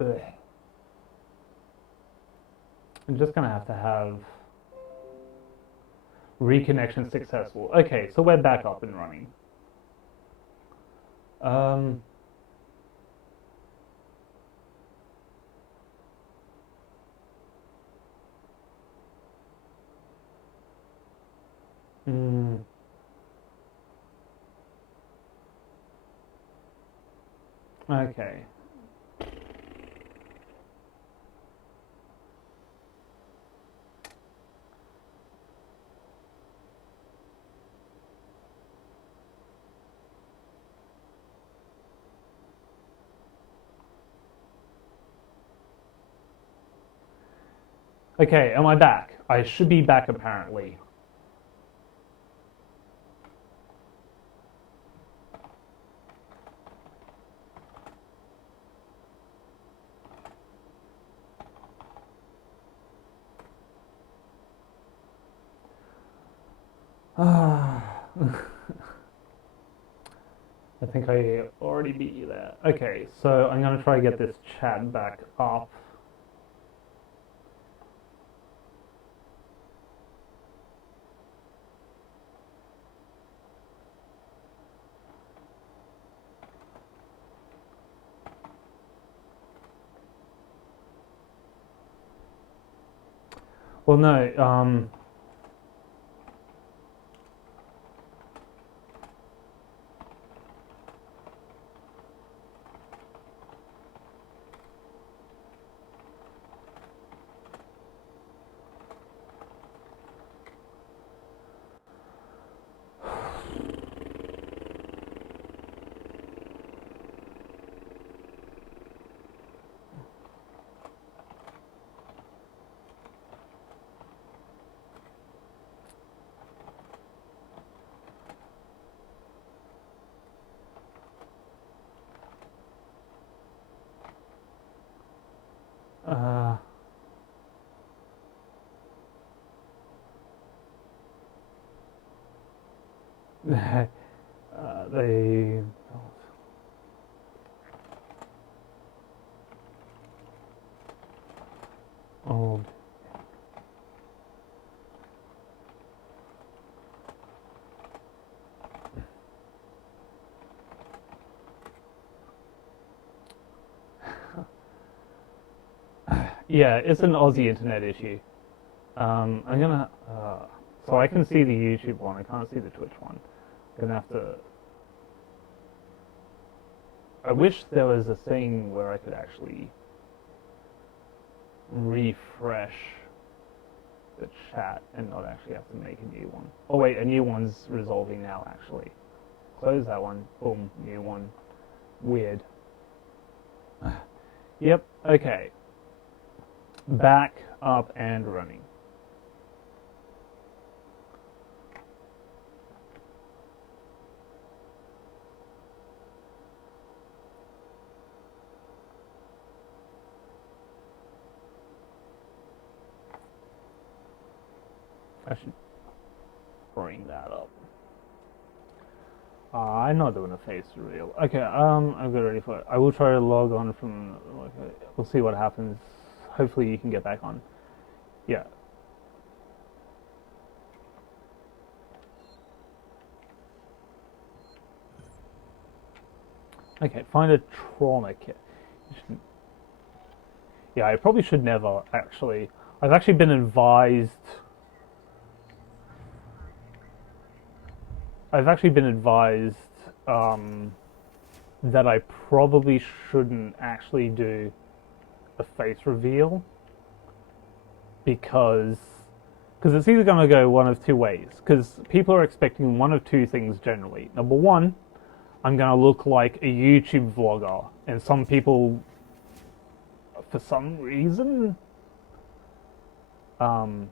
Ugh. I'm just gonna have to have reconnection successful. Okay, so we're back up and running. Um, mm, okay. Okay, am I back? I should be back apparently. Ah, I think I already beat you there. Okay, so I'm gonna try to get this chat back up. Well, no, uh, they. Oh, yeah, it's an Aussie internet issue. I'm gonna. So I can see the YouTube one. I can't see the Twitch one. I'm gonna have to. I wish there was a thing where I could actually refresh the chat and not actually have to make a new one. Oh wait, a new one's resolving now actually. Close that one. Boom, new one. Weird. Yep, okay. Back up and running. I should bring that up. I'm not doing a face reveal. Okay, I'm good ready for it. I will try to log on from. Okay, we'll see what happens. Hopefully, you can get back on. Yeah. Okay, find a trauma kit. Yeah, I probably should never actually. I've actually been advised. I've actually been advised that I probably shouldn't actually do a face reveal because it's either going to go one of two ways. Because people are expecting one of two things generally. Number one, I'm going to look like a YouTube vlogger, and some people, for some reason, when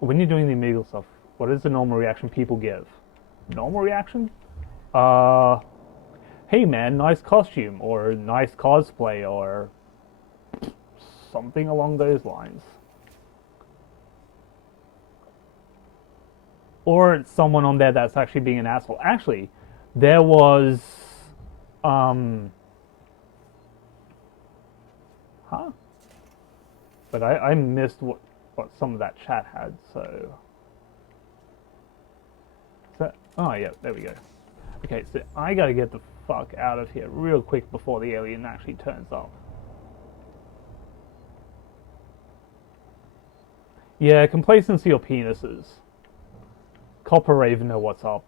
you're doing the Omegle stuff, what is the normal reaction people give? Normal reaction? Hey man, nice costume, or nice cosplay, or something along those lines. Or it's someone on there that's actually being an asshole. Actually, there was, um, Huh? But I missed what some of that chat had, so... Oh, yeah, there we go. Okay, so I gotta get the fuck out of here real quick before the alien actually turns up. Yeah, complacency or penises. CopperRaven know what's up.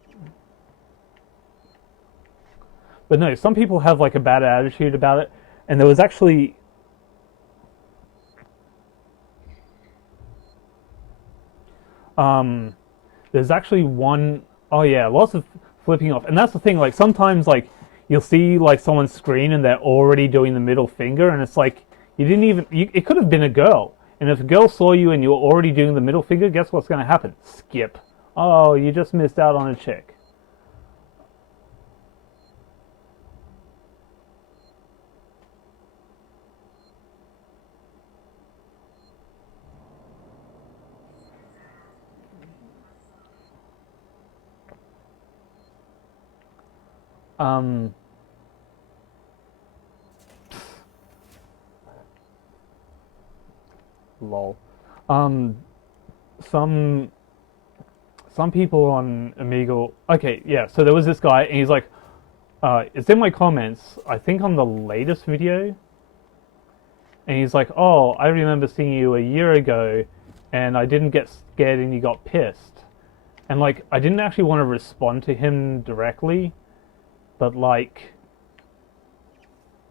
But no, some people have like a bad attitude about it, and there was actually... there's actually one... Oh yeah, lots of flipping off. And that's the thing, like sometimes like you'll see like someone's screen and they're already doing the middle finger, and it's like you didn't even... it could have been a girl. And if a girl saw you and you were already doing the middle finger, guess what's going to happen? Skip. Oh, you just missed out on a chick. Lol. Um, some people on Omegle. Okay, yeah. So there was this guy, and he's like, it's in my comments. I think on the latest video, and he's like, "Oh, I remember seeing you a year ago, and I didn't get scared, and you got pissed." And like, I didn't actually want to respond to him directly, but like,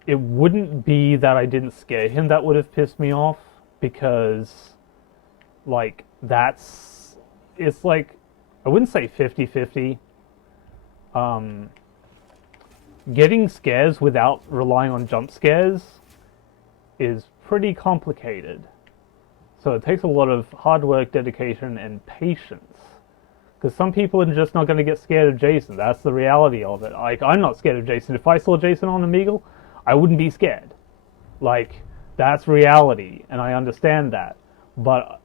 it wouldn't be that I didn't scare him that would have pissed me off, because like it's like, I wouldn't say 50-50. Getting scares without relying on jump scares is pretty complicated. So it takes a lot of hard work, dedication, and patience. Because some people are just not going to get scared of Jason. That's the reality of it. Like, I'm not scared of Jason. If I saw Jason on Omegle, I wouldn't be scared. Like, that's reality, and I understand that. But,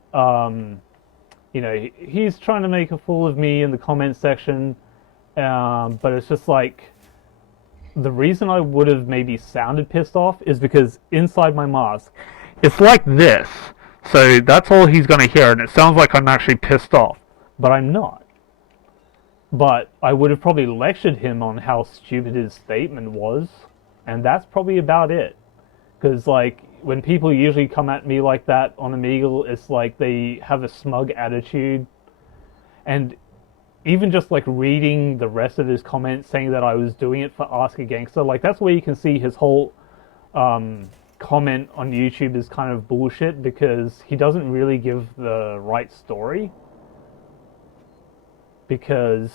you know, he's trying to make a fool of me in the comments section. But it's just like, the reason I would have maybe sounded pissed off is because inside my mask, it's like this. So that's all he's going to hear, and it sounds like I'm actually pissed off. But I'm not. But I would have probably lectured him on how stupid his statement was, and that's probably about it. Because, like, when people usually come at me like that on Omegle, it's like they have a smug attitude. And even just, like, reading the rest of his comments saying that I was doing it for Ask a Gangster, like, that's where you can see his whole comment on YouTube is kind of bullshit, because he doesn't really give the right story. Because,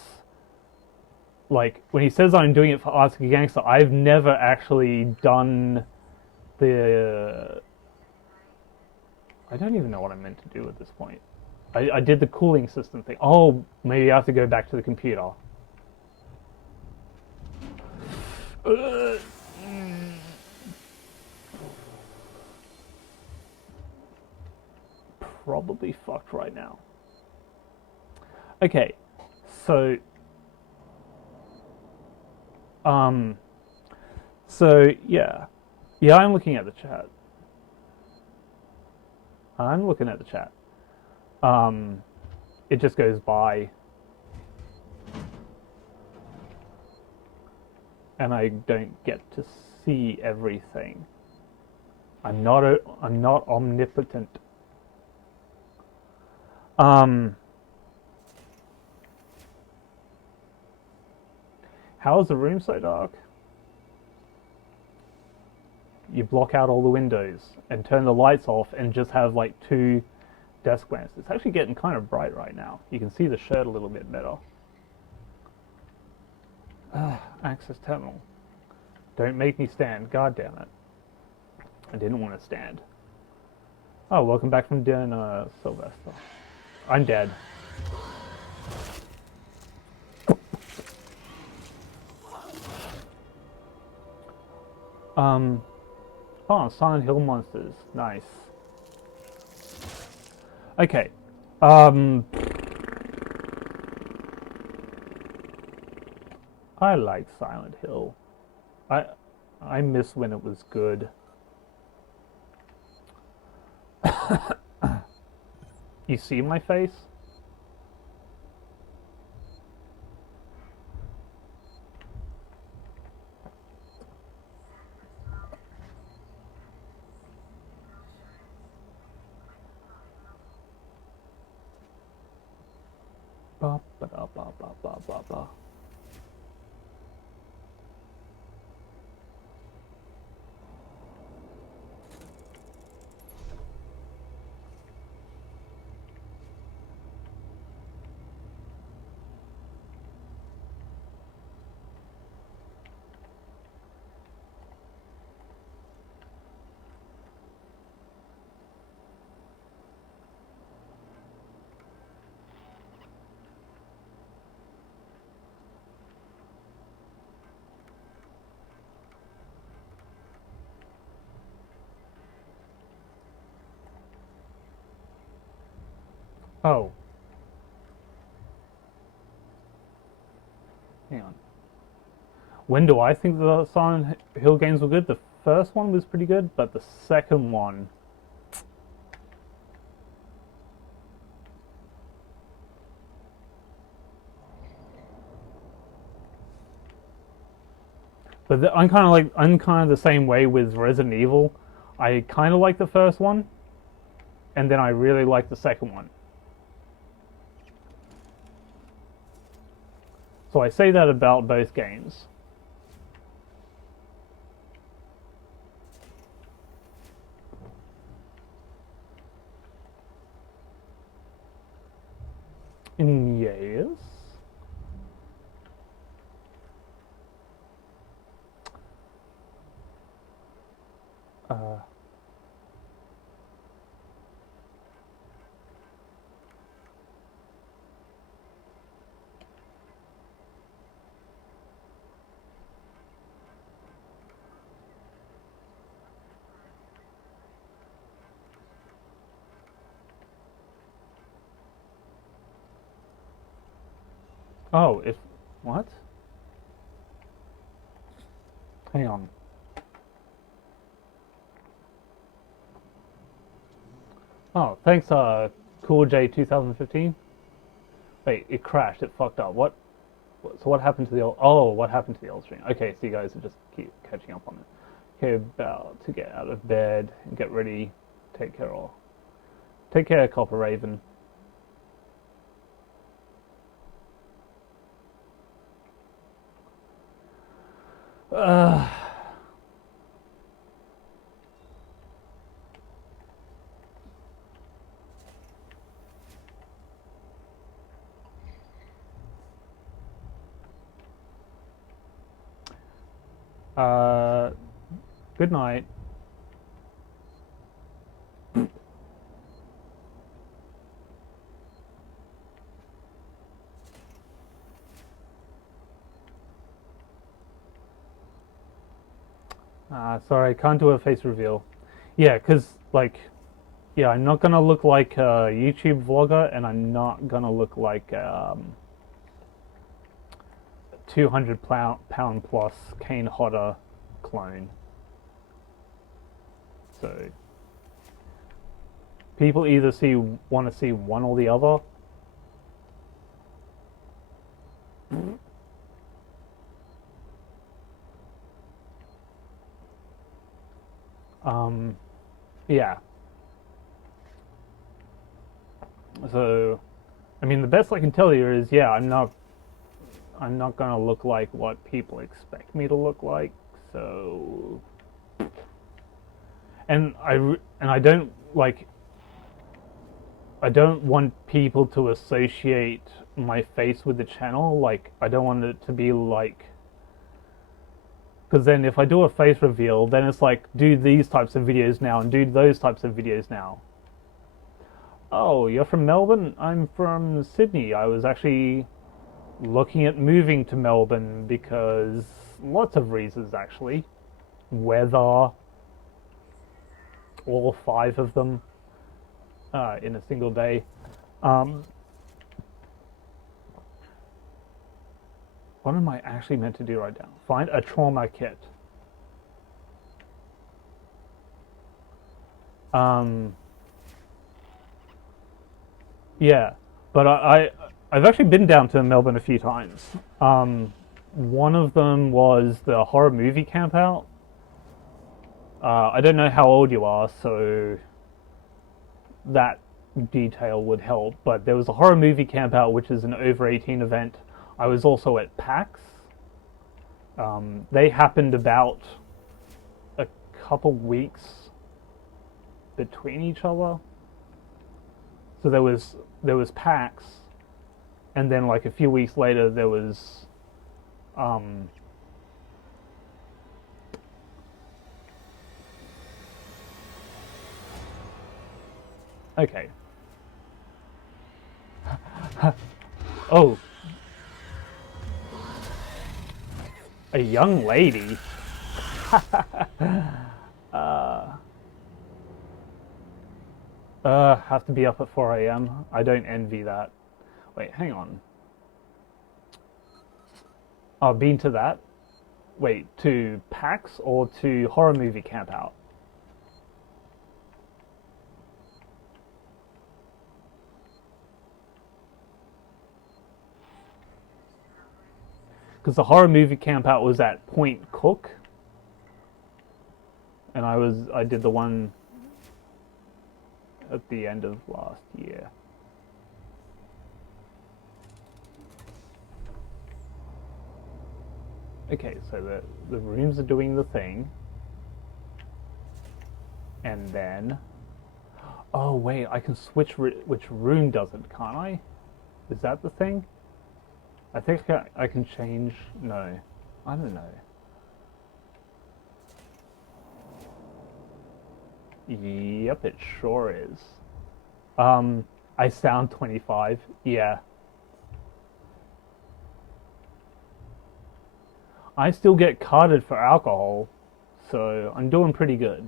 like, when he says I'm doing it for Ask a Gangster, I've never actually done the... I don't even know what I meant to do at this point. I did the cooling system thing. Oh, maybe I have to go back to the computer. Probably fucked right now. Okay, so... So, yeah. Yeah, I'm looking at the chat. I'm looking at the chat. It just goes by. And I don't get to see everything. I'm not omnipotent. How is the room so dark? You block out all the windows and turn the lights off and just have like 2 desk lamps. It's actually getting kind of bright right now. You can see the shirt a little bit better. Access terminal. Don't make me stand. God damn it. I didn't want to stand. Oh, welcome back from dinner, Sylvester. I'm dead. Oh, Silent Hill monsters. Nice. Okay. I like Silent Hill. I miss when it was good. You see my face? Ba, ba, da, ba, ba, ba, ba, ba. Oh. Hang on. When do I think the Silent Hill games were good? The first one was pretty good, but the second one... But I'm kind of the same way with Resident Evil. I kind of like the first one, and then I really like the second one. So I say that about both games. Yes. Uh, oh, if... What? Hang on. Oh, thanks, Cool J 2015. Wait, it crashed. It fucked up. What? So what happened to the old? Oh, what happened to the old stream? Okay, so you guys are just keep catching up on it. Okay, about to get out of bed and get ready. Take care, CopperRaven. Uh, good night. Sorry, I can't do a face reveal. Yeah, because, like, yeah, I'm not gonna look like a YouTube vlogger, and I'm not gonna look like 200 pound plus Kane Hodder clone. So people either want to see one or the other. Yeah. So, I mean, the best I can tell you is, yeah, I'm not gonna look like what people expect me to look like. So, and I don't like. I don't want people to associate my face with the channel. Like, I don't want it to be like. Because then if I do a face reveal, then it's like, do these types of videos now and do those types of videos now. Oh, you're from Melbourne? I'm from Sydney. I was actually looking at moving to Melbourne because lots of reasons, actually. Weather, all 5 of them in a single day. What am I actually meant to do right now? Find a trauma kit. Yeah, but I've actually been down to Melbourne a few times. One of them was the horror movie camp out. I don't know how old you are, so that detail would help. But there was a horror movie camp out, which is an over 18 event. I was also at PAX. They happened about a couple weeks between each other. So there was PAX, and then like a few weeks later there was um, okay. Oh, a young lady. Have to be up at 4 a.m. I don't envy that. Wait, hang on. I've been to that. Wait, to PAX or to horror movie camp out? Because the horror movie camp out was at Point Cook, and I did the one at the end of last year. Okay, so the rooms are doing the thing, and then oh wait, I can switch which room does it, can't I? Is that the thing? I think I can change. No, I don't know. Yep, it sure is. I sound 25. Yeah, I still get carded for alcohol, so I'm doing pretty good.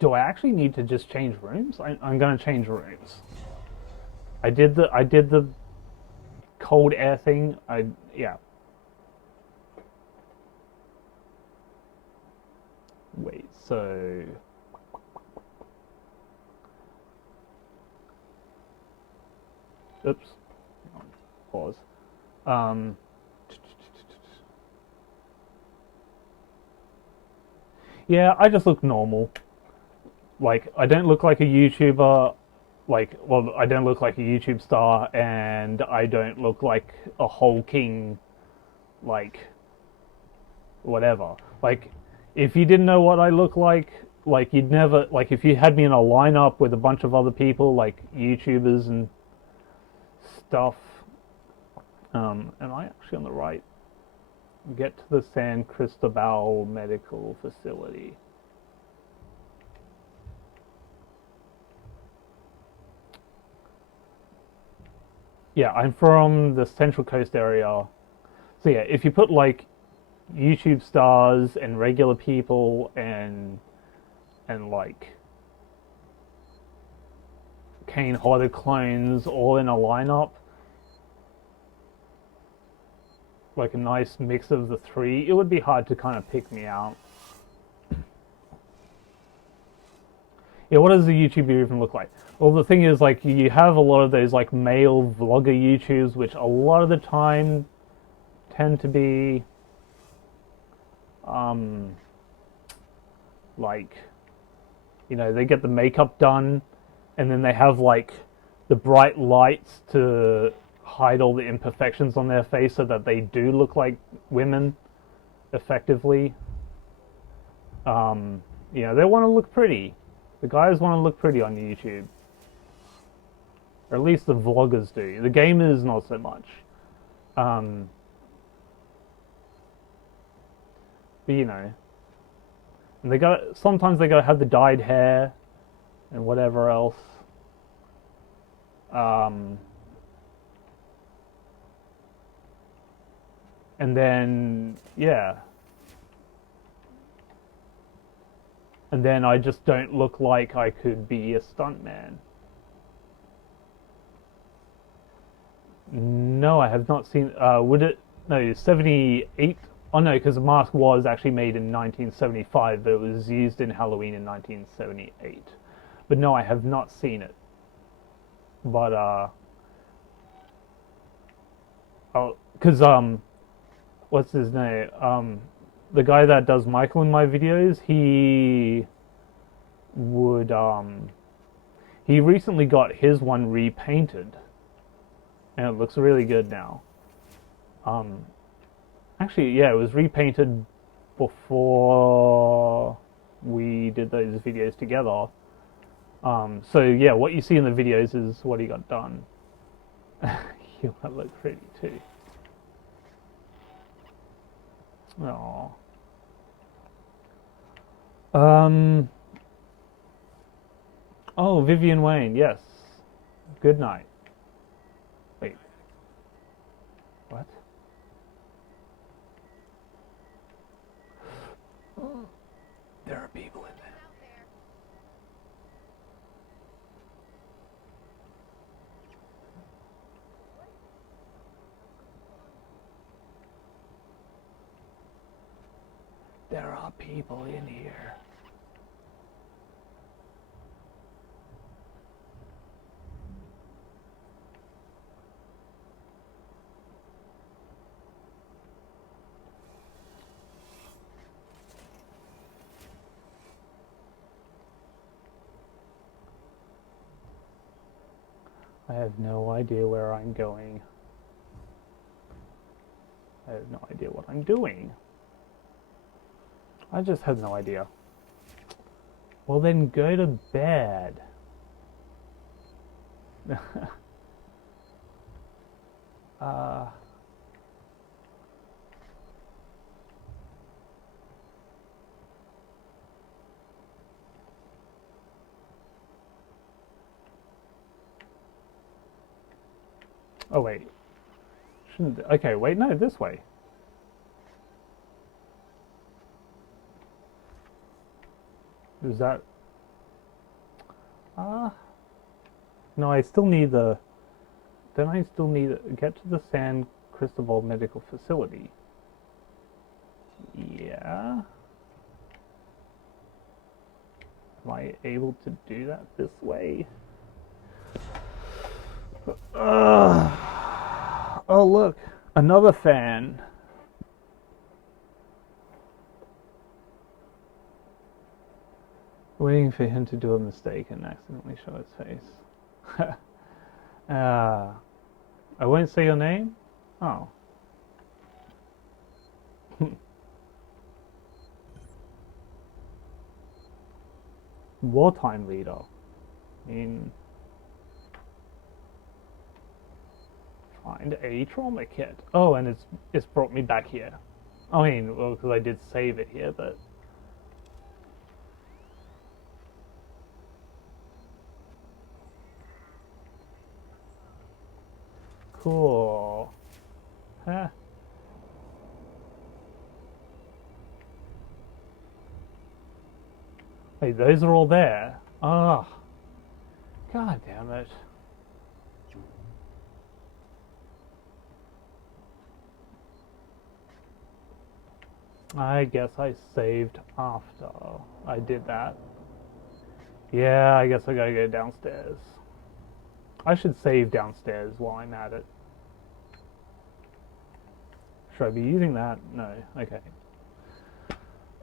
Do I actually need to just change rooms? I'm gonna change rooms. I did the cold air thing. I yeah. Wait, so oops. Pause. Um, yeah, I just look normal. Like I don't look like a YouTuber. Like well, I don't look like a YouTube star, and I don't look like a hulking like whatever. Like if you didn't know what I look like you'd never like if you had me in a lineup with a bunch of other people like YouTubers and stuff. Am I actually on the right? Get to the San Cristobal Medical Facility. Yeah, I'm from the Central Coast area. So yeah, if you put like YouTube stars and regular people and like Kane Hodder clones all in a lineup, like a nice mix of the three, it would be hard to kind of pick me out. Yeah, what does a YouTuber even look like? Well, the thing is, like, you have a lot of those like male vlogger YouTubes, which a lot of the time tend to be um, like, they get the makeup done, and then they have like the bright lights to hide all the imperfections on their face so that they do look like women effectively. They want to look pretty. The guys want to look pretty on YouTube, or at least the vloggers do. The gamers not so much. But And sometimes they gotta have the dyed hair and whatever else. And then, yeah. And then I just don't look like I could be a stuntman. No, I have not seen. Would it? No, 78. Oh no, because the mask was actually made in 1975, but it was used in Halloween in 1978. But no, I have not seen it. But oh, because what's his name? The guy that does Michael in my videos, would he recently got his one repainted, and it looks really good now. Actually, yeah, it was repainted before we did those videos together. So yeah, what you see in the videos is what he got done. You look pretty too. Oh. Oh, Vivian Wayne, yes. Good night. Wait. What? There are people in there. There are people in here. I have no idea where I'm going. I have no idea what I'm doing. I just have no idea. Well, then go to bed. uh... Oh, wait. Shouldn't... Okay, wait, no, this way. Is that... No, I still need the... Then I still need to get to the San Cristobal Medical Facility. Yeah. Am I able to do that this way? Oh, look. Another fan. Waiting for him to do a mistake and accidentally show his face. I won't say your name? Oh. Wartime leader. Find a trauma kit. Oh, and it's brought me back here. I mean, well, because I did save it here, but... Cool. Huh. Wait, those are all there? Ah. Oh. God damn it. I guess I saved after I did that. Yeah, I guess I gotta go downstairs. I should save downstairs while I'm at it. Should I be using that? No. Okay.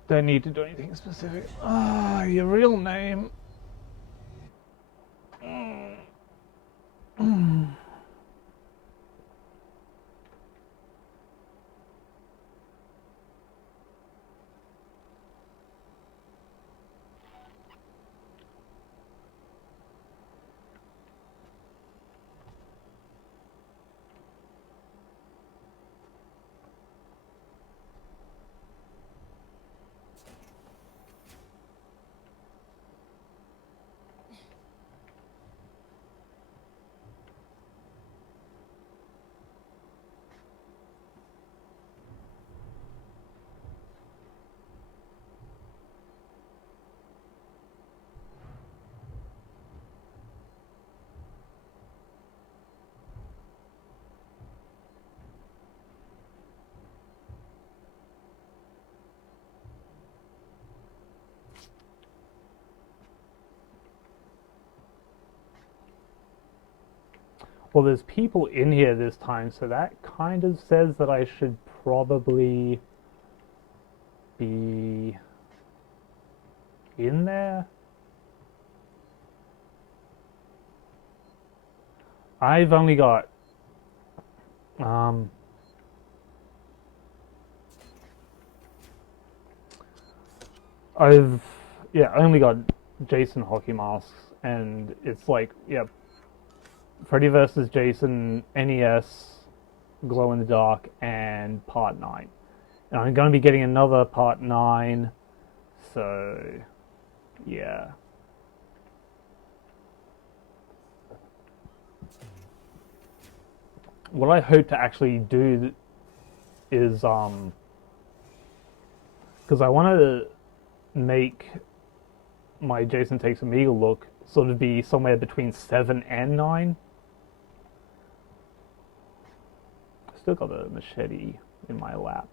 Don't need to do anything specific. Ah, your real name. Well, there's people in here this time, so that kind of says that I should probably be in there. I've only got I've only got Jason hockey masks, and it's like, yeah, Freddy vs. Jason, NES, Glow in the Dark, and Part 9. And I'm going to be getting another Part 9, so yeah. What I hope to actually do is, because I want to make my Jason Takes Omegle look sort of be somewhere between 7 and 9. Still got the machete in my lap.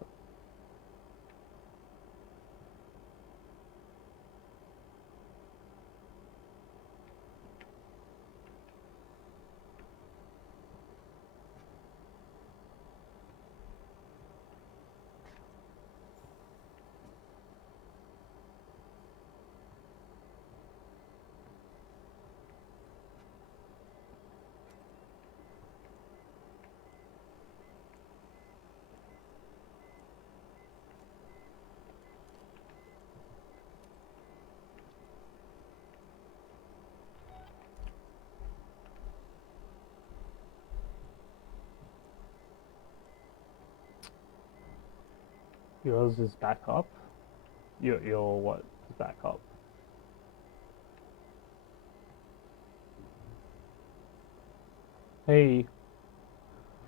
Yours is back up? Your what is back up? Hey.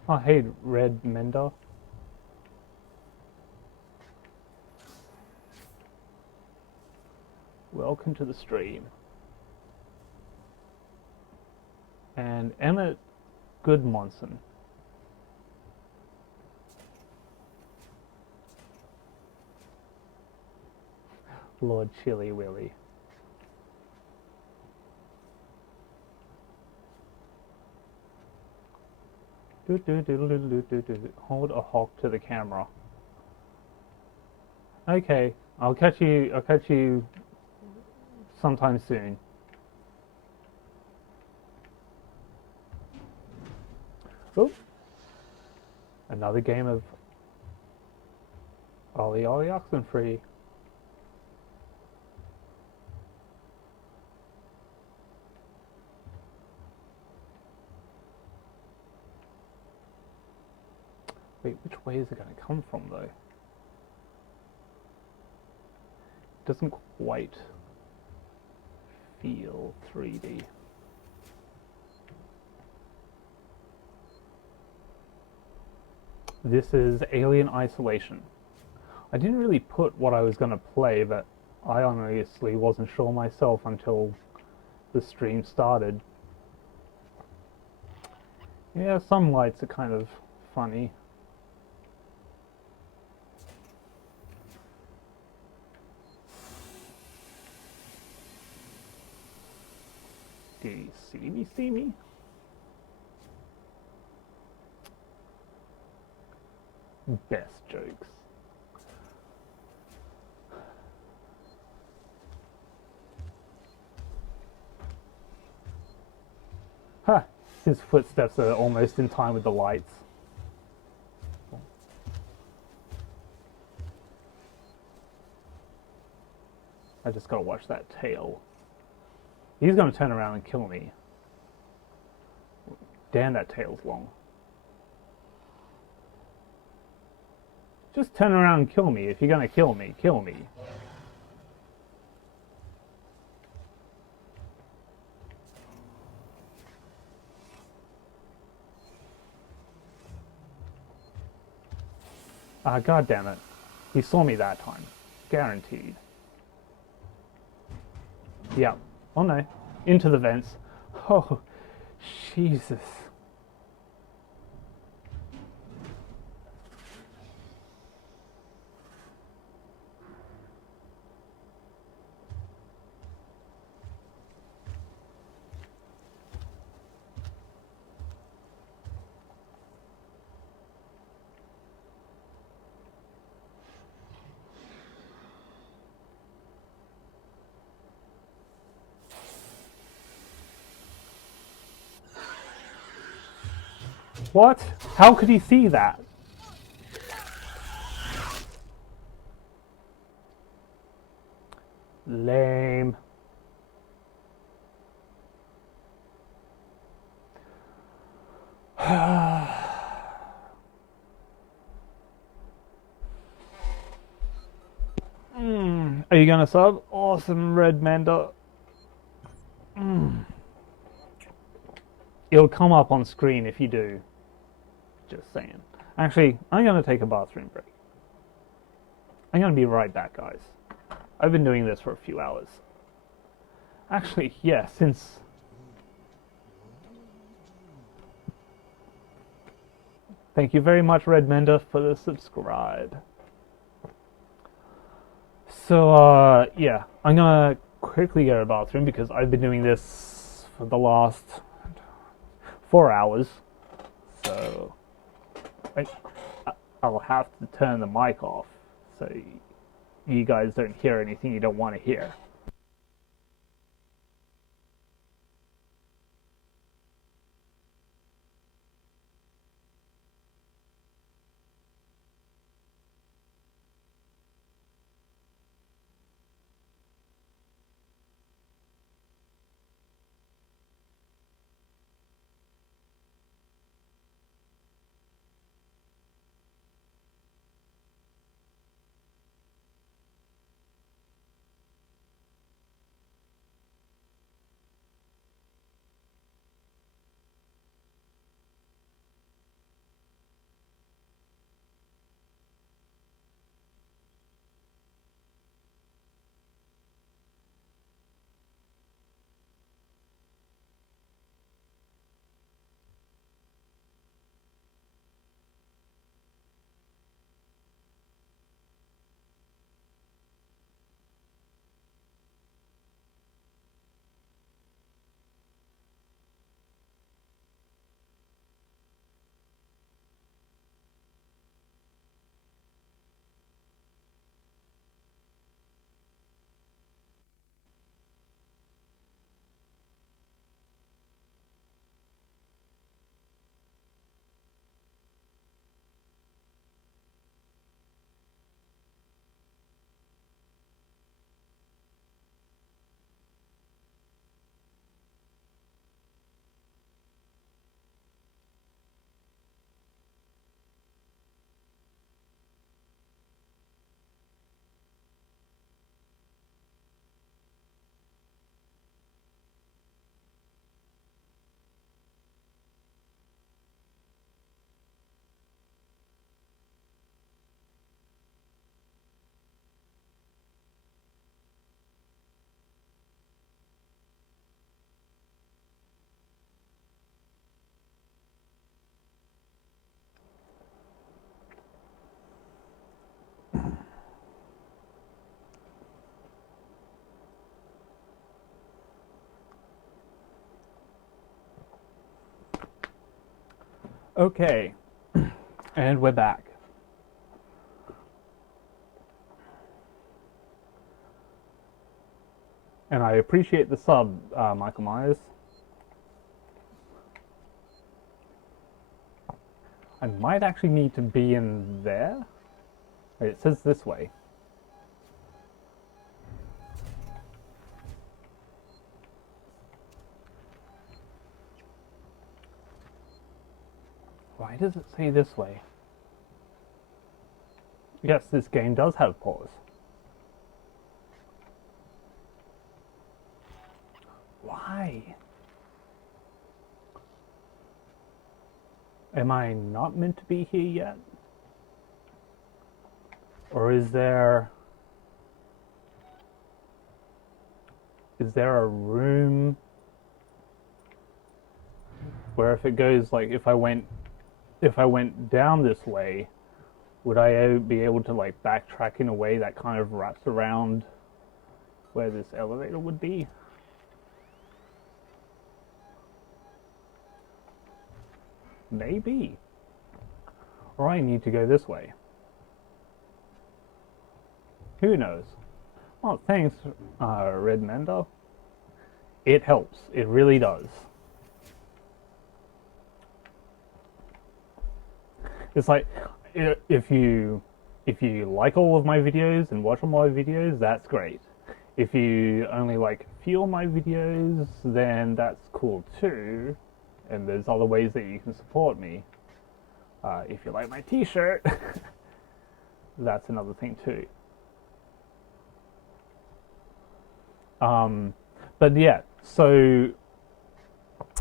Oh, hey, Red Mender. Welcome to the stream. And Emmett Goodmonson. Lord Chilly Willy. Hold a hawk to the camera. Okay, I'll catch you sometime soon. Oh, another game of Ollie Ollie Oxenfree. Wait, which way is it going to come from, though? It doesn't quite feel 3D. This is Alien Isolation. I didn't really put what I was going to play, but I honestly wasn't sure myself until the stream started. Yeah, some lights are kind of funny. Do you see me? Best jokes. Ha! His footsteps are almost in time with the lights. I just gotta watch that tail. He's gonna turn around and kill me. Damn, that tail's long. Just turn around and kill me. If you're gonna kill me, kill me. Ah, god damn it. He saw me that time. Guaranteed. Yeah. Oh no. Into the vents. Oh, Jesus. What? How could he see that? Lame. Are you gonna sub? Awesome, Red Manda. It'll come up on screen if you do. Just saying. Actually, I'm gonna take a bathroom break. I'm gonna be right back, guys. I've been doing this for a few hours. Actually, yeah, since... Thank you very much, Red Menda, for the subscribe. So, yeah, I'm gonna quickly go to the bathroom because I've been doing this for the last 4 hours. So, I'll have to turn the mic off so you guys don't hear anything you don't want to hear. Okay, and we're back. And I appreciate the sub, Michael Myers. I might actually need to be in there. Wait, it says this way. Why does it say this way? Yes, this game does have pause. Why? Am I not meant to be here yet? Or is there a room where if it goes, like, if I went down this way, would I be able to, like, backtrack in a way that kind of wraps around where this elevator would be? Maybe. Or I need to go this way. Who knows? Well, thanks, Red Mendo. It helps. It really does. It's like if you like all of my videos and watch all my videos, that's great. If you only like a few of my videos, then that's cool too. And there's other ways that you can support me. If you like my t-shirt, that's another thing too. But yeah, so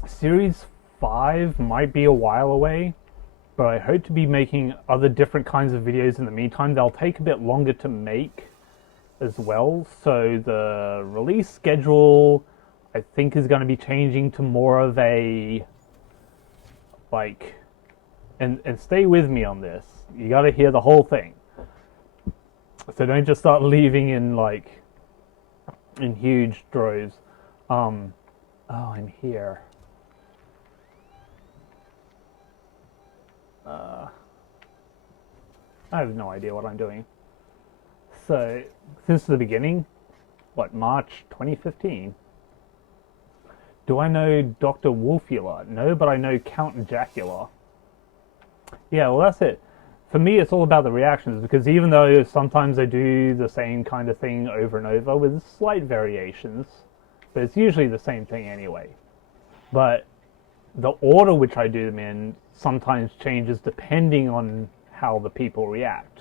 Series 5 might be a while away, but I hope to be making other different kinds of videos in the meantime. They'll take a bit longer to make as well, so the release schedule I think is going to be changing to more of a like, and stay with me on this. You got to hear the whole thing. So don't just start leaving in like in huge droves. Oh, I'm here. I have no idea what I'm doing. So, since the beginning, what, March 2015? Do I know Dr. Wolfula? No, but I know Count Jacula. Yeah, well, that's it. For me, it's all about the reactions, because even though sometimes I do the same kind of thing over and over with slight variations, but it's usually the same thing anyway. But the order which I do them in sometimes changes depending on how the people react.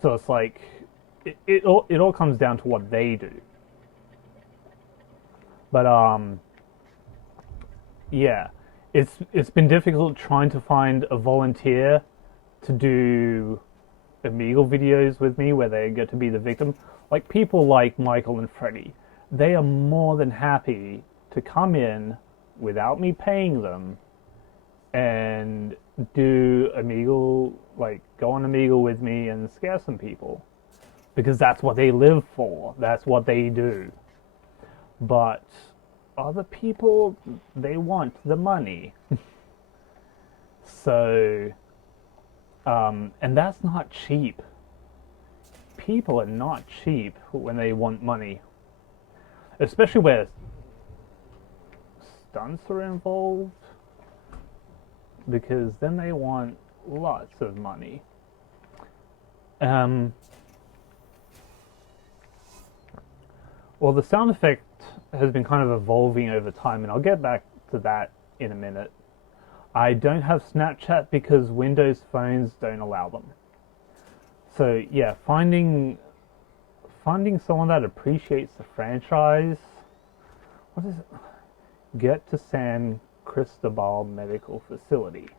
So it's like, it all comes down to what they do. But yeah, it's been difficult trying to find a volunteer to do Omegle videos with me where they get to be the victim. Like people like Michael and Freddie, they are more than happy to come in without me paying them and do Omegle, like go on Omegle with me and scare some people. Because that's what they live for. That's what they do. But other people, they want the money. So, and that's not cheap. People are not cheap when they want money. Especially where stunts are involved. Because then they want lots of money. Well, the sound effect has been kind of evolving over time, and I'll get back to that in a minute. I don't have Snapchat because Windows phones don't allow them. So yeah, finding someone that appreciates the franchise. What is it? Get to San Cristobal Medical Facility.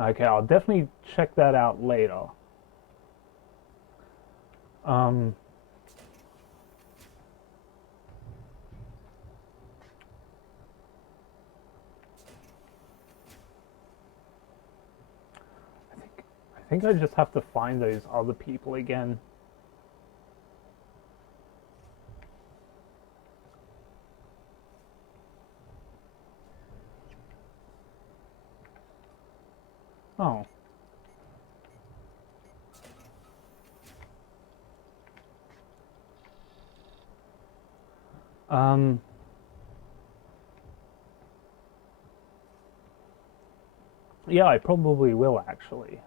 Okay, I'll definitely check that out later. I think I just have to find those other people again. Oh. Yeah, I probably will actually.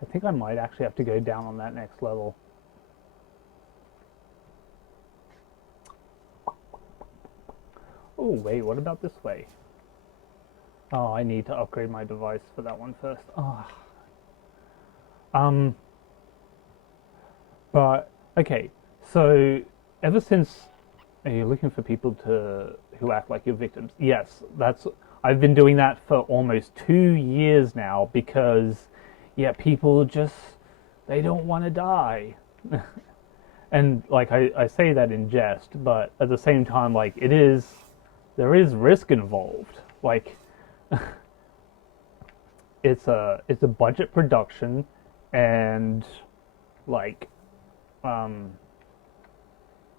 I think I might actually have to go down on that next level. Oh, wait, what about this way? Oh, I need to upgrade my device for that one first. Oh. But, okay, so ever since, are you looking for people who act like you're victims? Yes, I've been doing that for almost 2 years now because, yeah, people just, they don't want to die. And, like, I say that in jest, but at the same time, like, there is risk involved. Like, it's a budget production, and, like,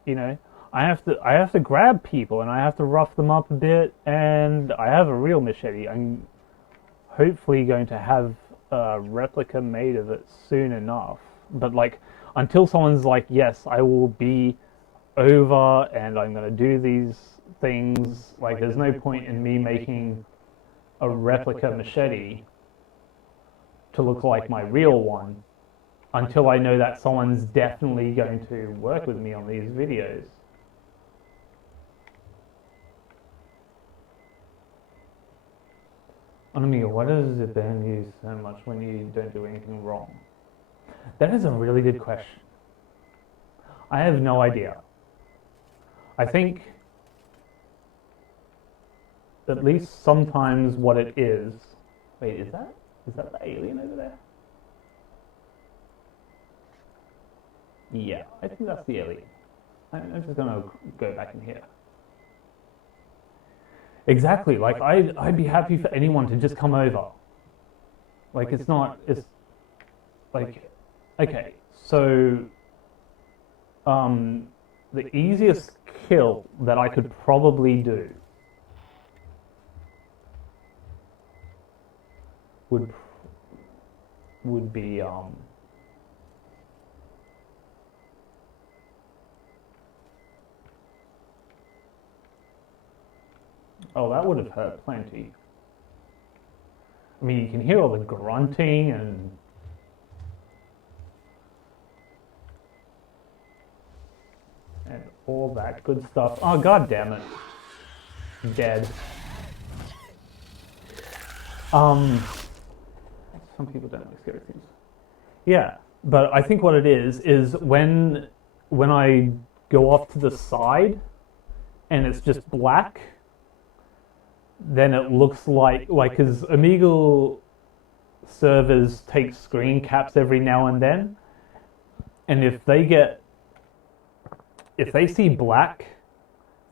you know, I have to grab people and I have to rough them up a bit, and I have a real machete. I'm hopefully going to have a replica made of it soon enough. But like until someone's like, yes, I will be over and I'm going to do these things. Like, there's no point in me making a replica machete to look like my real one until I know that someone's definitely going to work with me on these videos. Omegle, why does it ban you so much when you don't do anything wrong? That is a really good question. I have no idea. I think at least sometimes what it is... Wait, is that the alien over there? Yeah, I think that's the alien. I'm just gonna go back in here. Exactly, like I'd be happy for anyone to just come over. Like it's like, okay, so the easiest kill that I could probably do would be oh, that would have hurt plenty. I mean, you can hear all the grunting and all that good stuff. Oh, god damn it. Dead. Some people don't like scary things. Yeah, but I think what it is when I go off to the side and it's just black, then it looks like because Omegle servers take screen caps every now and then, and if they see black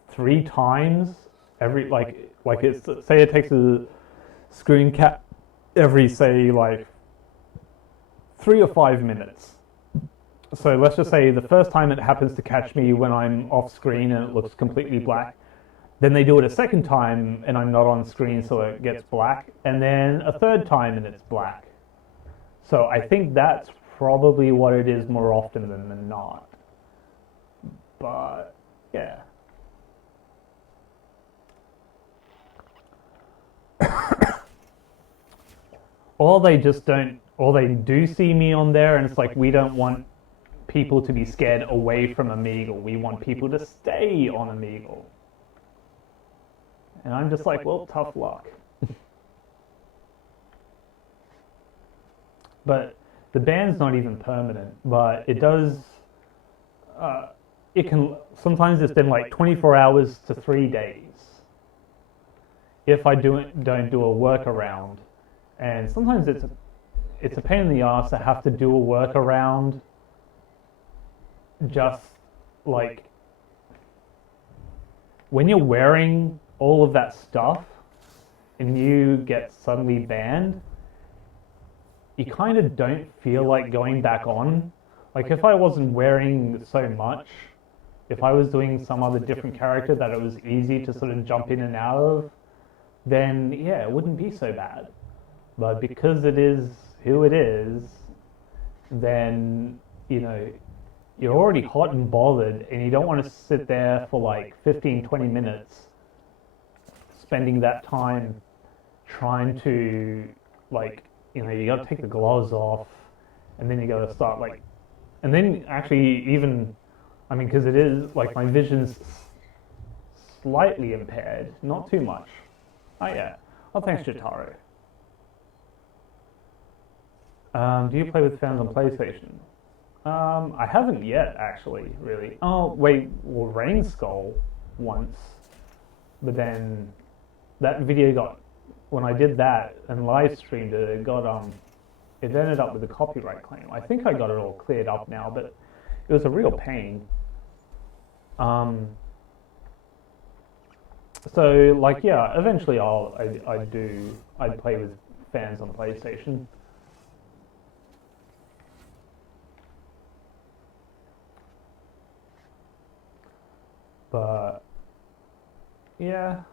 3 times every like it's, say it takes a screen cap every, say, like 3 or 5 minutes. So let's just say the first time it happens to catch me when I'm off screen and it looks completely black. Then they do it a second time and I'm not on screen, so it gets black. And then a third time and it's black. So I think that's probably what it is more often than not. But yeah. Or they do see me on there and it's like, we don't want people to be scared away from Omegle. We want people to stay on Omegle. And I'm just like, well, tough luck. But the ban's not even permanent, but it does, it can, sometimes it's been like 24 hours to 3 days if I don't do a workaround. And sometimes it's a pain in the ass to have to do a workaround just like when you're wearing all of that stuff and you get suddenly banned, you kind of don't feel like going back on. Like if I wasn't wearing so much, if I was doing some other different character that it was easy to sort of jump in and out of, then yeah, it wouldn't be so bad. But because it is who it is, then, you know, you're already hot and bothered and you don't want to sit there for like 15, 20 minutes spending that time trying to, like, you know, you got to take the gloves off and then you got to start like, and then actually even, I mean, because it is like my vision's slightly impaired, not too much. Oh yeah. Oh, thanks, Jotaro. Do you play with fans on PlayStation? I haven't yet, actually, really. Oh, wait, well, Rain Skull once, but then that video got, when I did that and live streamed it, it ended up with a copyright claim. I think I got it all cleared up now, but it was a real pain. So, like, yeah, eventually I'd play with fans on PlayStation. But yeah.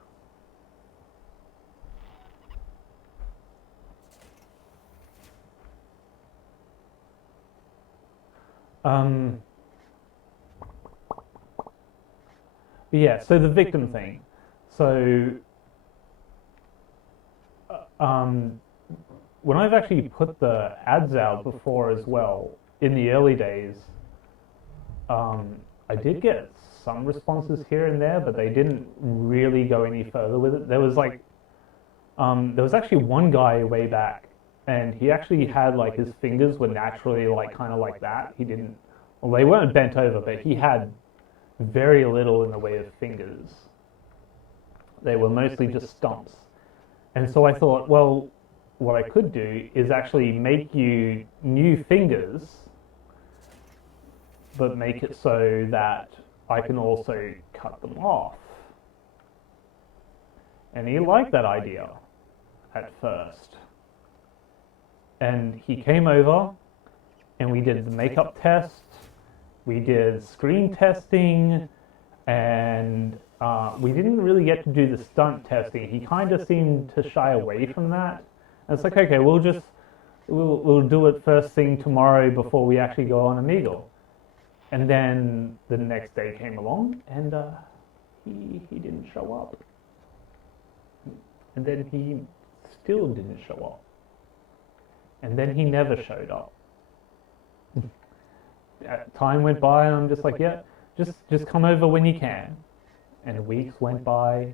But yeah, so the victim thing. So um, when I've actually put the ads out before as well, in the early days, I did get some responses here and there, but they didn't really go any further with it. There was actually one guy way back, and he actually had like his fingers were naturally like kind of like that. He didn't, well, they weren't bent over, but he had very little in the way of fingers. They were mostly just stumps. And so I thought, well, what I could do is actually make you new fingers, but make it so that I can also cut them off. And he liked that idea at first. And he came over and we did the makeup test, we did screen testing, and we didn't really get to do the stunt testing. He kind of seemed to shy away from that. And it's like, okay, we'll do it first thing tomorrow before we actually go on Omegle. And then the next day came along, and he didn't show up. And then he still didn't show up. And then he never showed up. Time went by, and I'm just like, yeah, just come over when you can. And weeks went by,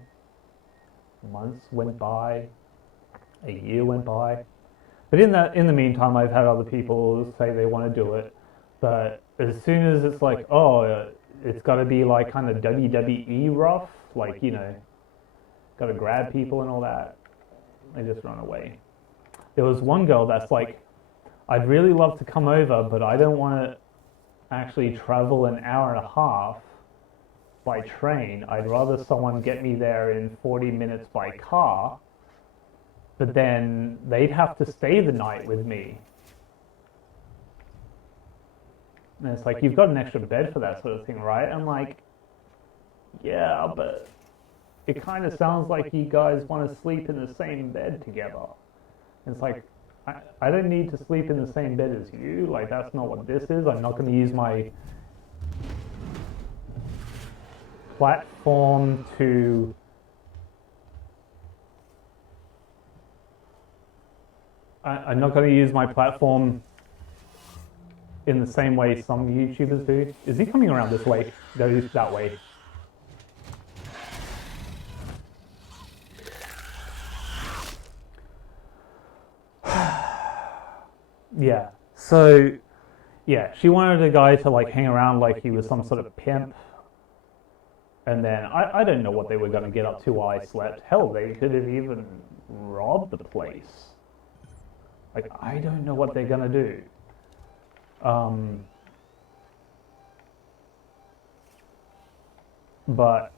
months went by, a year went by. But in the meantime, I've had other people say they want to do it. But as soon as it's like, oh, it's got to be like kind of WWE rough, like, you know, got to grab people and all that, they just run away. There was one girl that's like, I'd really love to come over, but I don't want to actually travel an hour and a half by train. I'd rather someone get me there in 40 minutes by car, but then they'd have to stay the night with me. And it's like, you've got an extra bed for that sort of thing, right? I'm like, yeah, but it kind of sounds like you guys want to sleep in the same bed together. And it's like, I don't need to sleep in the same bed as you. Like, that's not what this is. I'm not going to use my platform to I'm not going to use my platform in the same way some YouTubers do. Is he coming around this way? Goes that way. Yeah. So, yeah, she wanted a guy to like hang around like he was some sort of pimp. And then I don't know what they were going to get up to while I slept. Hell, they could have even robbed the place. Like, I don't know what they're going to do. But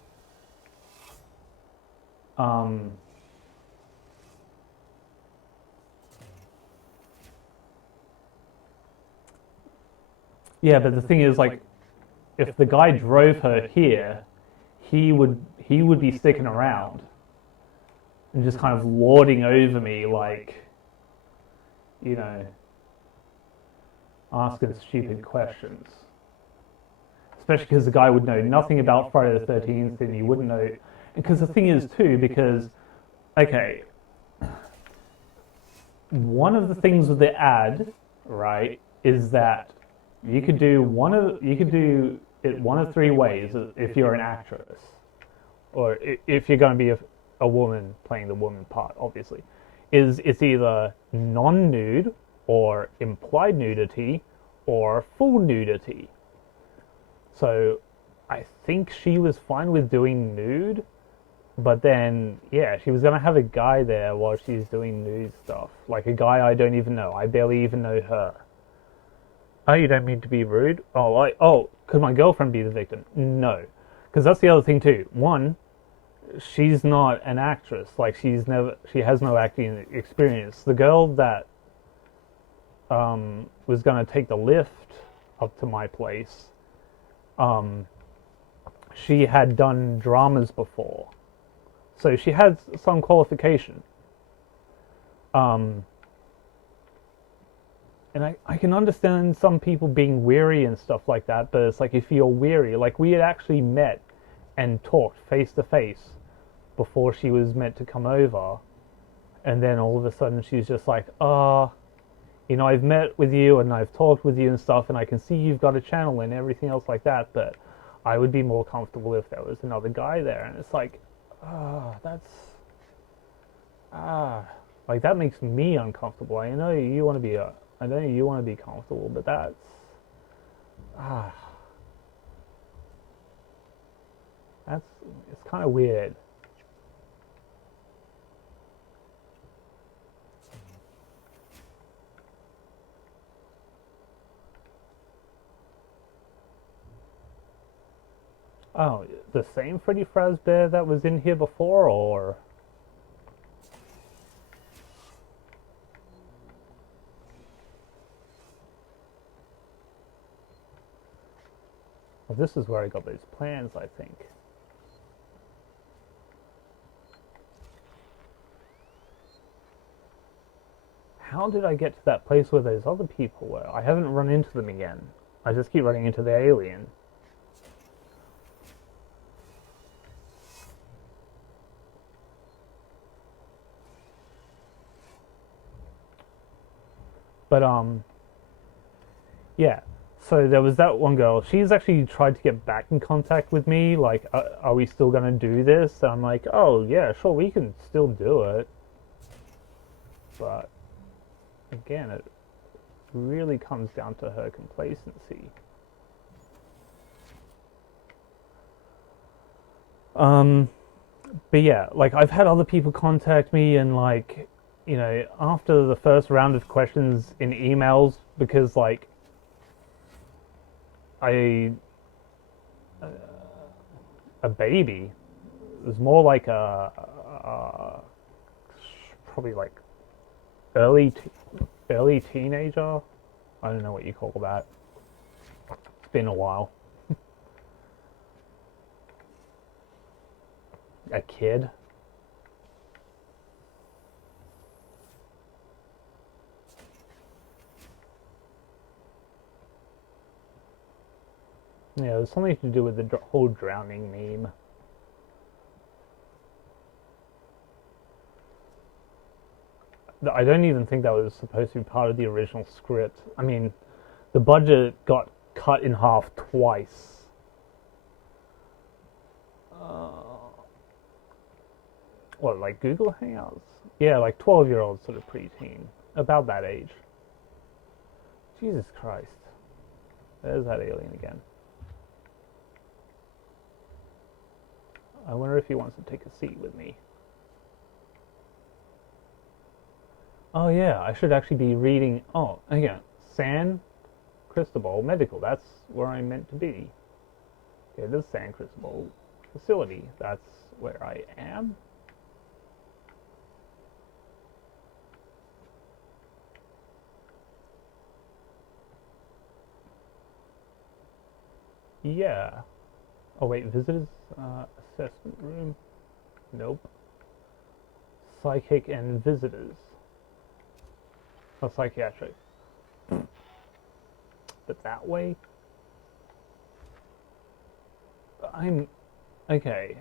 yeah, but the thing is, like, if the guy drove her here, he would be sticking around and just kind of lording over me, like, you know, asking stupid questions. Especially because the guy would know nothing about Friday the 13th, and he wouldn't know. Because the thing is, too, because, okay, one of the things with the ad, right, is that you could do it one of three ways if you're an actress, or if you're going to be a woman playing the woman part, obviously. It's either non-nude, or implied nudity, or full nudity. So I think she was fine with doing nude, but then, yeah, she was going to have a guy there while she's doing nude stuff. Like a guy I don't even know. I barely even know her. Oh, you don't mean to be rude? Oh, could my girlfriend be the victim? No. Because that's the other thing too. One, she's not an actress. Like, she has no acting experience. The girl that was going to take the lift up to my place, she had done dramas before. So she had some qualification. And I can understand some people being weary and stuff like that, but it's like, if you're weary, like, we had actually met and talked face to face before she was meant to come over, and then all of a sudden she's just like, you know, I've met with you and I've talked with you and stuff, and I can see you've got a channel and everything else like that, but I would be more comfortable if there was another guy there. And it's like, that's like, that makes me uncomfortable. I know you want to be I know you want to be comfortable, but that's that's it's kind of weird. Oh, the same Freddy Fazbear that was in here before, or? Well, this is where I got those plans, I think. How did I get to that place where those other people were? I haven't run into them again. I just keep running into the alien. But yeah. So there was that one girl. She's actually tried to get back in contact with me. Like, are we still gonna do this? And I'm like, oh yeah, sure, we can still do it. But again, it really comes down to her complacency. But yeah, like, I've had other people contact me, and like, you know, after the first round of questions in emails, because like I a baby, it was more like probably like early early teenager. I don't know what you call that. It's been a while. A kid. Yeah, it was something to do with the whole drowning meme. I don't even think that was supposed to be part of the original script. I mean, the budget got cut in half twice. What, like Google Hangouts? Yeah, like 12-year-olds, sort of preteen. About that age. Jesus Christ. There's that alien again. I wonder if he wants to take a seat with me. Oh yeah, I should actually be reading. Oh, again, San Cristobal Medical. That's where I'm meant to be. Okay, this San Cristobal facility. That's where I am. Yeah. Oh wait, visitors assessment room. Nope. Psychic and visitors. Oh, psychiatric. But that way? I'm... Okay.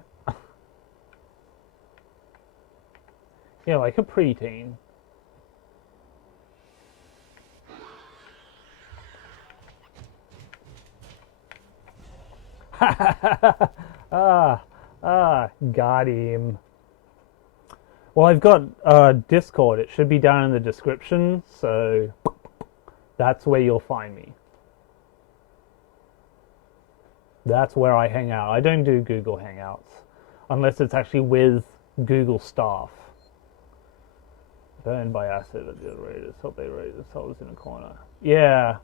Yeah, like a preteen. Got him. Well, I've got Discord. It should be down in the description, so that's where you'll find me. That's where I hang out. I don't do Google Hangouts unless it's actually with Google staff. Burned by acid at the raiders. Hope they raise themselves in a corner. Yeah,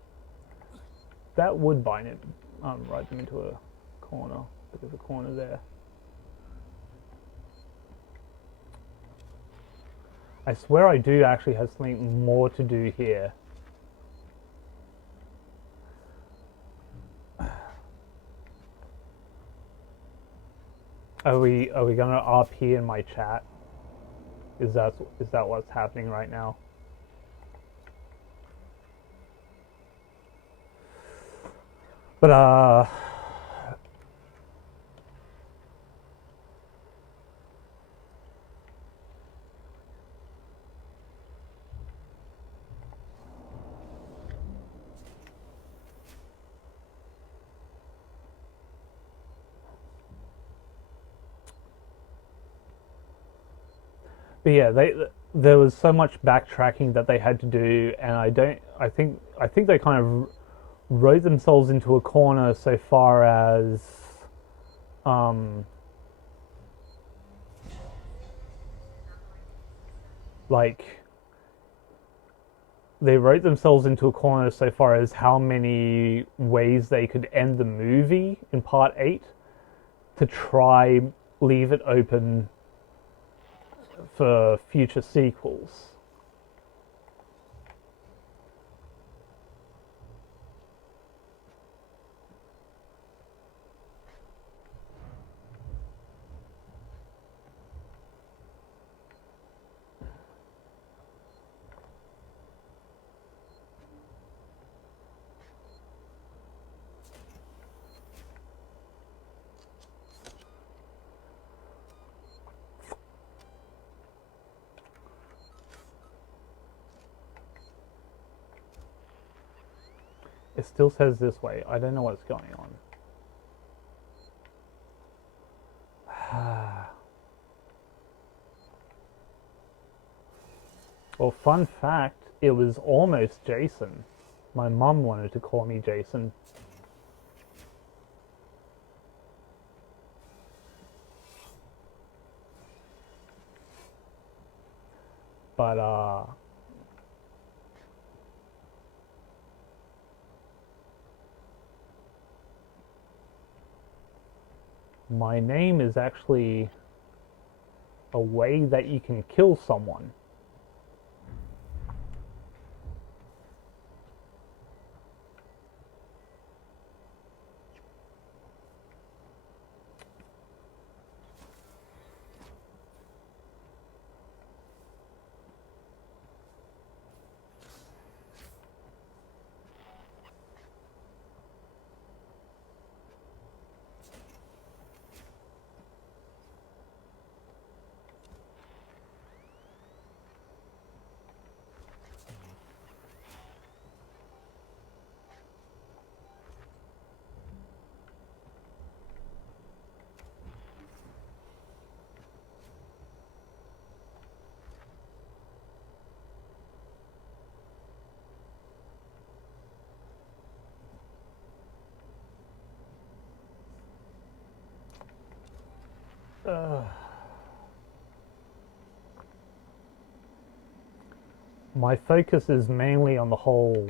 that would bind it. Write them into a corner. There's a corner there. I swear I do actually have something more to do here. Are we gonna RP in my chat? Is that what's happening right now? But But yeah, there was so much backtracking that they had to do, and I think they kind of wrote themselves into a corner so far as um, like they wrote themselves into a corner so far as how many ways they could end the movie in part 8 to try leave it open for future sequels. It still says this way. I don't know what's going on. Well, fun fact, it was almost Jason. My mum wanted to call me Jason. But, my name is actually a way that you can kill someone. My focus is mainly on the whole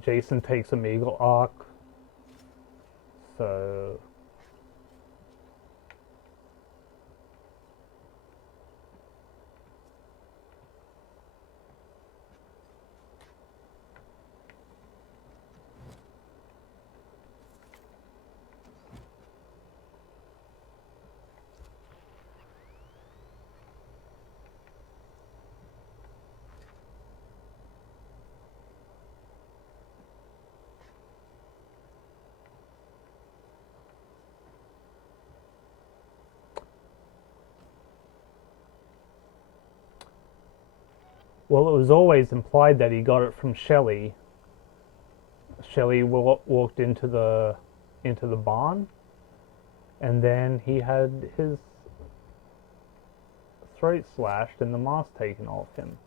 Jason Takes Omegle arc. So well, it was always implied that he got it from Shelley. Shelley walked into the barn, and then he had his throat slashed and the mask taken off him.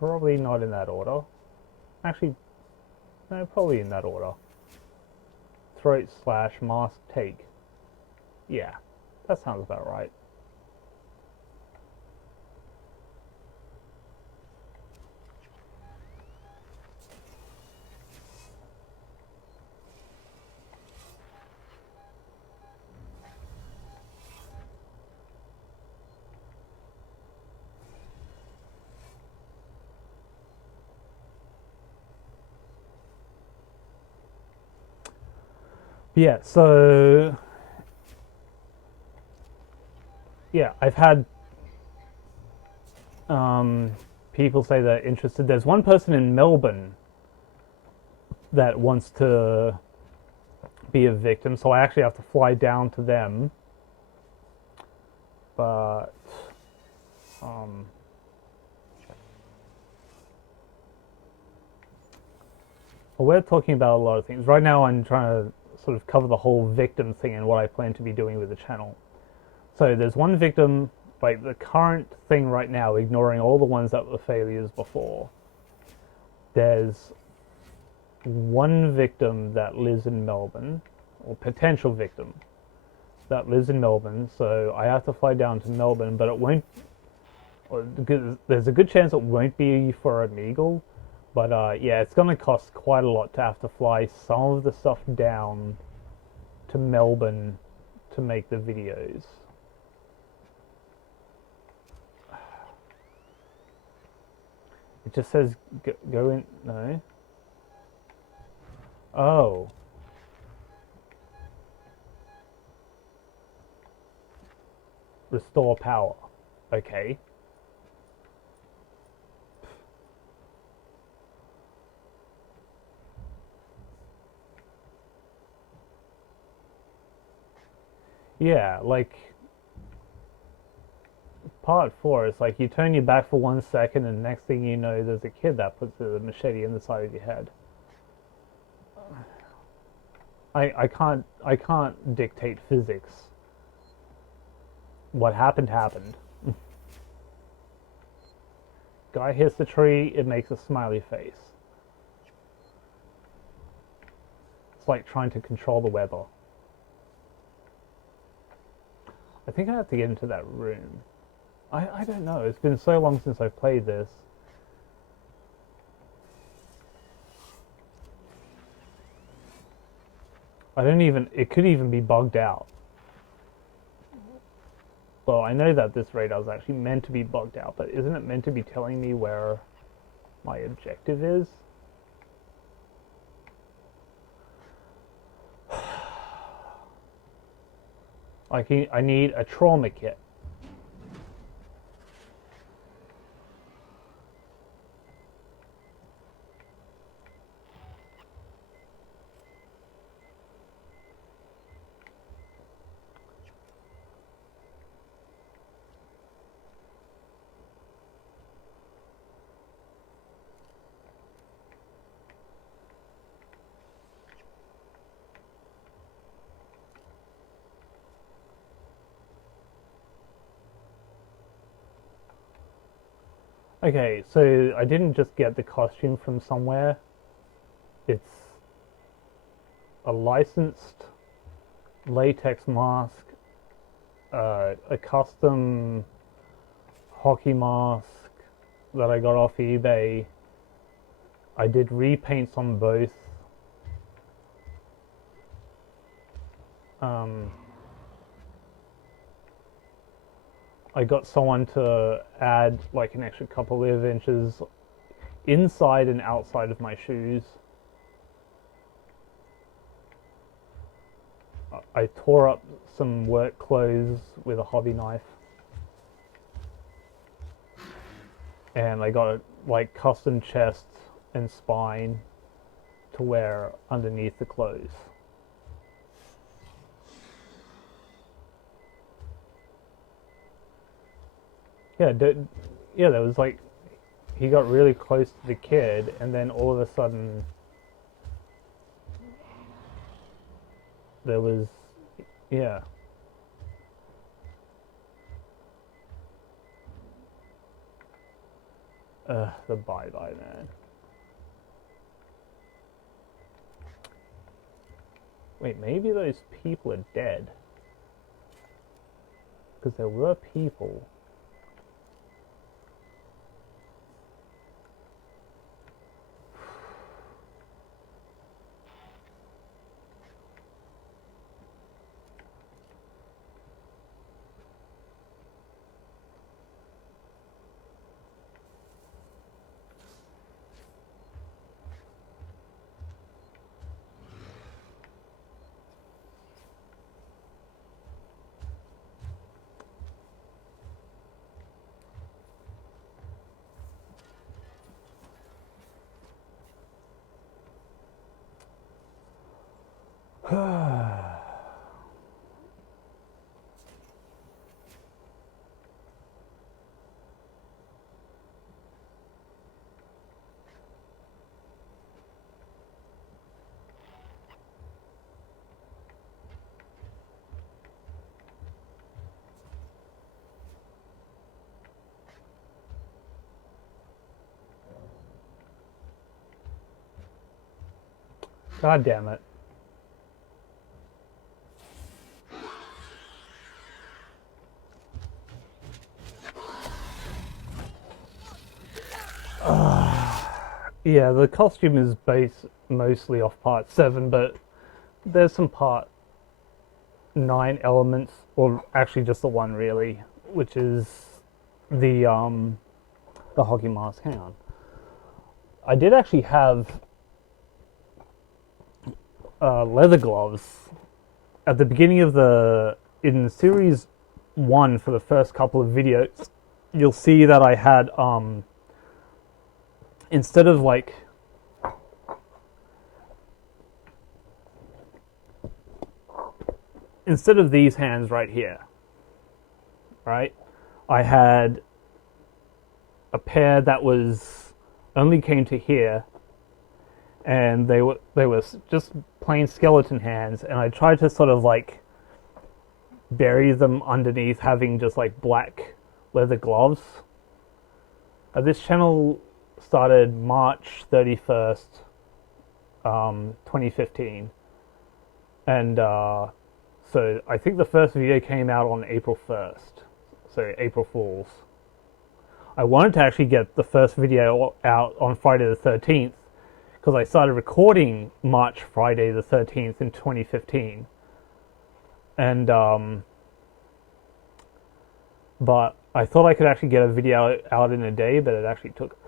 Probably not in that order. Actually, no, probably in that order. Throat slash, mask take. Yeah, that sounds about right. Yeah, so yeah, I've had people say they're interested. There's one person in Melbourne that wants to be a victim, so I actually have to fly down to them. But um, well, we're talking about a lot of things right now. I'm trying to sort of cover the whole victim thing and what I plan to be doing with the channel. So there's one victim like the current thing right now, ignoring all the ones that were failures before, there's one victim that lives in Melbourne, or potential victim that lives in Melbourne, so I have to fly down to Melbourne, but it won't, there's a good chance it won't be for Omegle, but yeah, it's going to cost quite a lot to have to fly some of the stuff down to Melbourne to make the videos. It just says go in, no. Oh. Restore power. Okay. Yeah, like part 4, it's like you turn your back for 1 second and next thing you know there's a kid that puts a machete in the side of your head. I can't dictate physics. What happened happened. Guy hits the tree, it makes a smiley face. It's like trying to control the weather. I think I have to get into that room. I don't know, it's been so long since I've played this. It could even be bugged out. Well, I know that this radar is actually meant to be bugged out, but isn't it meant to be telling me where my objective is? I need a trauma kit. Okay, so I didn't just get the costume from somewhere. It's a licensed latex mask, a custom hockey mask that I got off eBay. I did repaints on both. I got someone to add like an extra couple of inches inside and outside of my shoes. I tore up some work clothes with a hobby knife. And I got like custom chest and spine to wear underneath the clothes. Yeah, there was like, he got really close to the kid, and then all of a sudden, there was, yeah. The bye-bye, man. Wait, maybe those people are dead. Because there were people. God damn it. Yeah, the costume is based mostly off part 7, but there's some part 9 elements, or actually just the one really, which is the hockey mask. Hang on. I did actually have leather gloves at the beginning of in series 1 for the first couple of videos. You'll see that I had instead of like these hands right here, right, I had a pair that was only came to here, and they were just plain skeleton hands, and I tried to sort of like bury them underneath having just like black leather gloves. This channel started March 31st, 2015, and so I think the first video came out on April 1st, so April Fool's. I wanted to actually get the first video out on Friday the 13th, because I started recording Friday the 13th in 2015. And, but I thought I could actually get a video out in a day, but it actually took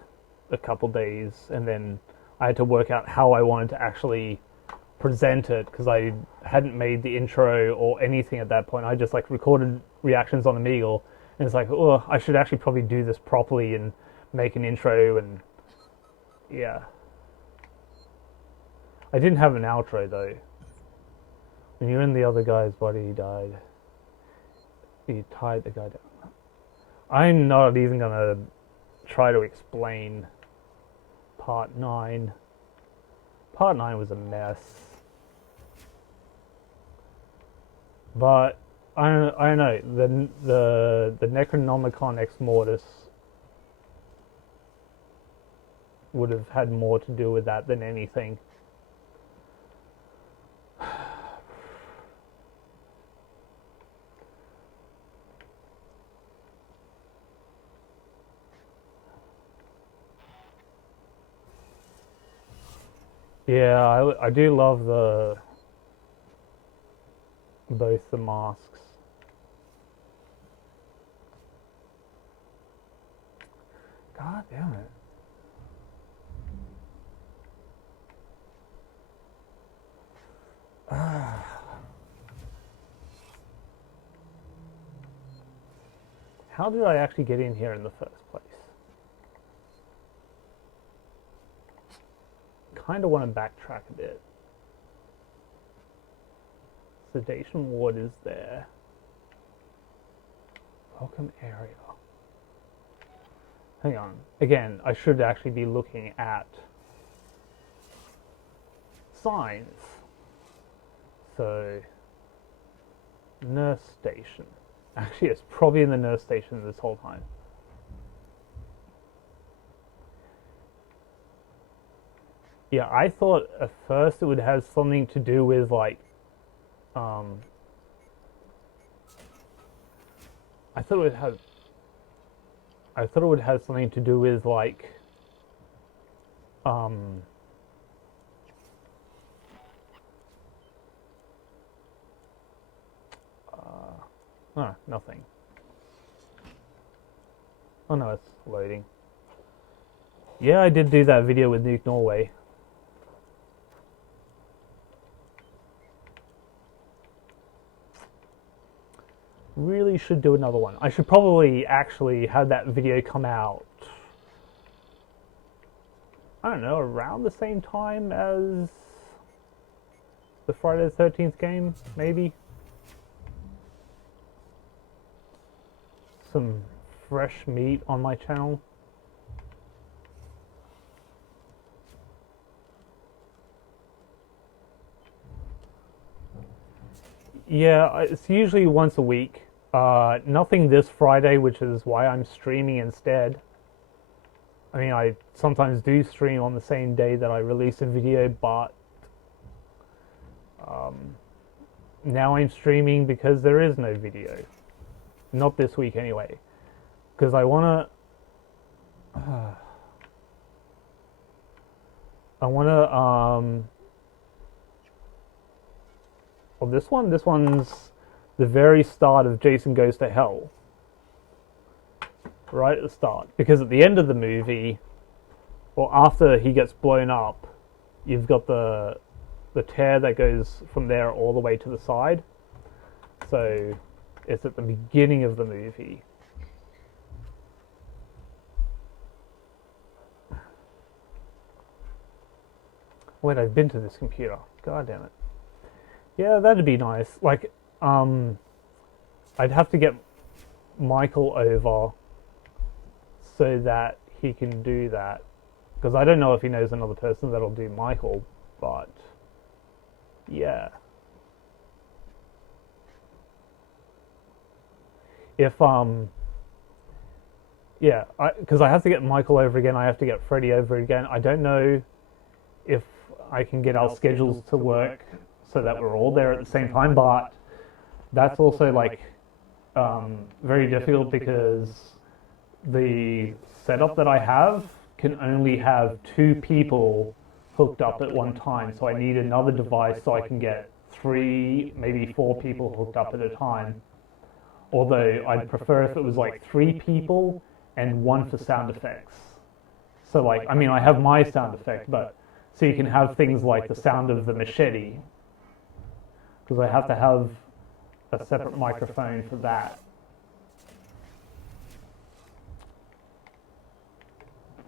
a couple days, and then I had to work out how I wanted to actually present it, because I hadn't made the intro or anything at that point. I just like recorded reactions on Omegle, and it's like, oh, I should actually probably do this properly and make an intro, and yeah. I didn't have an outro though. When you're in the other guy's body, he died. He tied the guy down. I'm not even gonna try to explain part 9. Part 9 was a mess. But I don't know, the Necronomicon Ex Mortis would have had more to do with that than anything. Yeah, I do love both the masks. God damn it. How did I actually get in here in the first place? Kind of want to backtrack a bit. Sedation ward is there. Welcome area. Hang on. Again, I should actually be looking at signs. So, nurse station. Actually, it's probably in the nurse station this whole time. Yeah, I thought at first it would have something to do with like, I thought it would have something to do with like, nothing. Oh no, it's loading. Yeah, I did do that video with Nuke Norway. Really should do another one. I should probably actually have that video come out, I don't know, around the same time as the Friday the 13th game, maybe. Some fresh meat on my channel. Yeah, it's usually once a week. Nothing this Friday, which is why I'm streaming instead. I mean, I sometimes do stream on the same day that I release a video, but Now I'm streaming because there is no video. Not this week anyway. Because I want to... well, this one's the very start of Jason Goes to Hell. Right at the start. Because at the end of the movie, or after he gets blown up, you've got the tear that goes from there all the way to the side. So it's at the beginning of the movie. Wait, I've been to this computer. God damn it. Yeah, that'd be nice. Like, I'd have to get Michael over so that he can do that. Because I don't know if he knows another person that'll do Michael, but yeah. If yeah, because I have to get Michael over again, I have to get Freddie over again. I don't know if I can get our schedules to work so that we're all there at the same time, but that's also like very difficult because the setup that I have can only have 2 people hooked up at one time, so I need another device so I can get 3, maybe 4 people hooked up at a time. Although I'd prefer if it was like 3 people and 1 for sound effects. So like, I mean, I have my sound effect, but so you can have things like the sound of the machete, because I have to have a separate microphone for that.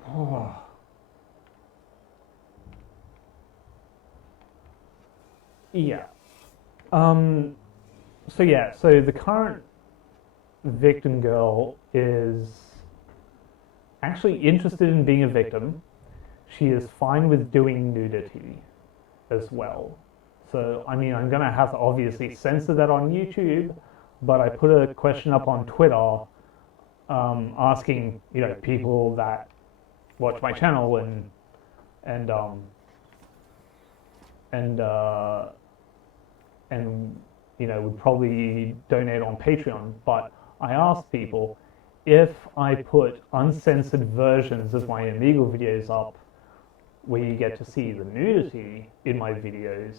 Oh. Yeah. So yeah, so the current victim girl is actually interested in being a victim. She is fine with doing nudity as well. So, I mean, I'm going to have to obviously censor that on YouTube, but I put a question up on Twitter asking, you know, people that watch my channel and you know, would probably donate on Patreon, but I asked people if I put uncensored versions of my Omegle videos up where you get to see the nudity in my videos,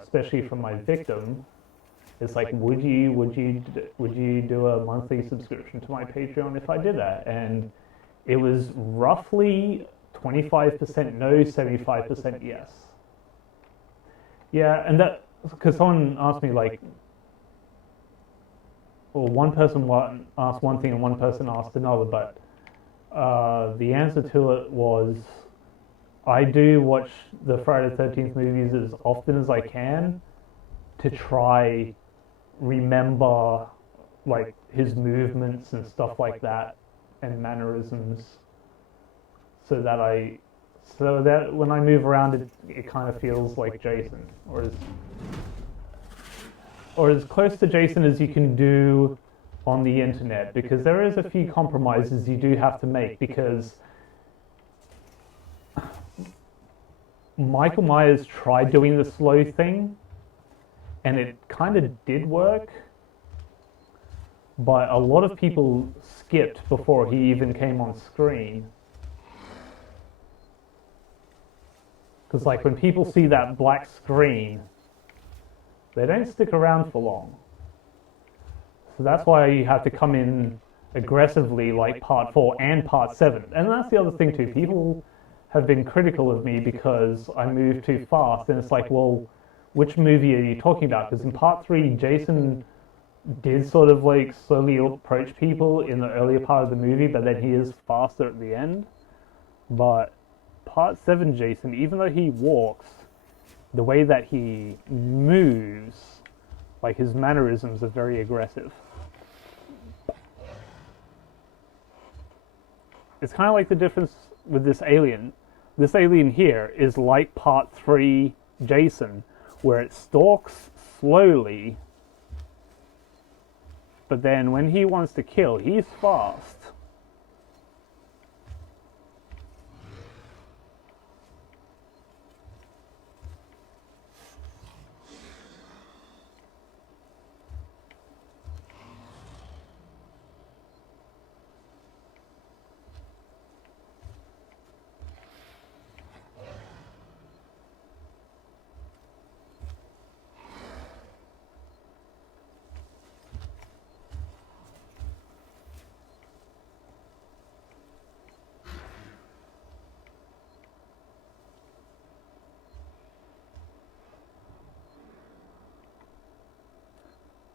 especially from my victim, it's like, would you do a monthly subscription to my Patreon if I did that? And it was roughly 25% no, 75% yes. Yeah, and that, because someone asked me like, well, one person asked one thing and one person asked another, but the answer to it was, I do watch the Friday the 13th movies as often as I can to try remember like his movements and stuff like that and mannerisms, so that when I move around it kind of feels like Jason, or as close to Jason as you can do on the internet, because there is a few compromises you do have to make, because Michael Myers tried doing the slow thing and it kind of did work, but a lot of people skipped before he even came on screen. Because like when people see that black screen, they don't stick around for long. So that's why you have to come in aggressively like part 4 and part 7. And that's the other thing too. People have been critical of me because I move too fast, and it's like, well, which movie are you talking about? Because in part 3, Jason did sort of like slowly approach people in the earlier part of the movie, but then he is faster at the end. But part 7 Jason, even though he walks, the way that he moves, like his mannerisms are very aggressive. It's kind of like the difference with this alien. This alien here is like part 3 Jason, where it stalks slowly, but then when he wants to kill, he's fast.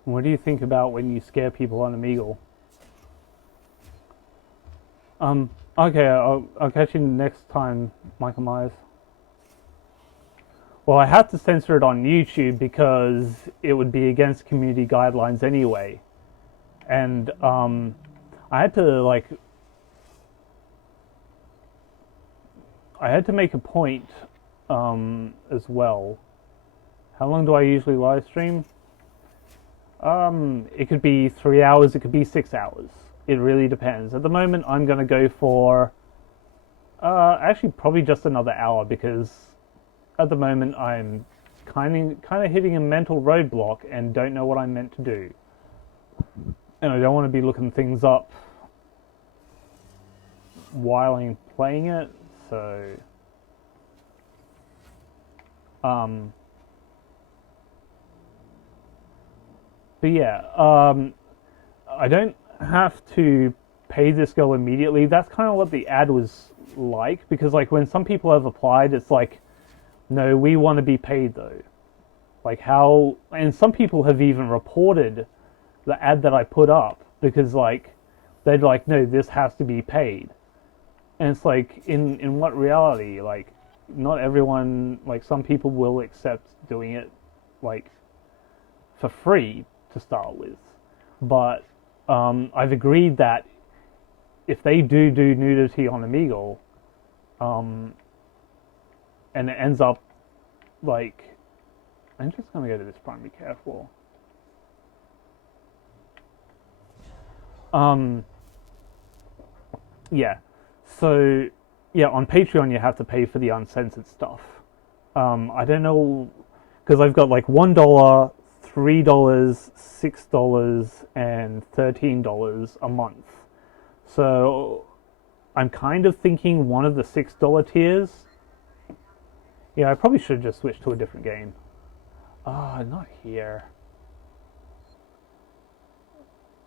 What do you think about when you scare people on Omegle? Okay, I'll catch you next time, Michael Myers. Well, I had to censor it on YouTube because it would be against community guidelines anyway. And I had to make a point as well. How long do I usually live stream? It could be 3 hours, it could be 6 hours. It really depends. At the moment, I'm gonna go for actually probably just another hour because at the moment I'm kind of hitting a mental roadblock and don't know what I'm meant to do, and I don't want to be looking things up while I'm playing it. So but yeah, I don't have to pay this girl immediately. That's kind of what the ad was like, because like when some people have applied, it's like, no, we want to be paid though. Like how, and some people have even reported the ad that I put up because like they're like, no, this has to be paid. And it's like, in what reality? Like, not everyone, like some people will accept doing it like for free to start with, but I've agreed that if they do nudity on Omegle, and it ends up like, I'm just gonna go to this primary care floor. Yeah, so yeah, on Patreon you have to pay for the uncensored stuff. I don't know, because I've got like $1, $3, $6, and $13 a month. So I'm kind of thinking one of the $6 tiers. Yeah, I probably should have just switched to a different game. Ah, not here.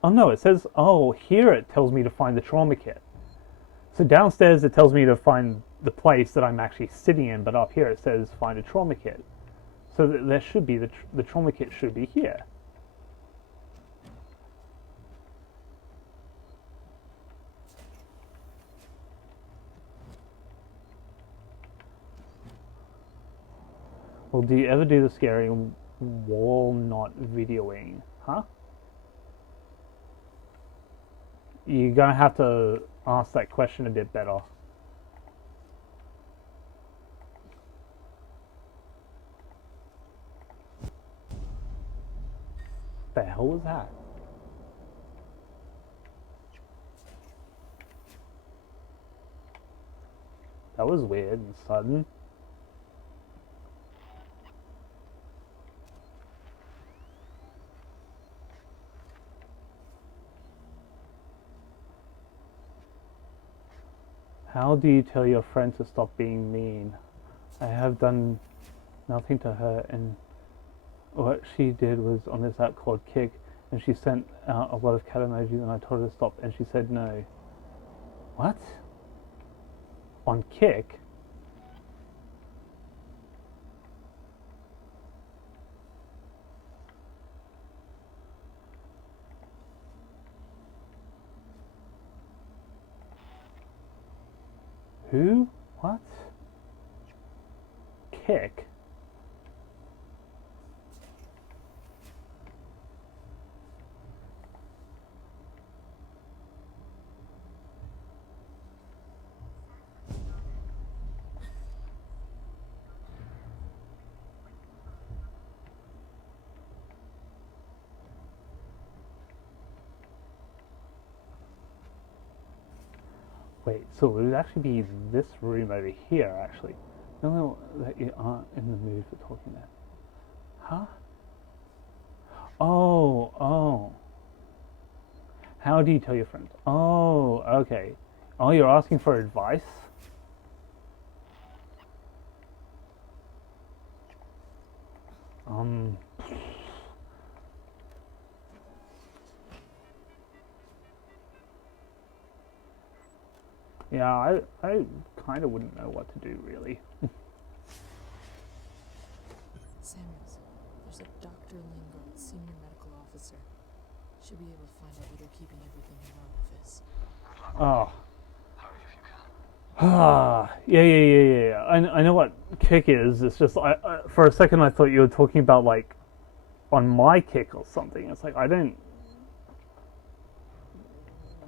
Oh no, it says, oh, here it tells me to find the trauma kit. So downstairs it tells me to find the place that I'm actually sitting in, but up here it says find a trauma kit. So there should be, the trauma kit should be here. Well, do you ever do the scary wall not videoing? Huh? You're gonna have to ask that question a bit better. The hell was that? That was weird and sudden. How do you tell your friend to stop being mean? I have done nothing to her, and what she did was on this app called Kick, and she sent out a lot of cat emojis, and I told her to stop, and she said no. What? On Kick? Who? What? Kick? Wait, so it would actually be this room over here, actually. No, that you aren't in the mood for talking that. Huh? Oh. How do you tell your friends? Oh, okay. Oh, you're asking for advice? Yeah, I kind of wouldn't know what to do, really. Samuels, there's a Dr. Lingard, senior medical officer. Should be able to find out where they're keeping everything in our office. Oh. Ah, yeah. I know what kick is. It's just for a second I thought you were talking about like on my kick or something. It's like I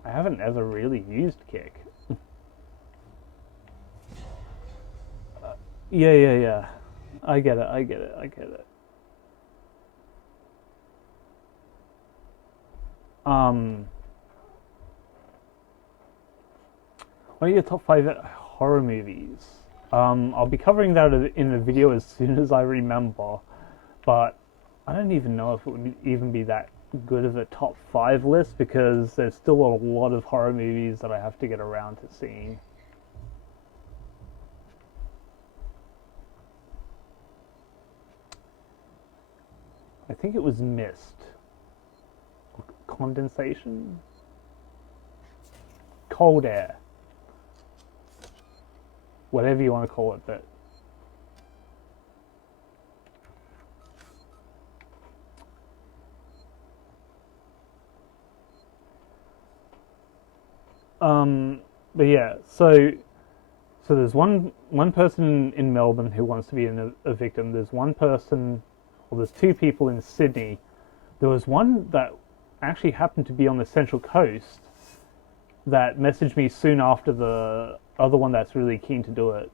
haven't ever really used kick. Yeah. I get it. What are your top 5 horror movies? I'll be covering that in a video as soon as I remember, but I don't even know if it would even be that good of a top 5 list because there's still a lot of horror movies that I have to get around to seeing. I think it was Mist. Condensation? Cold air. Whatever you want to call it, but but yeah, so there's one person in Melbourne who wants to be a victim. There's one person, or there's 2 people in Sydney. There was one that actually happened to be on the Central Coast that messaged me soon after the other one that's really keen to do it.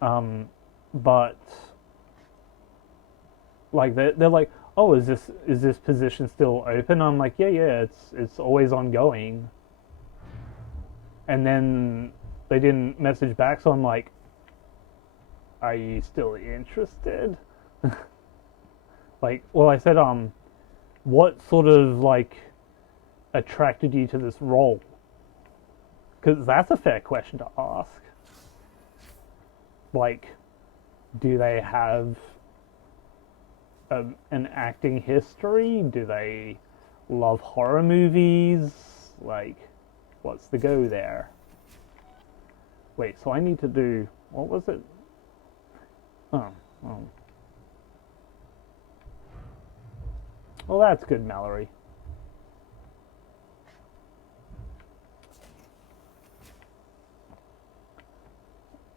But like they're like, oh, is this position still open? I'm like, yeah, it's always ongoing. And then they didn't message back, so I'm like, are you still interested? Like, well, I said, what sort of like attracted you to this role? Because that's a fair question to ask. Like, do they have an acting history? Do they love horror movies? Like, what's the go there? Wait, so I need to do, what was it? Oh. Well, that's good, Mallory.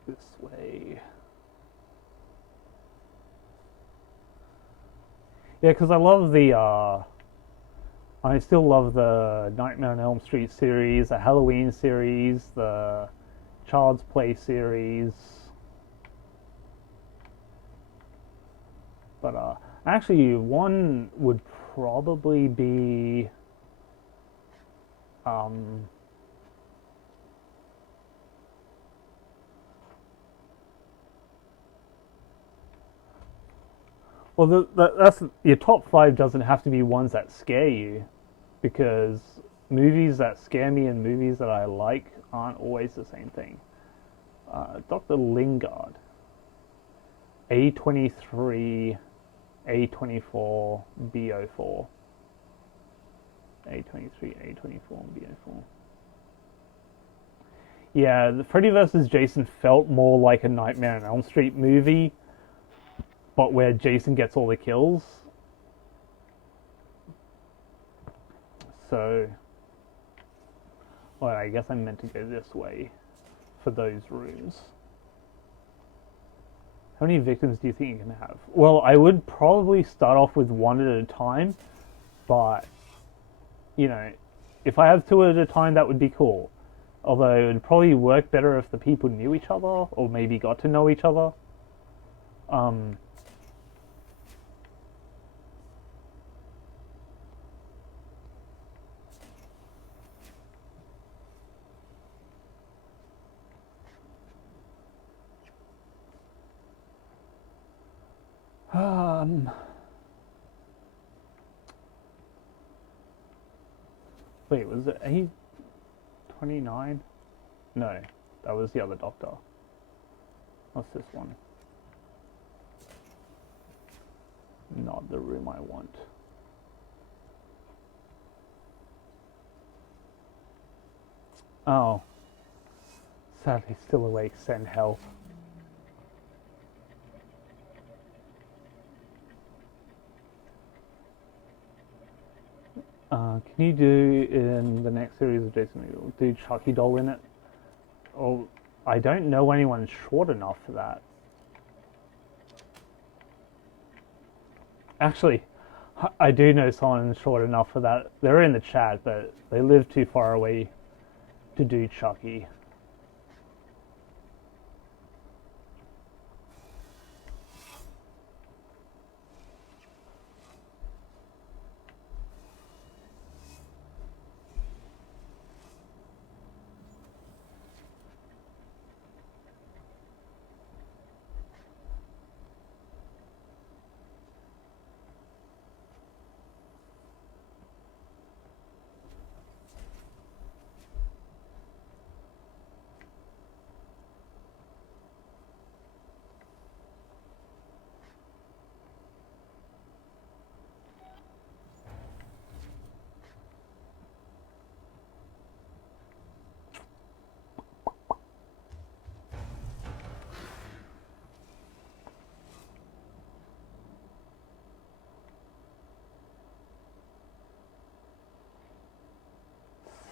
This way. Yeah, because I still love the Nightmare on Elm Street series, the Halloween series, the Child's Play series. But actually, one would probably be well, that's your top 5 doesn't have to be ones that scare you, because movies that scare me and movies that I like aren't always the same thing. Dr. Lingard, A23, A24, BO4. A23, A24, and BO4. Yeah, the Freddy vs. Jason felt more like a Nightmare on Elm Street movie, but where Jason gets all the kills. So, well, I guess I meant to go this way for those rooms. How many victims do you think you can have? Well, I would probably start off with 1 at a time, but, you know, if I have 2 at a time, that would be cool. Although it would probably work better if the people knew each other, or maybe got to know each other. Wait, was it A29? No, that was the other doctor. What's this one? Not the room I want. Oh. Sadly still awake, send help. Can you do in the next series of Jason Eagle, do Chucky doll in it? Oh, I don't know anyone short enough for that. Actually, I do know someone short enough for that. They're in the chat, but they live too far away to do Chucky.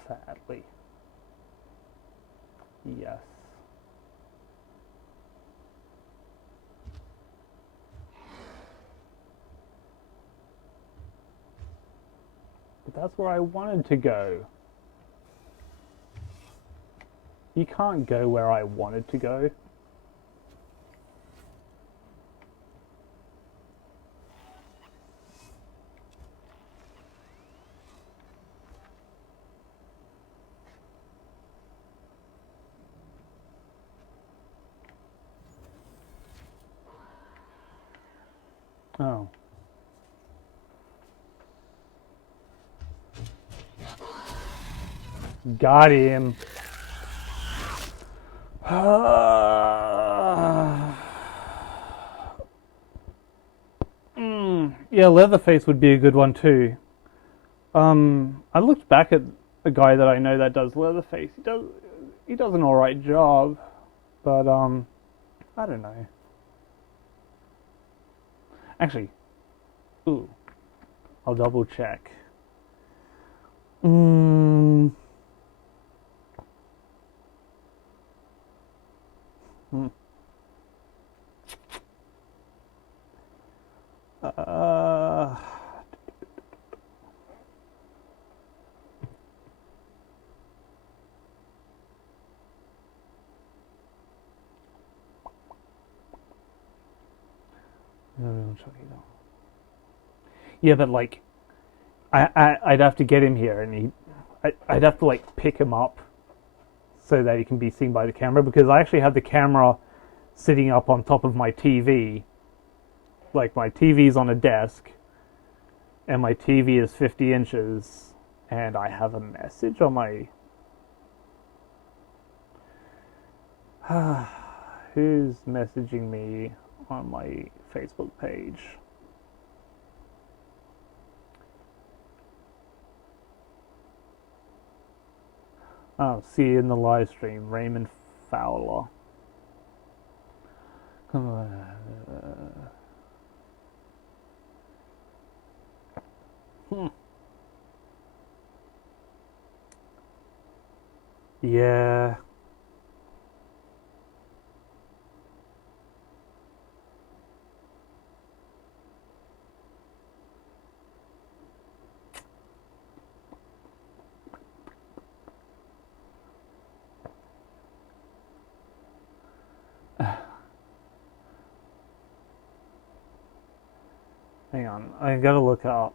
Sadly. Yes. But that's where I wanted to go. You can't go where I wanted to go. Oh. Got him. Yeah, Leatherface would be a good one too. I looked back at a guy that I know that does Leatherface. He does an alright job, but I don't know. Actually, ooh, I'll double check. Hmm. Uh, yeah, but like, I'd have to get him here, and I'd have to like pick him up so that he can be seen by the camera, because I actually have the camera sitting up on top of my TV. Like, my TV's on a desk, and my TV is 50 inches, and I have a message on my... Who's messaging me on my Facebook page? Oh, see you in the live stream, Raymond Fowler. Come on. Yeah. Hang on, I gotta look up.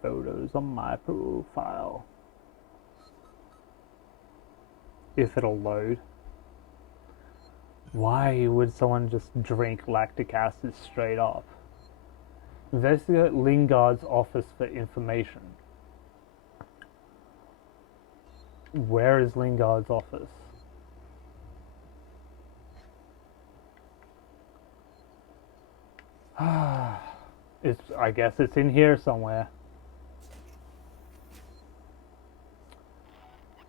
Photos on my profile. If it'll load. Why would someone just drink lactic acid straight up? Investigate Lingard's office for information. Where is Lingard's office? I guess it's in here somewhere.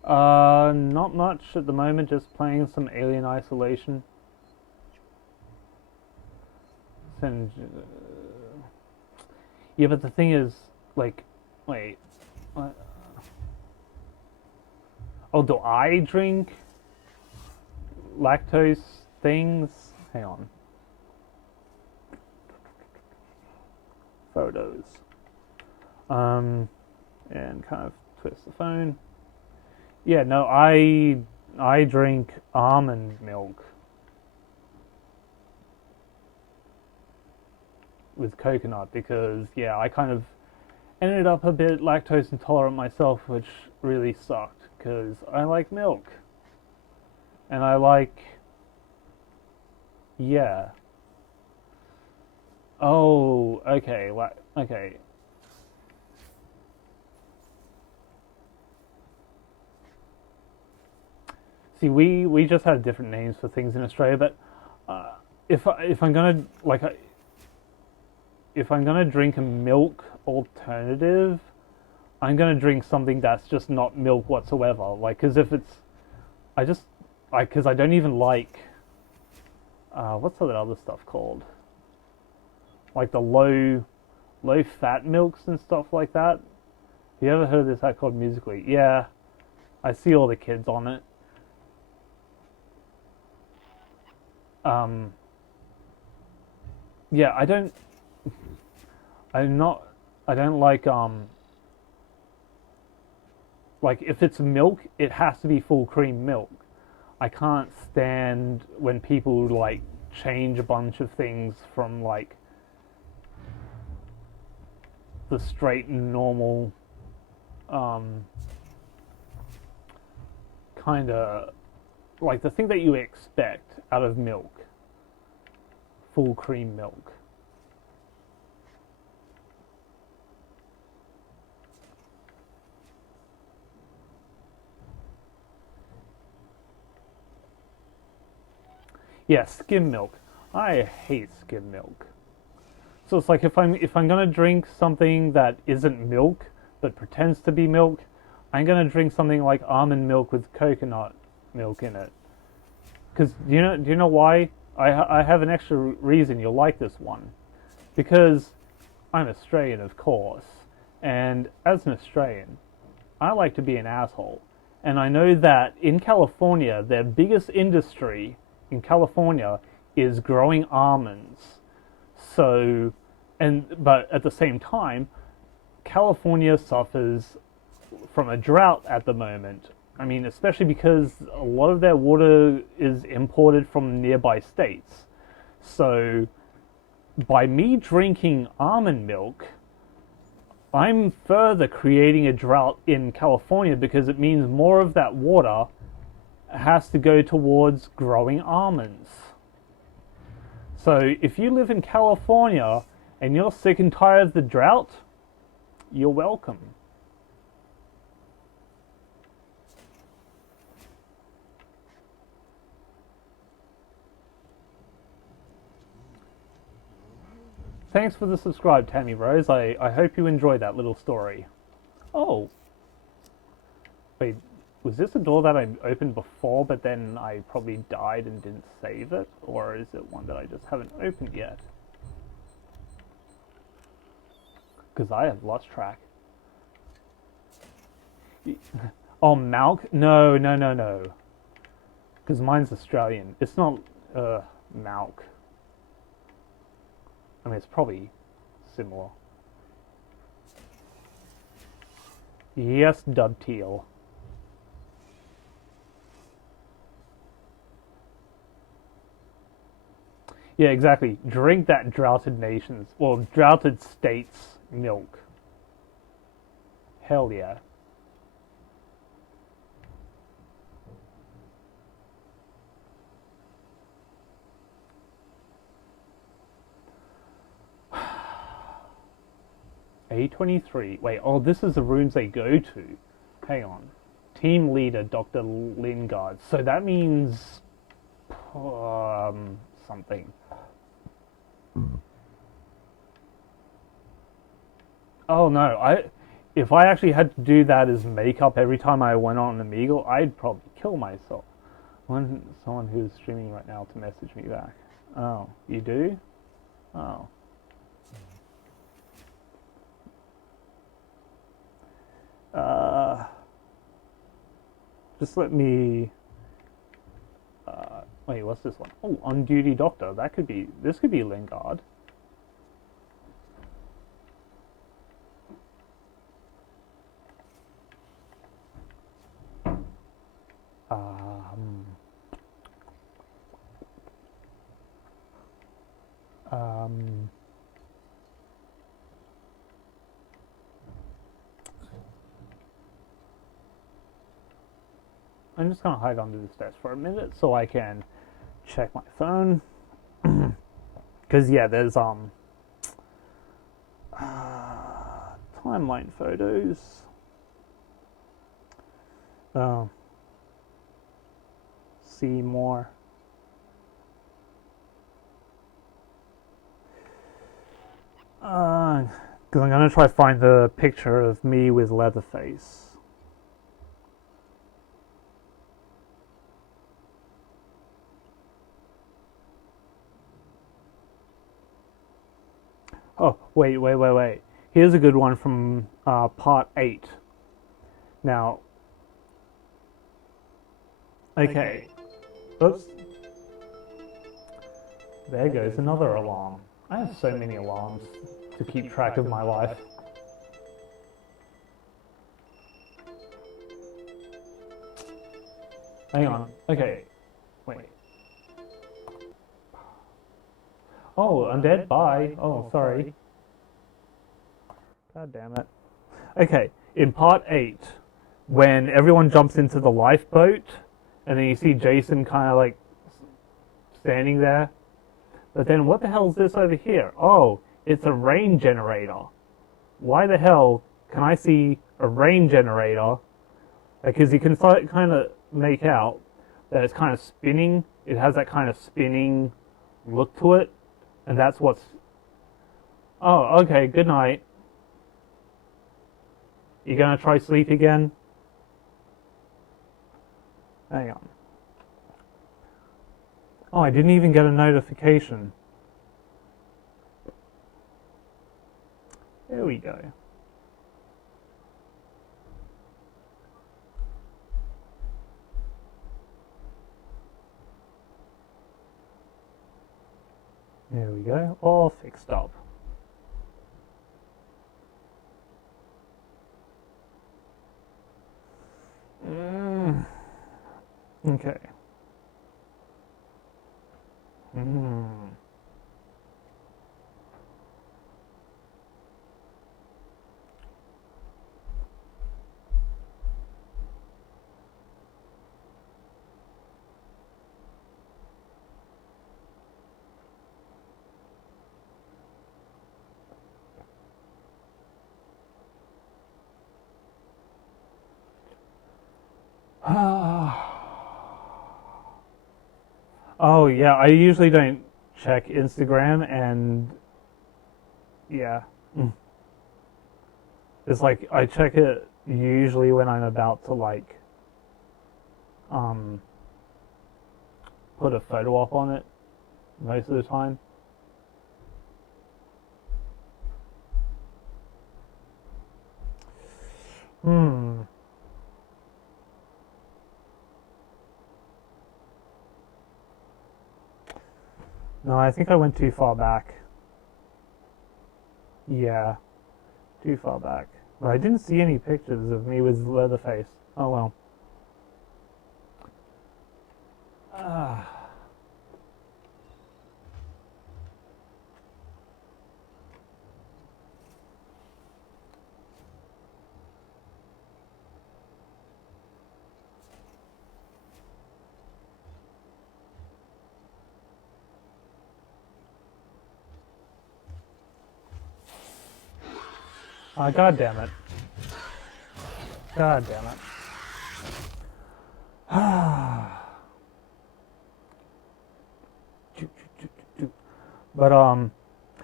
Not much at the moment, just playing some Alien Isolation. And yeah, but the thing is, like, wait. Oh, do I drink lactose things? Hang on. Photos. And kind of twist the phone. Yeah, no, I drink almond milk with coconut because yeah, I kind of ended up a bit lactose intolerant myself, which really sucked because I like milk. And I like yeah. Oh, okay. Okay. See, we just have different names for things in Australia, but if I'm gonna like if I'm gonna drink a milk alternative, I'm gonna drink something that's just not milk whatsoever. Like, because if it's, because I don't even like, what's that other stuff called? Like the low fat milks and stuff like that. Have you ever heard of this app called Musically? Yeah, I see all the kids on it. Um, yeah, I'm not, I don't like if it's milk, it has to be full cream milk. I can't stand when people like change a bunch of things from like the straight and normal kind of like the thing that you expect out of milk, full cream milk. Yeah, skim milk. I hate skim milk. So it's like if I'm gonna drink something that isn't milk but pretends to be milk, I'm gonna drink something like almond milk with coconut milk in it. Because do you know why? I have an extra reason you'll like this one, because I'm Australian, of course, and as an Australian, I like to be an asshole, and I know that in California, their biggest industry in California is growing almonds. So, but at the same time, California suffers from a drought at the moment. I mean, especially because a lot of their water is imported from nearby states. So, by me drinking almond milk, I'm further creating a drought in California because it means more of that water has to go towards growing almonds. So if you live in California and you're sick and tired of the drought, you're welcome. Thanks for the subscribe, Tammy Rose. I hope you enjoyed that little story. Oh. Wait, was this a door that I opened before, but then I probably died and didn't save it? Or is it one that I just haven't opened yet? Because I have lost track. Oh, Malk? No. Because mine's Australian. It's not, Malk. I mean, it's probably similar. Yes, Dubteal. Yeah, exactly. Drink that droughted nations, well, droughted states milk. Hell yeah. A23. Wait, oh, this is the rooms they go to. Hang on. Team leader, Dr. Lingard. So that means something. Oh no, if I actually had to do that as makeup every time I went on Omegle, I'd probably kill myself. I want someone who's streaming right now to message me back. Oh, you do? Oh. Just let me. Wait, what's this one? Oh, on duty doctor. That could be. This could be Lingard. Um. Um. I'm just gonna hide under this desk for a minute so I can check my phone. Because yeah, there's timeline photos. Oh, see more. Because I'm gonna try to find the picture of me with Leatherface. Oh, wait. Here's a good one from part 8. Now, okay. Oops. There goes another alarm. I have so many alarms to keep track of my life. Hang on. Okay. Wait. Oh, undead? Bye. Oh, sorry. God damn it. Okay, in part 8, when everyone jumps into the lifeboat, and then you see Jason kind of like standing there. But then what the hell is this over here? Oh, it's a rain generator. Why the hell can I see a rain generator? Because you can kind of make out that it's kind of spinning. It has that kind of spinning look to it. And that's what's... Oh, okay, good night. You gonna try sleep again? Hang on. Oh, I didn't even get a notification. There we go. There we go. All fixed up. Okay. Oh yeah, I usually don't check Instagram, and yeah, it's like I check it usually when I'm about to like um put a photo up on it most of the time. No, I think I went too far back. Yeah, too far back. But I didn't see any pictures of me with Leatherface. Oh well. God damn it. God damn it. But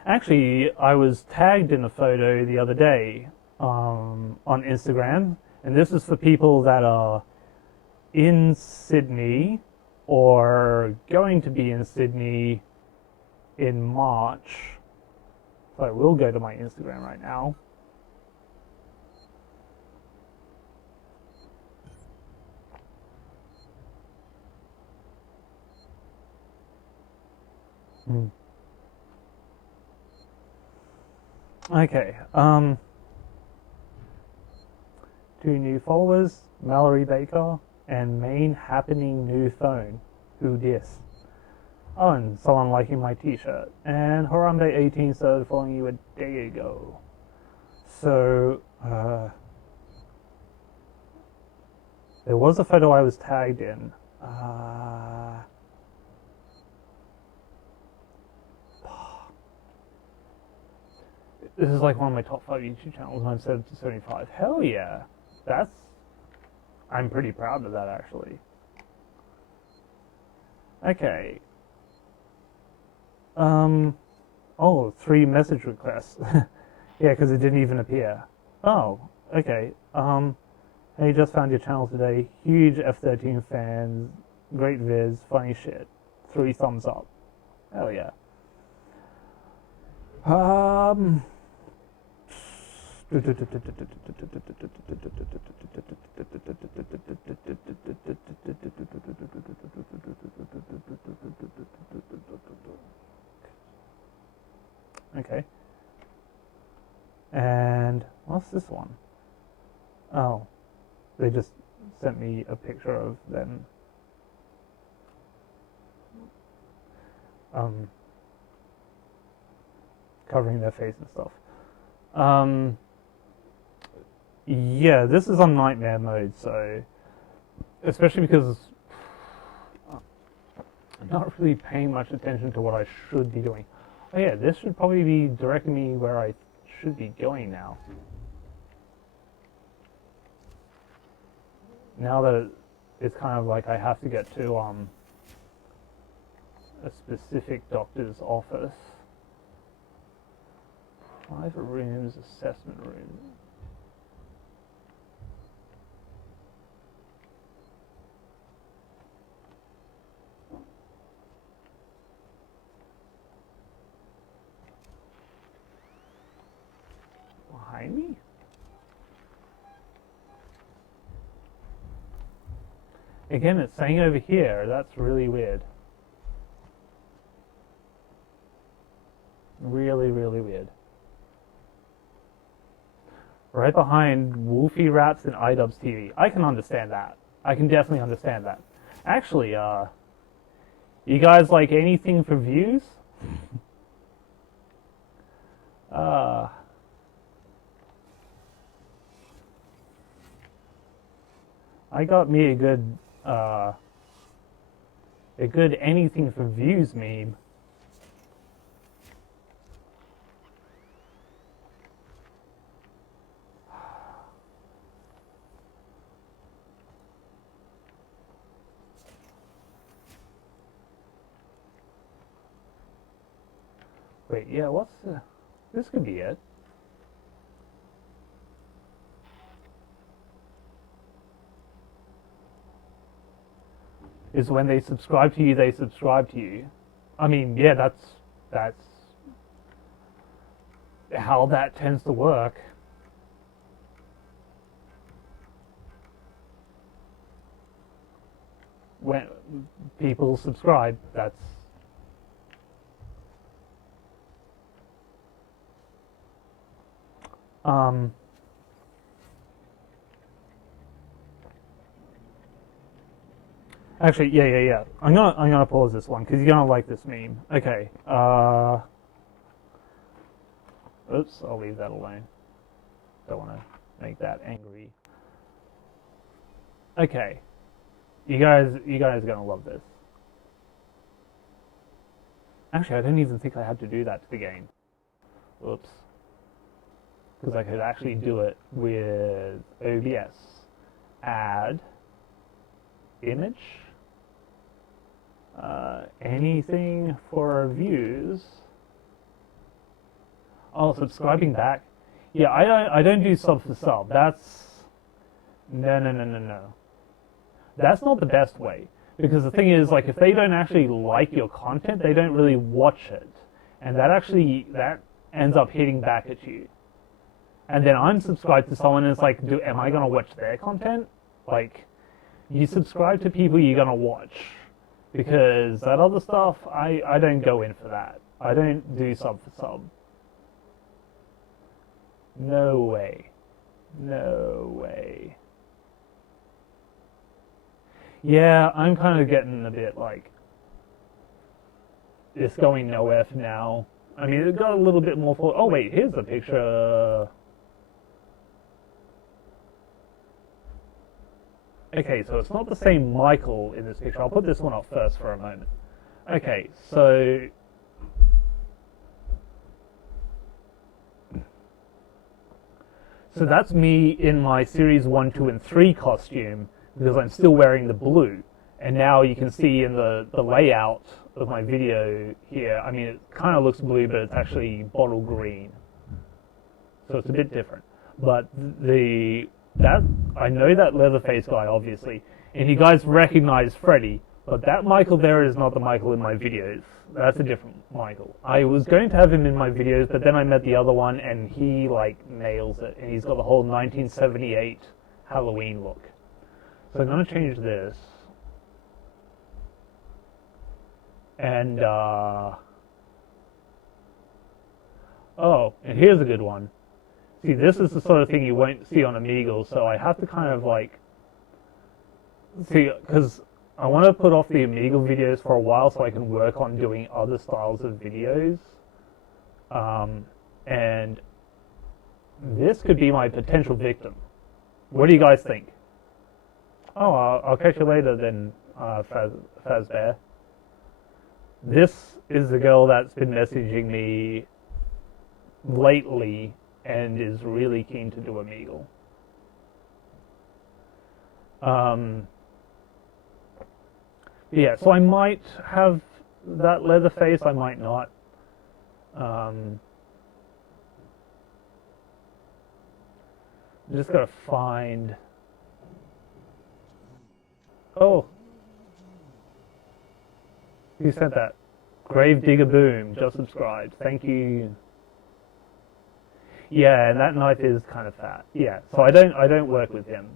actually, I was tagged in a photo the other day on Instagram, and this is for people that are in Sydney or going to be in Sydney in March. So I will go to my Instagram right now. Okay. 2 new followers, Mallory Baker and main happening new phone. Who dis? Oh, and someone liking my t-shirt. And Harambe18 started following you a day ago. So, there was a photo I was tagged in. This is like one of my top 5 YouTube channels, and I'm 7 to 75. Hell yeah. I'm pretty proud of that, actually. Okay. Oh, 3 message requests. Yeah, because it didn't even appear. Oh, okay. Hey, just found your channel today. Huge F13 fans. Great viz. Funny shit. 3 thumbs up. Hell yeah. Okay. And what's this one? Oh, they just sent me a picture of them covering their face and stuff. Yeah, this is on nightmare mode, so especially because I'm not really paying much attention to what I should be doing. Oh yeah, this should probably be directing me where I should be going now. Now that it's kind of like I have to get to a specific doctor's office. Private rooms, assessment rooms. Behind me? Again, it's saying over here. That's really weird. Really, really weird. Right behind Wolfie Rats and iDubbbz TV. I can understand that. I can definitely understand that. Actually, you guys like anything for views? I got me a good anything for views meme. Wait, yeah, this could be it. Is when they subscribe to you, they subscribe to you. I mean, yeah, that's how that tends to work. When people subscribe, that's actually, yeah. I'm gonna pause this one because you're gonna like this meme. Okay. Oops, I'll leave that alone. Don't want to make that angry. Okay. You guys are gonna love this. Actually, I don't even think I had to do that to the game. Oops. Because I could actually do it with OBS. Add image. Anything for views. Oh, subscribing back. Yeah, I don't do sub for sub. That's no. That's not the best way, because the thing is, like, if they don't actually like your content, they don't really watch it, and that ends up hitting back at you. And then I'm subscribed to someone and it's like, am I going to watch their content? Like, you subscribe to people you're going to watch. Because that other stuff, I don't go in for that. I don't do sub for sub. No way. No way. Yeah, I'm kind of getting a bit like, it's going nowhere for now. I mean, it got a little bit more for... Oh, wait, here's a picture. Okay, so it's not the same Michael in this picture. I'll put this one up first for a moment. Okay, so... So that's me in my Series 1, 2, and 3 costume, because I'm still wearing the blue. And now you can see in the layout of my video here, I mean, it kind of looks blue, but it's actually bottle green. So it's a bit different. But I know that Leatherface guy, obviously, and you guys recognize Freddy, but that Michael there is not the Michael in my videos. That's a different Michael. I was going to have him in my videos, but then I met the other one, and he, like, nails it. And he's got the whole 1978 Halloween look. So I'm going to change this. And, oh, and here's a good one. See, this is the sort of thing you won't see on Omegle, so I have to kind of, like, see, because I want to put off the Omegle videos for a while so I can work on doing other styles of videos. And this could be my potential victim. What do you guys think? Oh, I'll catch you later then, Fazbear. This is the girl that's been messaging me lately and is really keen to do Omegle. Yeah, so I might have that Leatherface, I might not. Just gotta find... Oh! Who sent that? Gravedigger Boom, just subscribed. Thank you. Yeah, and that knife is kind of fat. Yeah, so I don't work with him.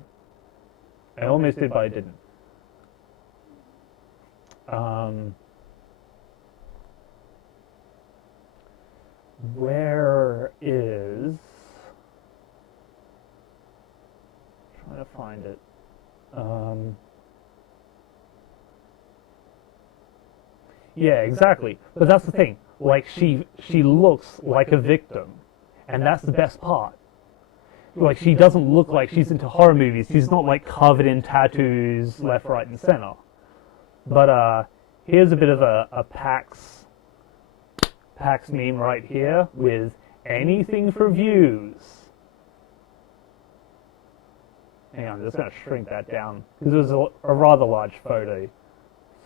I almost did, but I didn't. Where is... trying to find it. Yeah, exactly. But that's the thing. Like, she looks like a victim. And that's the best part. Like, she doesn't look like she's into horror movies. She's not, like, covered in tattoos left, right, and center. But, here's a bit of a PAX meme right here with anything for views. Hang on, I'm just going to shrink that down. Because it was a rather large photo.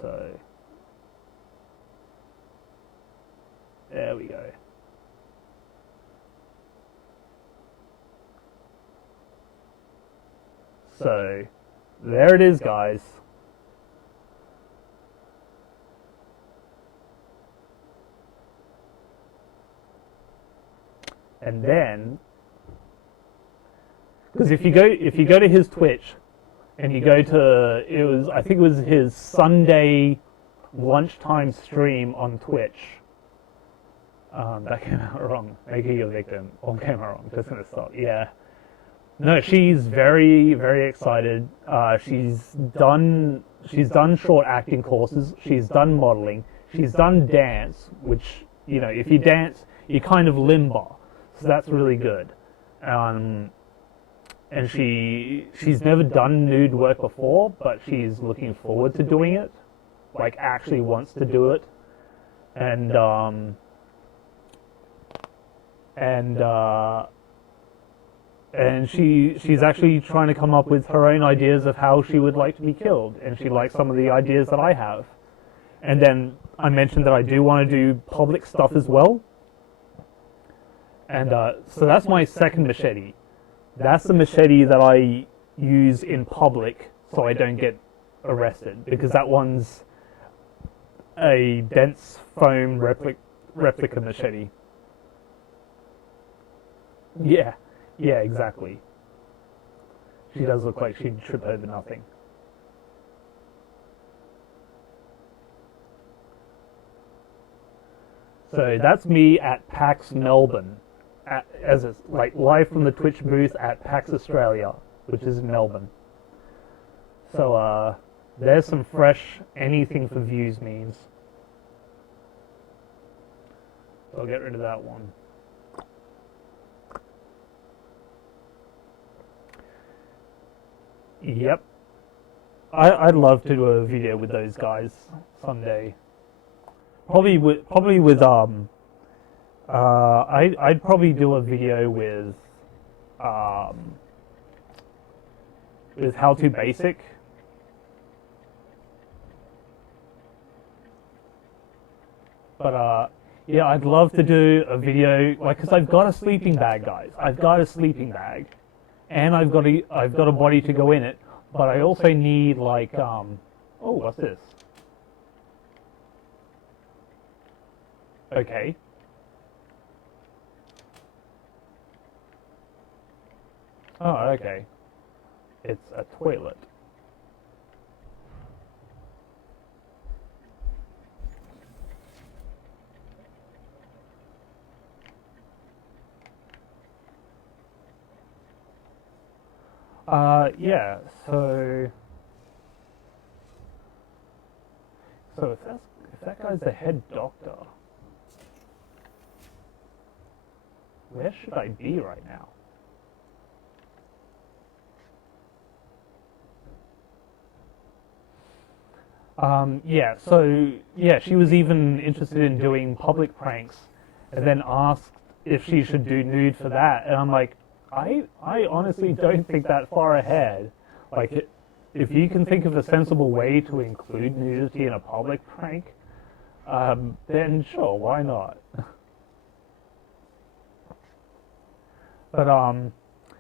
So... there we go. So, there it is, guys. And then, because if you go to his Twitch, and you go to, I think it was his Sunday lunchtime stream on Twitch. That came out wrong. Making you a victim. All came out wrong. Just gonna stop. Yeah. No, she's very, very excited. She's done short acting courses. She's done modeling. She's done dance, which, you know, if you dance, you kind of limber. So that's really good. And she's never done nude work before, but she's looking forward to doing it. Like, actually wants to do it. And she's actually trying to come up with her own ideas of how she would like to be killed, and she likes some of the ideas that I have. And then I mentioned that I do want to do public stuff as well. And so that's my second machete. That's the machete that I use in public so I don't get arrested, because that one's a dense foam replica machete. Yeah, yeah, exactly. She does look like she'd trip over nothing. So that's me at PAX Melbourne, as it's like live from the Twitch booth at PAX Australia, which is in Melbourne. So there's some fresh anything for views memes. So I'll get rid of that one. Yep. I'd love to do a video with those guys someday. I'd probably do a video with How to Basic. But yeah, I'd love to do a video like because I've got a sleeping bag, guys. I've got a sleeping bag, and I've got a body to go in it. But I also need like oh, what's this? Okay. Oh, okay. It's a toilet. Yeah, so if that guy's the head doctor, where should I be right now? Yeah, so yeah, she was even interested in doing public pranks, and then asked if she should do nude for that, and I'm like, I honestly don't think that far ahead. Like, if you can think of a sensible way to include nudity in a public prank, then sure, why not? But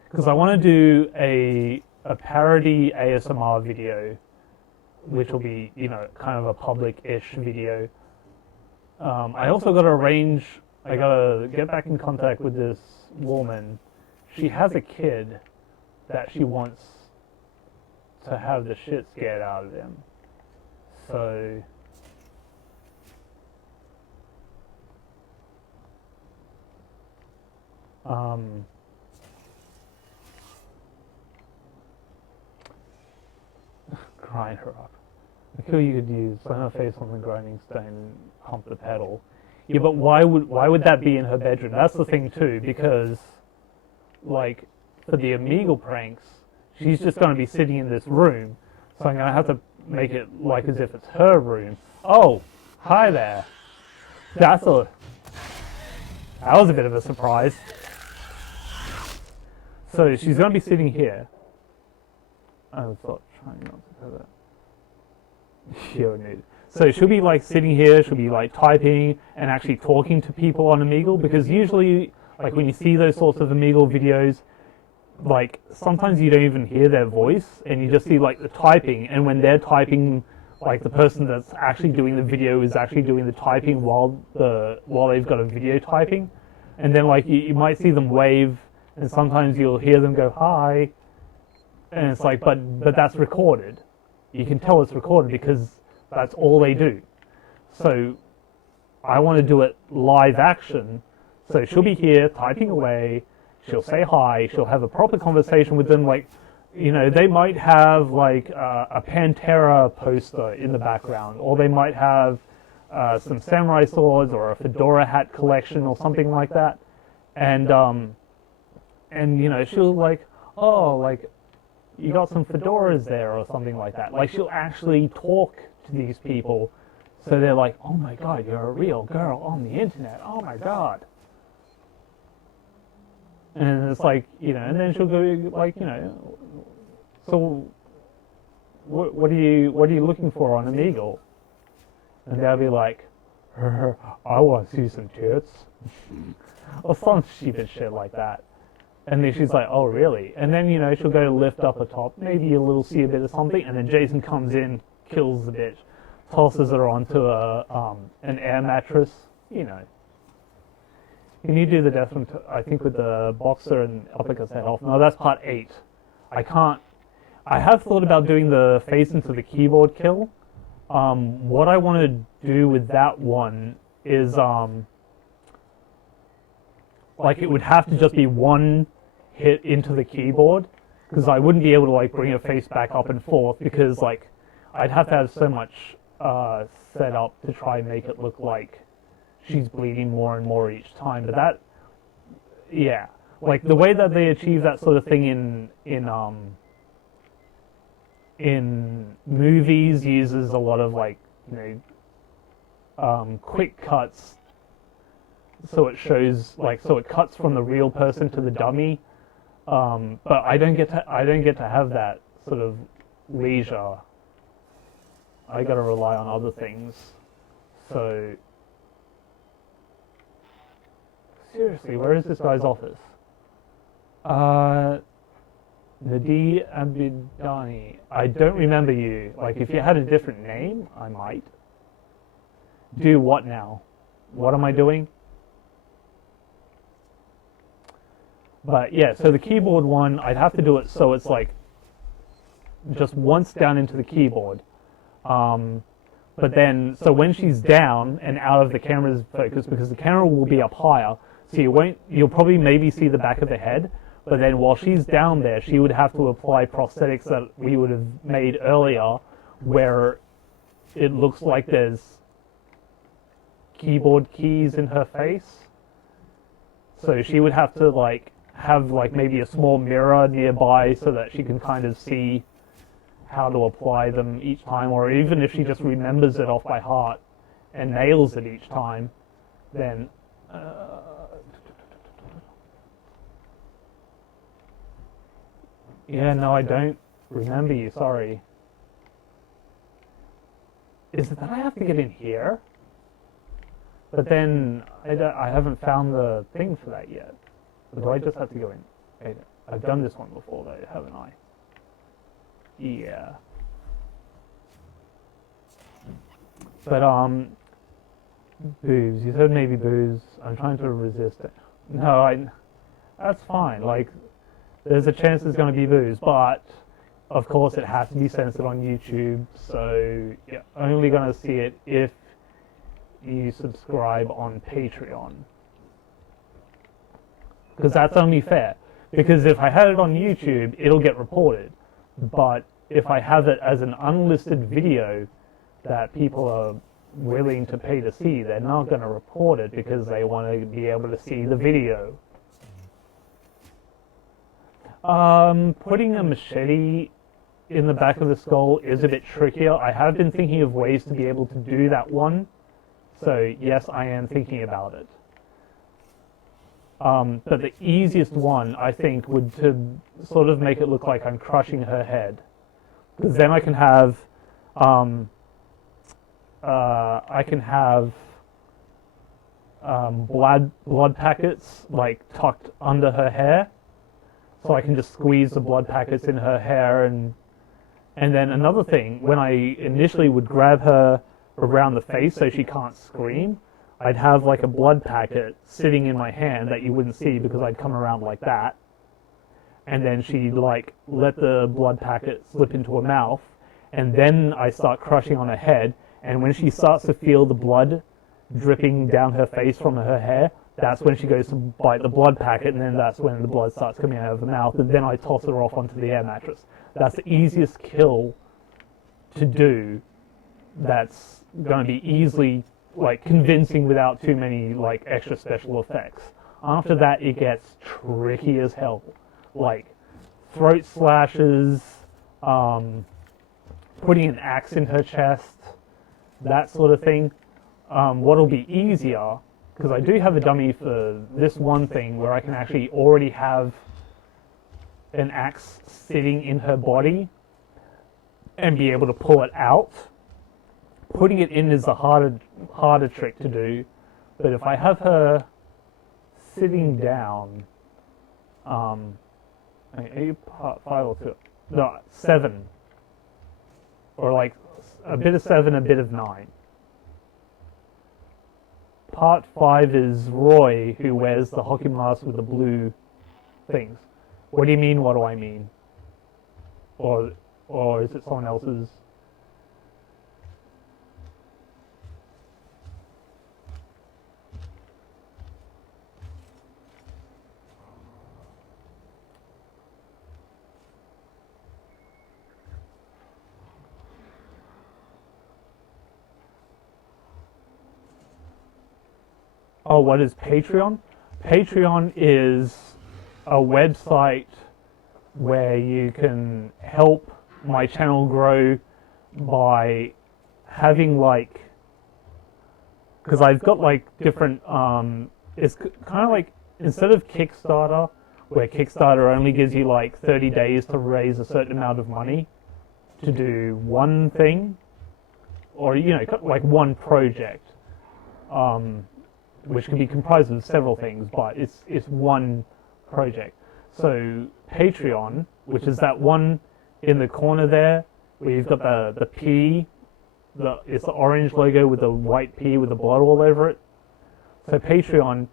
because I want to do a parody ASMR video, which will be, you know, kind of a public-ish video. I also got to arrange. I got to get back in contact with this woman. She has a kid that she wants to have the shit scared out of him. So grind her up. I feel you could use slam her face on the grinding stone and pump the pedal. Yeah, but why would that be in her bedroom? That's the thing too, because like for the Omegle pranks, she's just going to be sitting in this room, so I'm going to have to make it like as if it's her room. Oh, hi there. That was a bit of a surprise. So she's going to be sitting here. I was trying not to do that. So she'll be like sitting here, she'll be like typing and actually talking to people on Omegle, because usually like when you see those sorts of Omegle videos, like sometimes you don't even hear their voice and you just see like the typing, and when they're typing, like the person that's actually doing the video is actually doing the typing while they've got a video typing, and then like you might see them wave, and sometimes you'll hear them go hi, and it's like but that's recorded. You can tell it's recorded because that's all they do. So I want to do it live action. So she'll be here typing away, she'll say hi, she'll have a proper conversation with them, like, you know, they might have like a Pantera poster in the background, or they might have some samurai swords or a fedora hat collection or something like that. And you know, she'll like, oh, like, you got some fedoras there or something like that. Like, she'll actually talk to these people, so they're like, oh my god, you're a real girl on the internet, oh my god. And it's like, you know, and then she'll go like, you know, so what are you looking for on Omegle? And they'll be like, I want to see some tits, or some stupid shit like that. And then she's like, oh really? And then, you know, she'll go to lift up a top, maybe a little see a bit of something, and then Jason comes in, kills the bitch, tosses her onto an air mattress, you know. Can you do the death from, I think, with the boxer and uppercuts head off? No, that's part 8. I can't. I have thought about doing the face into the keyboard kill. What I want to do with that one is, like, it would have to just be one hit into the keyboard, because I wouldn't be able to, like, bring her face back up and forth, because, like, I'd have to have so much set up to try and make it look like she's bleeding more and more each time. But that, yeah, like the way that they achieve that sort of thing in movies uses a lot of, like, quick cuts, so it shows, like, so it cuts from the real person to the dummy. But I don't get to have that sort of leisure. I gotta rely on other things. So seriously, where is this guy's office? Nadi Abidani. I don't remember you. Like, if you had a different name, I might. Do what now? What am I doing? But yeah, so the keyboard one, I'd have to do it so it's like just once down into the keyboard. But then, so when she's down and out of the camera's focus, because the camera will be up higher, so you'll probably maybe see the back of the head, but then while she's down there, she would have to apply prosthetics that we would have made earlier, where it looks like there's keyboard keys in her face. So she would have to, like, have, like, maybe a small mirror nearby so that she can kind of see how to apply them each time, or even if she just remembers it off by heart and nails it each time, then yeah, no, I don't remember you, sorry. Is it that I have to get in here? But then I haven't found the thing for that yet. Or do I just have to go in? I've done this one before though, haven't I? Yeah. But, booze. You said maybe booze. I'm trying to resist it. No, that's fine. Like, there's a chance there's going to be booze, but of course it has to be censored on YouTube, so you're only going to see it if you subscribe on Patreon. Because that's only fair. Because if I had it on YouTube, it'll get reported. But if I have it as an unlisted video that people are willing to pay to see, they're not going to report it because they want to be able to see the video. Putting a machete in the back of the skull is a bit trickier. I have been thinking of ways to be able to do that one. So yes, I am thinking about it. But the easiest one, I think, would to sort of make it look like I'm crushing her head. Because then I can have, blood packets, like, tucked under her hair. So I can just squeeze the blood packets in her hair. And then another thing, when I initially would grab her around the face so she can't scream, I'd have, like, a blood packet sitting in my hand that you wouldn't see because I'd come around like that. And then she'd, like, let the blood packet slip into her mouth. And then I start crushing on her head. And when she starts to feel the blood dripping down her face from her hair, that's when she goes to bite the blood packet, and then that's when the blood starts coming out of her mouth, and then I toss her off onto the air mattress. That's the easiest kill to do. That's going to be easily, like, convincing without too many, like, extra special effects. After that, it gets tricky as hell. Like, throat slashes, putting an axe in her chest, that sort of thing. What'll be easier, because I do have a dummy for this one thing where I can actually already have an axe sitting in her body and be able to pull it out. Putting it in is the harder trick to do, but if I have her sitting down, 8, 5 or 2, no, 7, or like a bit of 7, a bit of 9. part 5 is Roy, who wears the hockey mask with the blue things. What do you mean? What do I mean? Or is it someone else's? Oh, what is Patreon? Patreon is a website where you can help my channel grow by having like, because I've got like different, it's kind of like, instead of Kickstarter, where Kickstarter only gives you like 30 days to raise a certain amount of money to do one thing, or, you know, like one project, which can be comprised of several things, but it's one project. So Patreon, which is that one in the corner there, where you've got the P, it's the orange logo with the white P with the blood all over it. So Patreon,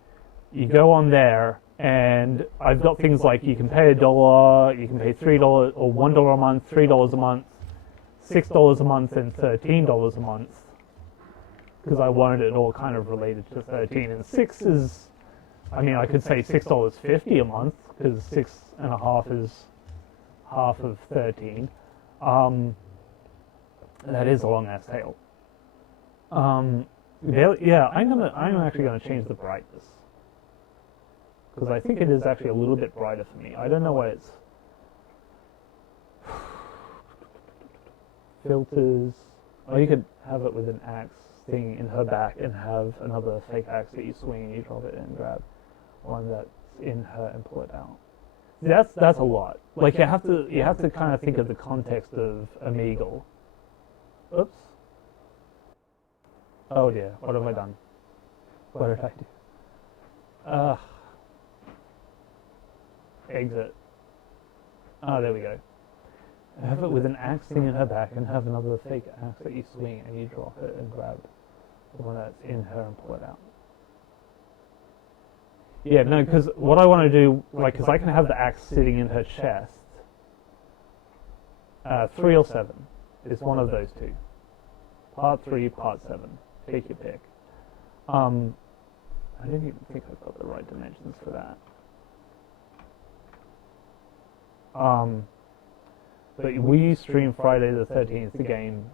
you go on there, and I've got things like you can pay $1, you can pay $3 or $1 a month, $3 a month, $6 a month, and $13 a month. Because I wanted it all kind of related to 13, and 6 is, I mean, I could say $6.50 a month, because 6.5 is half of 13. That is a long ass tail. Yeah, I'm actually gonna change the brightness, because I think it is actually a little bit brighter for me. I don't know why it's filters. Oh, you could have it with an axe thing in her back and have another fake axe that you swing and you drop it and grab one that's in her and pull it out. That's a lot. Like you have to kind of think of the context of Omegle. Oops. Oh dear, what have I done? What did I do? Exit. Oh, there we go. Have it with an axe thing in her back and have another fake axe that you swing and you drop it and grab the one that's in her and pull it out. Yeah, no, because what I want to do, like, because I can have the axe sitting in her chest. 3 or 7 is one of those two. Part 3, part 7. Take your pick. I didn't even think I've got the right dimensions for that. But will you stream Friday the 13th, the game?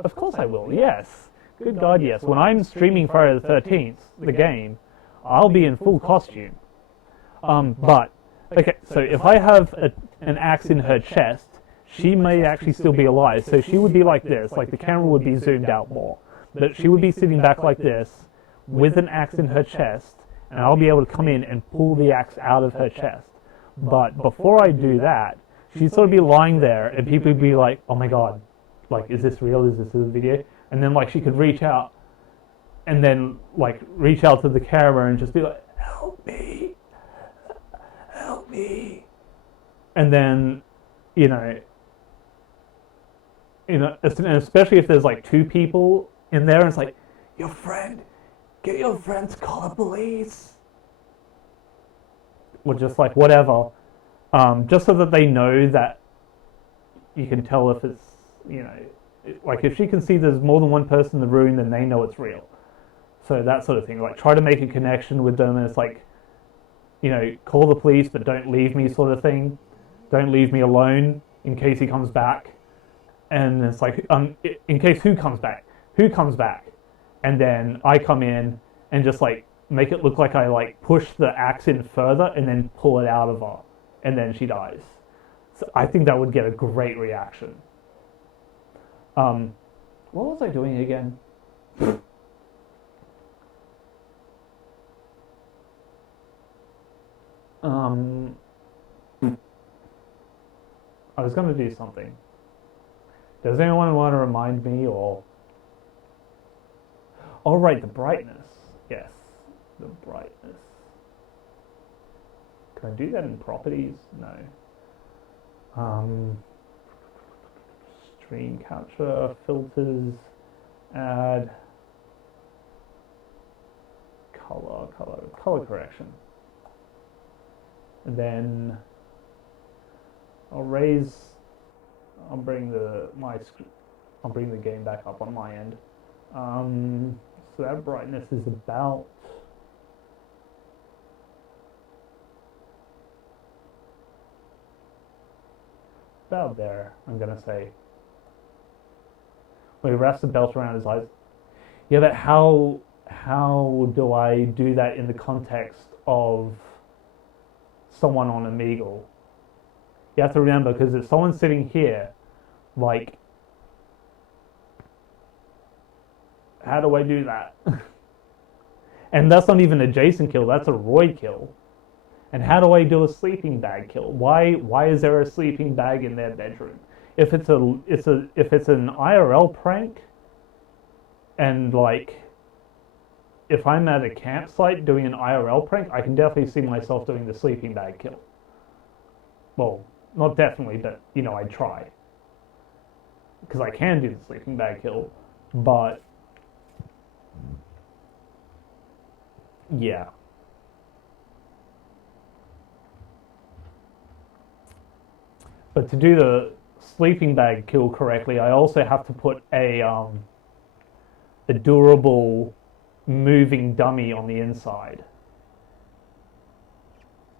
Of course I will, yes. Good God, yes. When I'm streaming Friday the 13th, the game, I'll be in full costume. But, okay, so if I have an axe in her chest, she may actually still be alive. So she would be like this, like the camera would be zoomed out more. But she would be sitting back like this, with an axe in her chest, and I'll be able to come in and pull the axe out of her chest. But before I do that, she'd sort of be lying there, and people would be like, oh my God, like, is this real? Is this a video? And then, like, she could reach out, and then, like, reach out to the camera and just be like, help me, help me. And then, you know, especially if there's, like, 2 people in there, and it's like, get your friend to call the police. Or just, like, whatever. Just so that they know that you can tell if it's, you know, like if she can see there's more than one person in the room, then they know it's real. So that sort of thing. Like try to make a connection with them, and it's like, you know, call the police, but don't leave me sort of thing. Don't leave me alone in case he comes back. And it's like, in case who comes back? Who comes back? And then I come in and just like make it look like I like push the axe in further and then pull it out of her. And then she dies. So I think that would get a great reaction. What was I doing again? I was going to do something. Does anyone want to remind me or... Oh, right, the brightness. Yes, the brightness. Can I do that in properties? No. Stream capture, filters, add. color correction. And then I'll bring the game back up on my end. So that brightness is about there, I'm gonna say. Where he wraps the belt around his eyes. Yeah, but how do I do that in the context of someone on Omegle? You have to remember, because if someone's sitting here, like, how do I do that? And that's not even a Jason kill, that's a Roy kill. And how do I do a sleeping bag kill? Why is there a sleeping bag in their bedroom? If it's an IRL prank, and like, if I'm at a campsite doing an IRL prank, I can definitely see myself doing the sleeping bag kill. Well, not definitely, but you know, I try. Because I can do the sleeping bag kill, but yeah. But to do the sleeping bag kill correctly, I also have to put a durable moving dummy on the inside.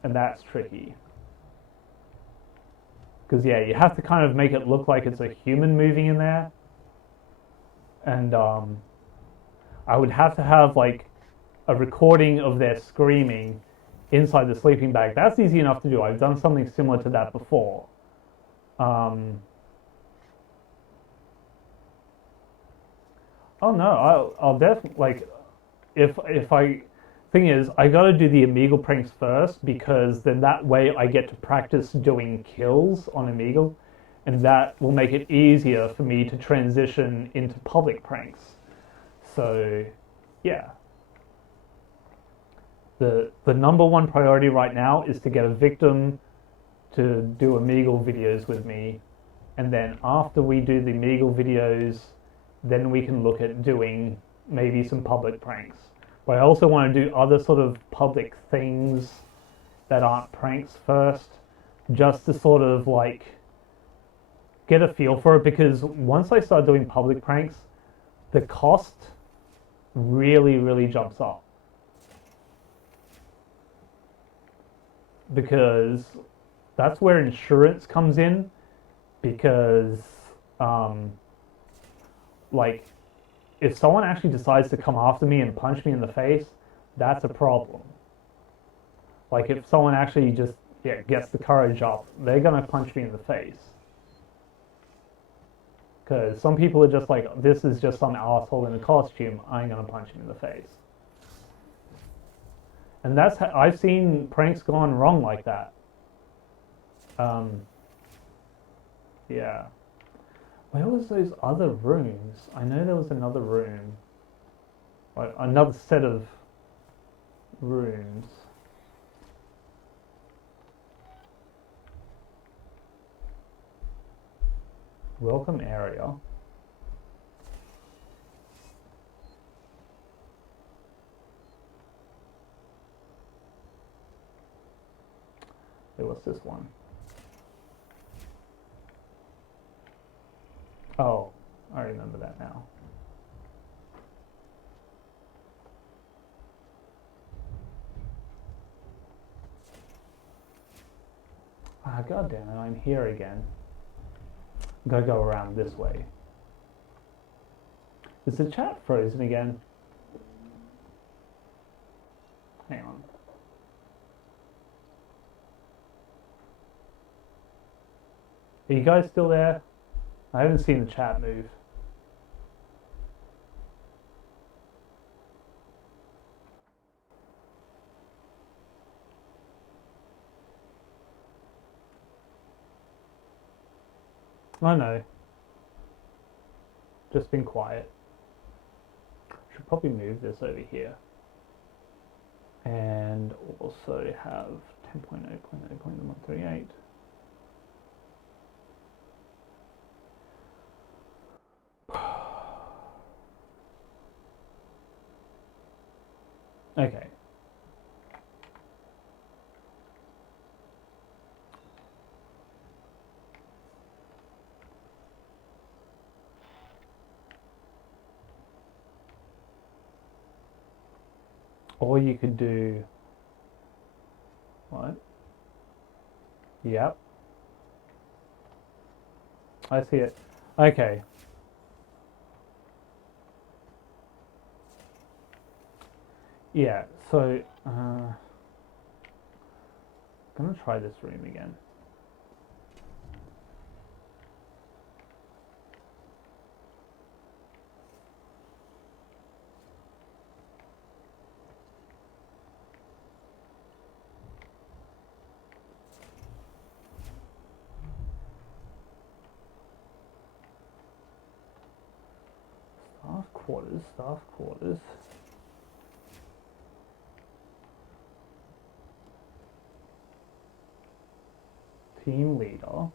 And that's tricky. Because yeah, you have to kind of make it look like it's a human moving in there. And I would have to have like a recording of their screaming inside the sleeping bag. That's easy enough to do. I've done something similar to that before. Oh no, I'll definitely like if I thing is I gotta do the Omegle pranks first, because then that way I get to practice doing kills on Omegle, and that will make it easier for me to transition into public pranks. So yeah. The number one priority right now is to get a victim to do Omegle videos with me, and then after we do the Omegle videos, then we can look at doing maybe some public pranks. But I also want to do other sort of public things that aren't pranks first, just to sort of like get a feel for it, because once I start doing public pranks, the cost really jumps up. Because that's where insurance comes in, because like if someone actually decides to come after me and punch me in the face, that's a problem. Like if someone actually just gets the courage up, they're gonna punch me in the face. Because some people are just like, this is just some asshole in a costume, I ain't gonna punch him in the face. And that's how I've seen pranks gone wrong like that. Yeah. Where was those other rooms? I know there was another room. Like another set of rooms. Welcome area. Hey, what's this one? Oh, I remember that now. Ah, god damn it, I'm here again. I'm gonna go around this way. Is the chat frozen again? Hang on. Are you guys still there? I haven't seen the chat move. I know. Just been quiet. Should probably move this over here. And also have 10.0.0.138. Okay. Or you could do... What? Yep. I see it. Okay. Yeah, so... I'm gonna try this room again. Staff quarters. Team leader.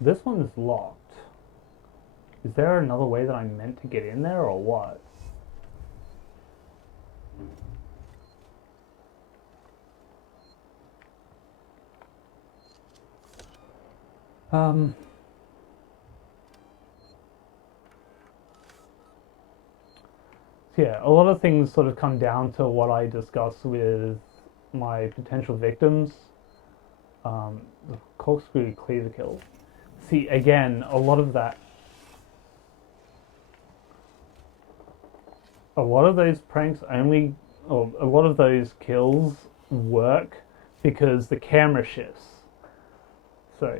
This one is locked. Is there another way that I'm meant to get in there or what? Yeah, a lot of things sort of come down to what I discuss with my potential victims. The corkscrew cleaver kill. See, again, a lot of those pranks only, or a lot of those kills work because the camera shifts. So,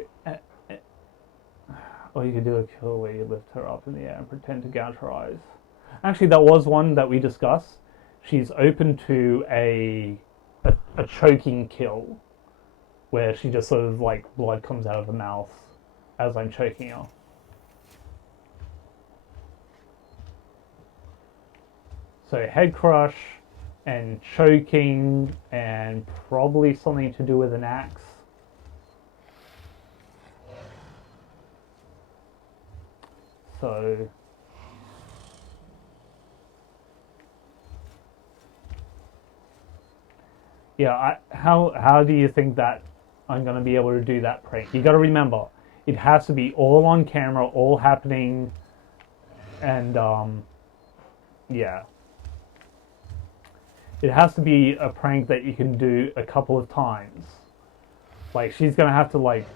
or you could do a kill where you lift her up in the air and pretend to gouge her eyes. Actually, that was one that we discussed. She's open to a choking kill where she just sort of like blood comes out of her mouth as I'm choking her. So head crush and choking and probably something to do with an axe. So yeah, how do you think that I'm going to be able to do that prank? You got to remember, it has to be all on camera, all happening, and yeah. It has to be a prank that you can do a couple of times. Like, she's going to have to, like,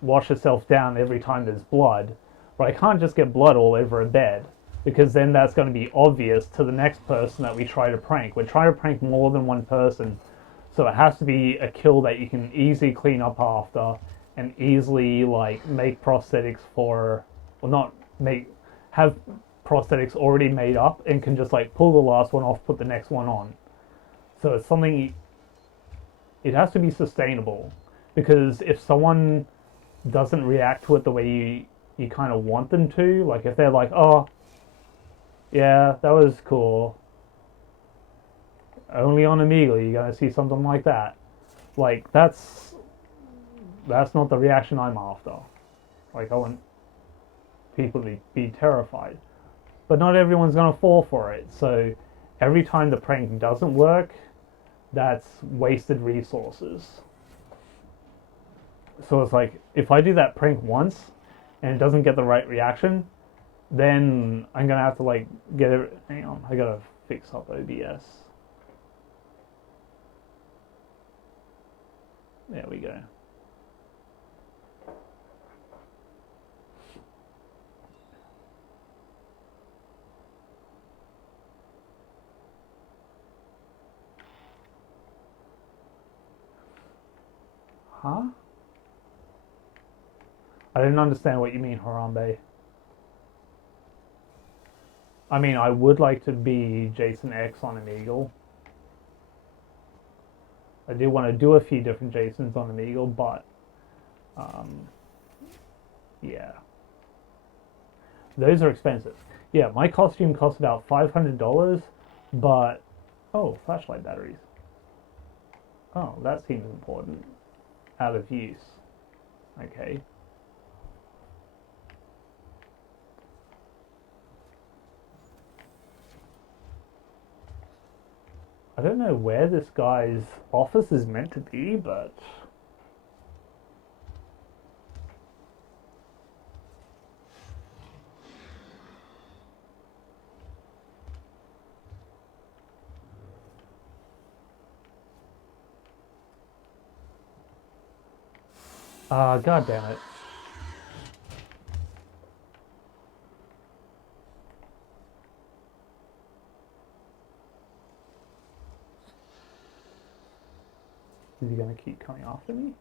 wash herself down every time there's blood. But I can't just get blood all over a bed, because then that's going to be obvious to the next person that we try to prank. We're trying to prank more than one person, so it has to be a kill that you can easily clean up after and easily, like, make prosthetics for, well, not make, have prosthetics already made up and can just, like, pull the last one off, put the next one on. So it's something, it has to be sustainable, because if someone doesn't react to it the way you kind of want them to, like if they're like, oh, yeah, that was cool, only on Omegle you're gonna see something like that. Like that's not the reaction I'm after. Like I want people to be terrified, but not everyone's gonna fall for it. So every time the prank doesn't work, that's wasted resources. So it's like if I do that prank once and it doesn't get the right reaction, then I'm gonna have to like get it. Hang on, I gotta fix up OBS. There we go. Huh? I didn't understand what you mean, Harambe. I mean, I would like to be Jason X on Omegle. I do want to do a few different Jasons on Omegle, but yeah, those are expensive. Yeah, my costume costs about $500, but oh, flashlight batteries. Oh, that seems important. Out of use. Okay. I don't know where this guy's office is meant to be, but... God damn it. Is he gonna keep coming after me?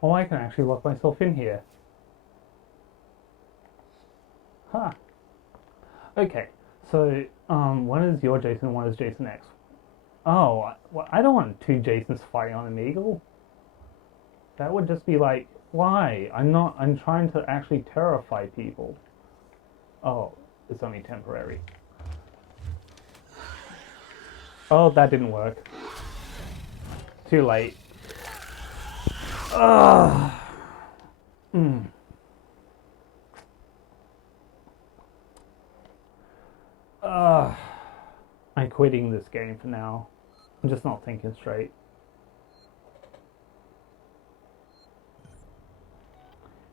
Oh, I can actually lock myself in here. Huh. Okay, so, one is your Jason, one is Jason X. Oh, I don't want two Jasons fighting on Omegle. That would just be like, why? I'm trying to actually terrify people. Oh, it's only temporary. Oh, that didn't work. Too late. Ugh. I'm quitting this game for now. I'm just not thinking straight.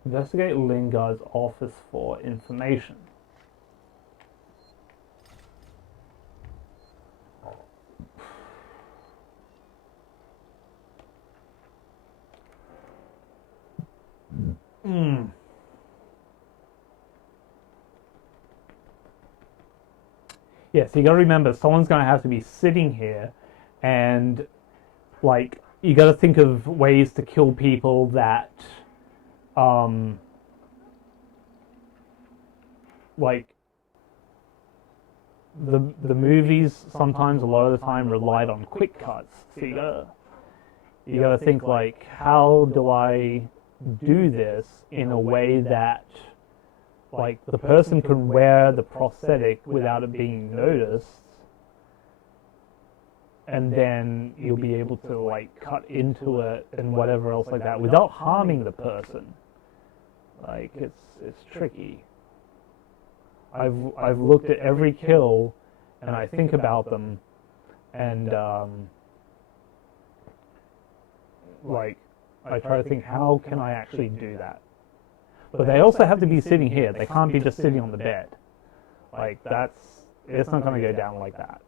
Investigate Lingard's office for information. Yeah, so you gotta remember, someone's gonna have to be sitting here, and like you gotta think of ways to kill people that, like the movies sometimes a lot of the time relied on quick cuts. So you gotta think like, how do I do this in a way that like the person can wear the prosthetic without it being noticed, and then you'll be able to like cut into it and whatever else like that without harming the person. Like it's tricky. I've looked at every kill and I think about them, and like I try to think, how can I actually do that? But they also have to be sitting here. They can't be just sitting on the bed. Like it's not going to go down like that.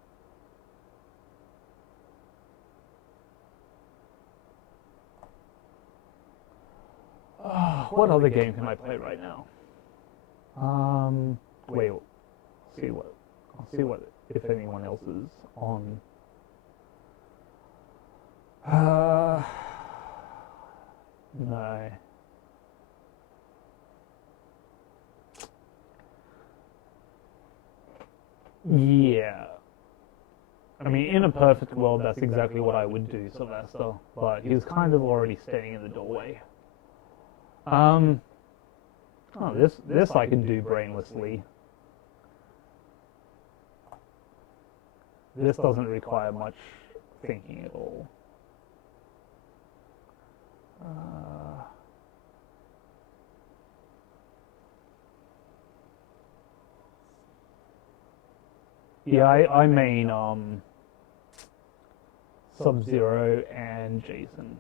What other game can I play right now? Wait, I'll see what if anyone else is on. No. Yeah. I mean, in a perfect world, that's exactly what I would do, Sylvester. But he's kind of already standing in the doorway. Oh, this I can do brainlessly. This doesn't require much thinking at all. Yeah, I main Sub-Zero and Jason.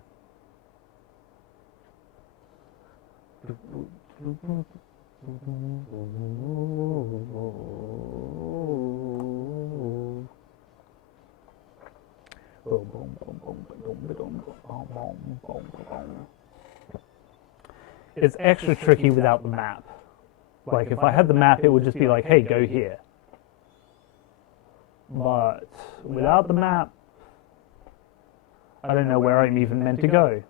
It's extra tricky without the map. Like if I had the map, it would just be like, hey, go here. But without the map, I don't know where I'm even meant to go.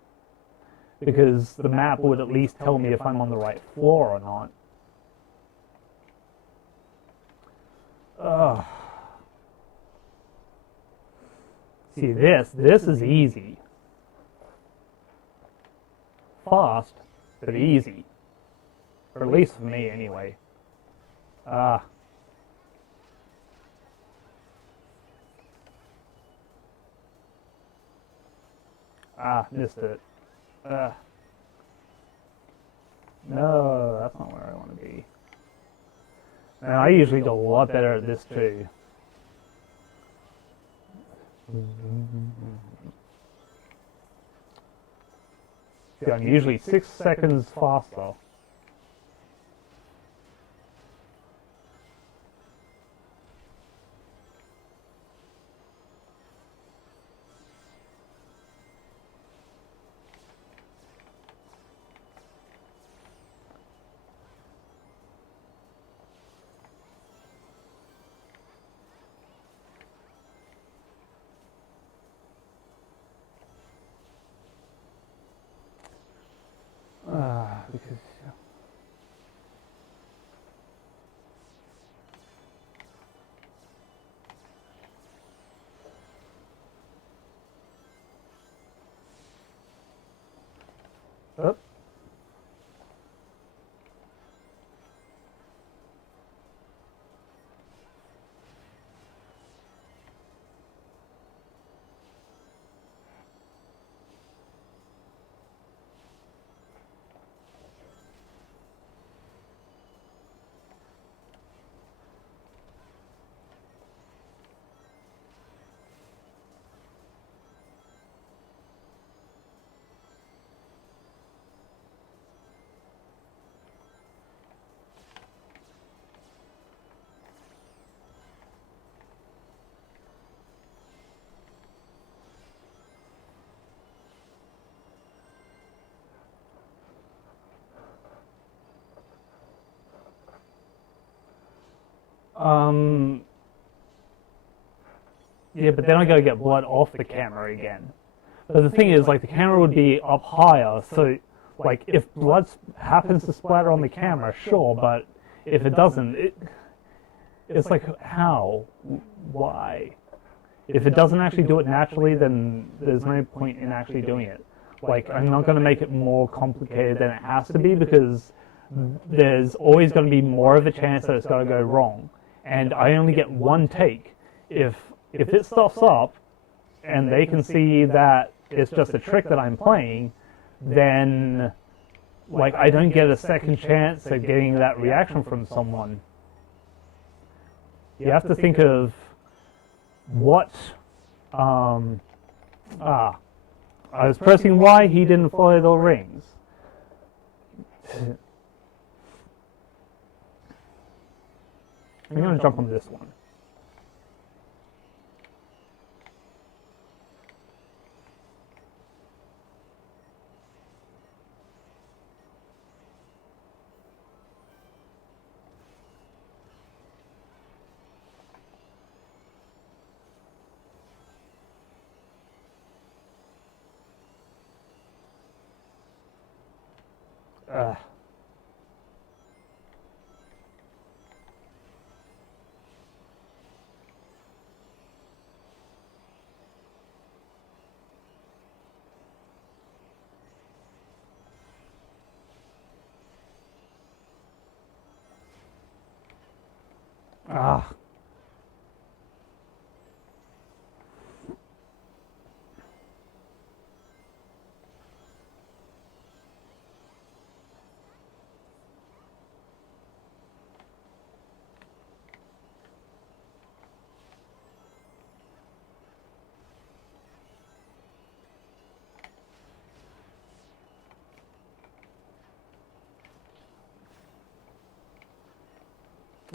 because the map would at least tell me if I'm on the right floor or not. Ugh. See, this is easy. Fast, but easy. Or at least for me, anyway. Missed it. No, that's not where I want to be. And I usually do a lot better at this too. See, I'm usually 6 seconds faster. Because oh. Yeah, but then I gotta get blood off the camera again. But the thing is, like, the camera would be up higher, so, like, if blood happens to splatter on the camera, sure, but if it doesn't, it's like, how? Why? If it doesn't actually do it naturally, then there's no point in actually doing it. Like, I'm not gonna make it more complicated than it has to be, because there's always gonna be more of a chance that it's gonna go wrong. And I only get one take. If it stuffs up, and they can see that it's just a trick that I'm playing, then, like, I don't get a second chance at getting that reaction from someone. You have to think of what, I was pressing Y, he didn't follow the rings. I'm gonna jump on this one.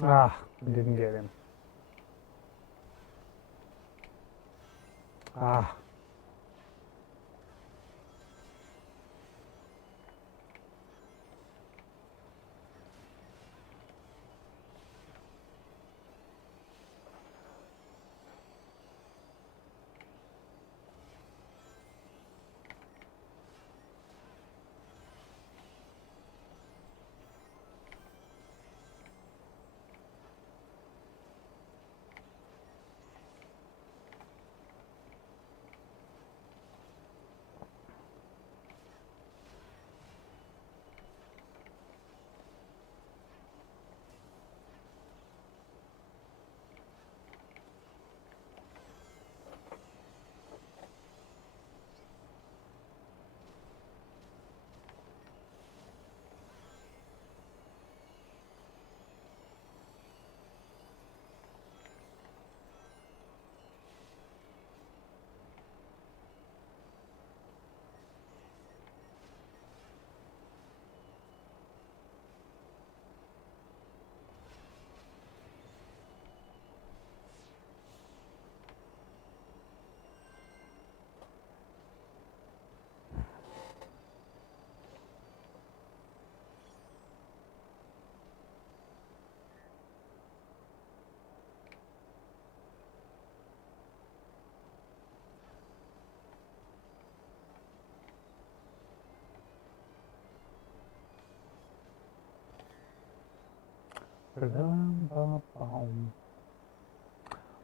Ah. We didn't get him.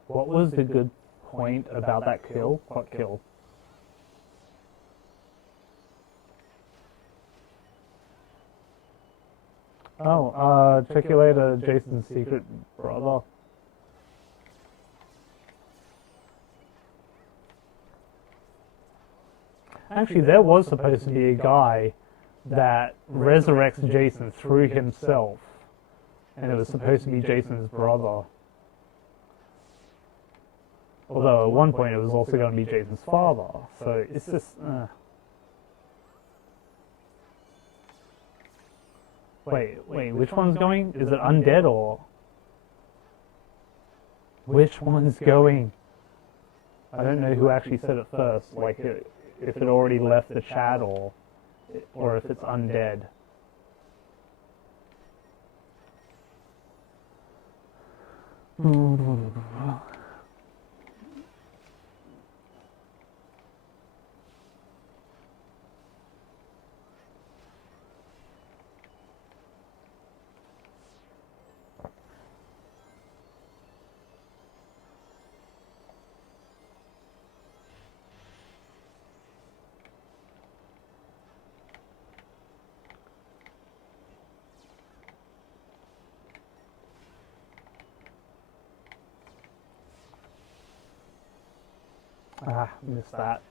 What was the good point about that kill? What kill? Oh, check you later, Jason's secret brother. Actually, there was supposed to be a guy that resurrects Jason through himself, and it was supposed to be Jason's brother. Although at one point it was also going to be Jason's father, so it's just. Wait, which one's going? Is it undead or? Which one's going? I don't know who actually said it first, like if it already left the chat or if it's undead. Missed that.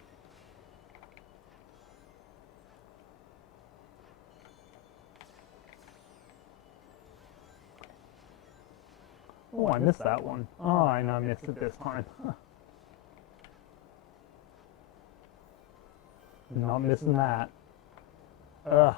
Oh, I missed that one. Oh, I know I missed it this time. Not missing that. Ugh.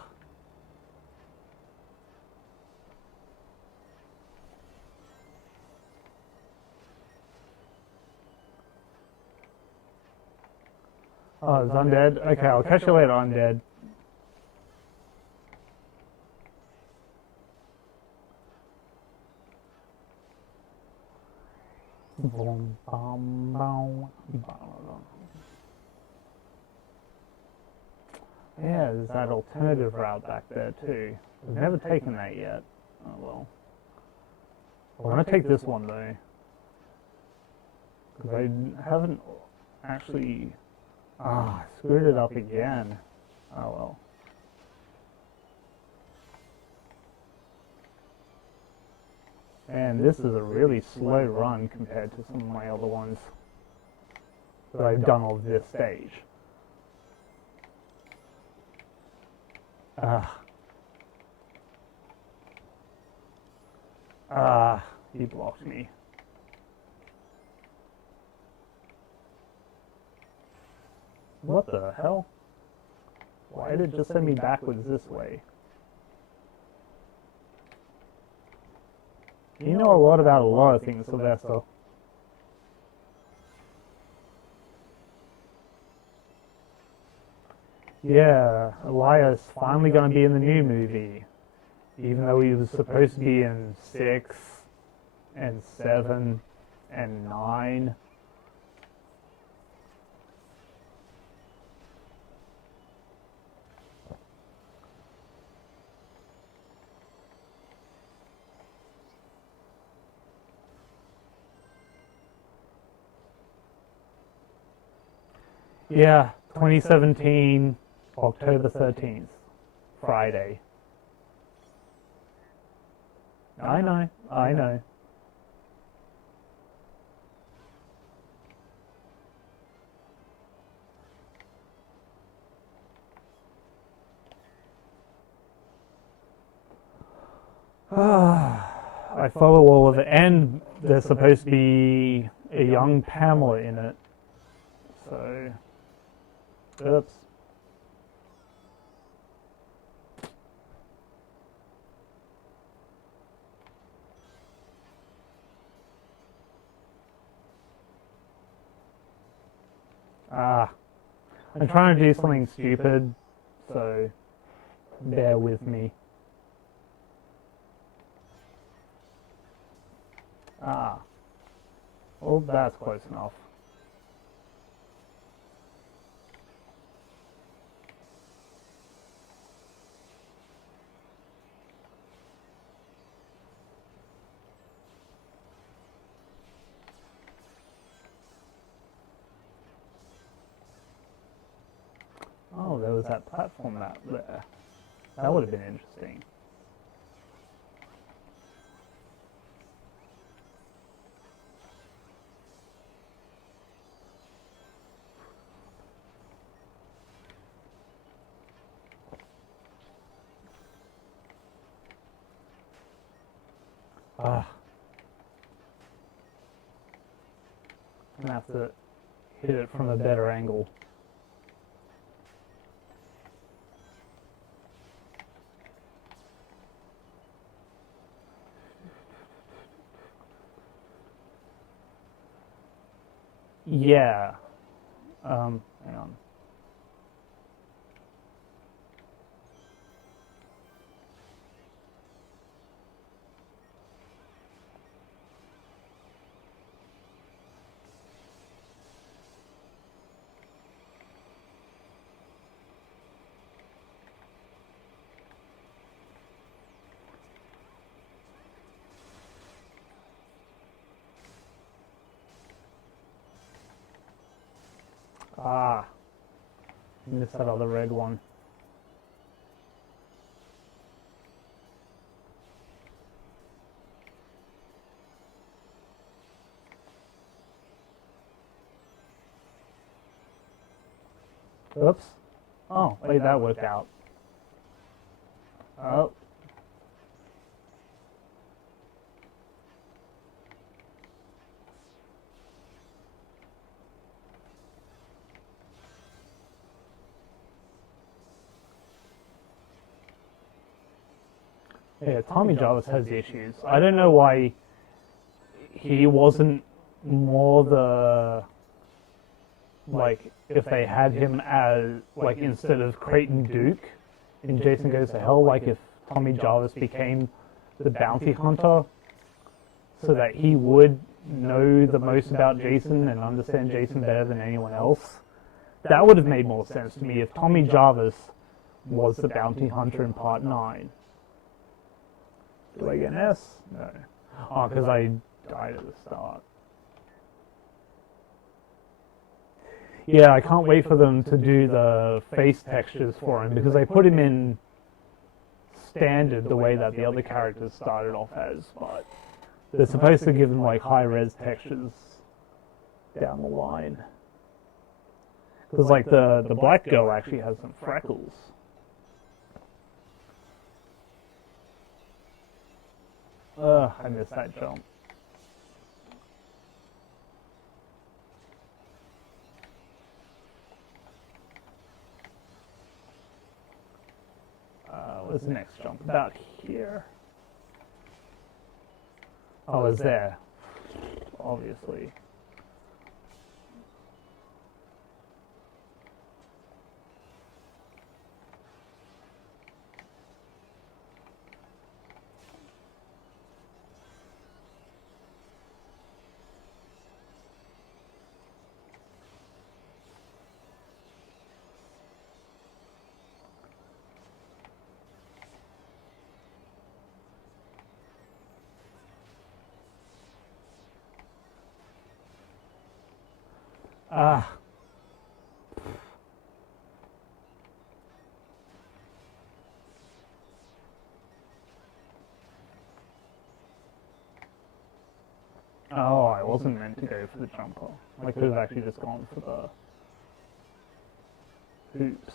Oh, it's undead? Okay, I'll catch you later, undead. Yeah, there's that alternative route back there too. We've never taken that yet. Oh well. I want to take this one though. Because I haven't actually... I screwed it up again. Oh well. And this is a really slow run compared to some of my other ones that I've done on this stage. He blocked me. What the hell? Why did it just send me backwards this way? You know a lot about a lot of things, Sylvester. Yeah, Elias finally going to be in the new movie. Even though he was supposed to be in 6 and 7 and 9. Yeah, 2017, October 13th, Friday. I know. I follow all of it, and there's supposed to be a young Pamela in it. So, oops. I'm trying to do something stupid, so bear with me. Well, that's close enough. was that platform out there. That would have been interesting. Ah. I'm gonna have to hit it from a better angle. Yeah. Hang on. Ah. Missed that other red one. Oops. Oh, wait, that worked out. Oh. Yeah, Tommy Jarvis has issues. I don't know why he wasn't more the, like, if they had him as, like, instead of Creighton Duke in Jason Goes to Hell, like if Tommy Jarvis became the bounty hunter so that he would know the most about Jason and understand Jason better than anyone else. That would have made more sense to me if Tommy Jarvis was the bounty hunter in Part 9. Do I get an S? No. Oh, because I died at the start. Yeah, I can't wait for them to do the face textures for him because they put him in standard the way that the other characters started off as, but they're supposed to give him like high-res textures down the line. Because like the black girl actually has some freckles. I missed that jump. What's the next jump? About here. Oh, it's there. Obviously. Ah. Oh, I wasn't meant to go for the jumper. I could have actually just gone for the hoops.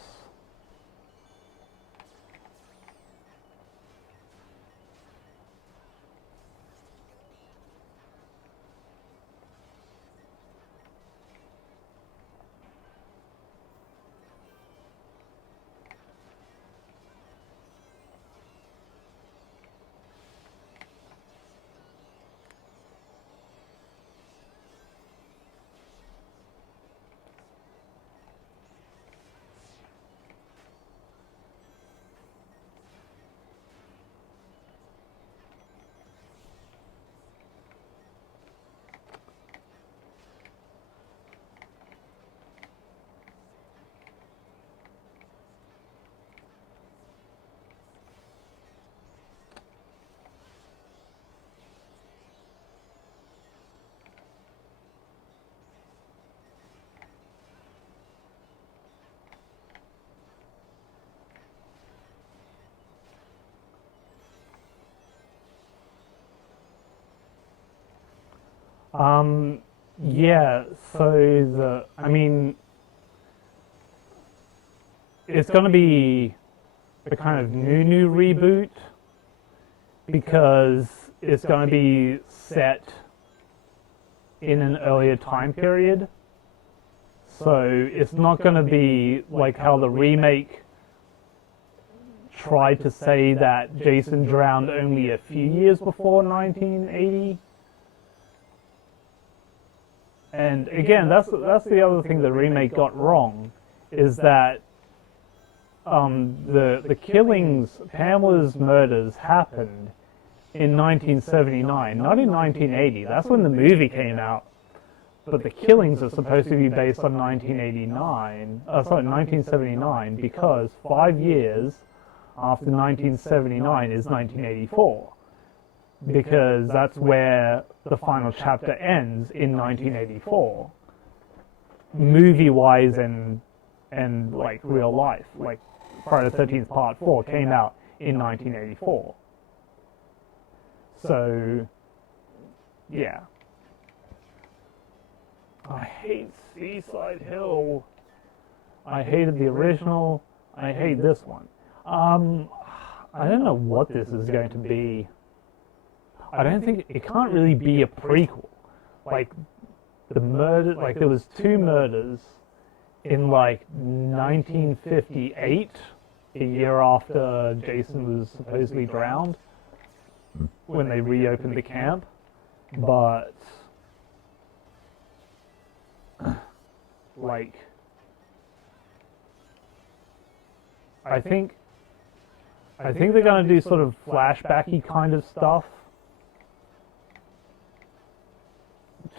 Yeah, so I mean, it's going to be a kind of new reboot because it's going to be set in an earlier time period. So it's not going to be like how the remake tried to say that Jason drowned only a few years before 1980. And again, that's the other thing the remake got wrong, is that the killings, Pamela's murders happened in 1979, not in 1980. That's when the movie came out. But the killings are supposed to be based on 1979, because 5 years after 1979 is 1984. Because that's where the final chapter ends in 1984, movie-wise and like real life. Like Friday the 13th Part 4 came out in 1984. So, yeah. I hate Seaside Hill. I hated the original. I hate this one. I don't know what this is going to be. I don't think it can't really be a prequel. Like the murder, like there was 2 murders in like 1958, a year after Jason was supposedly drowned, when they reopened the camp. But like, I think they're going to do sort of flashbacky kind of stuff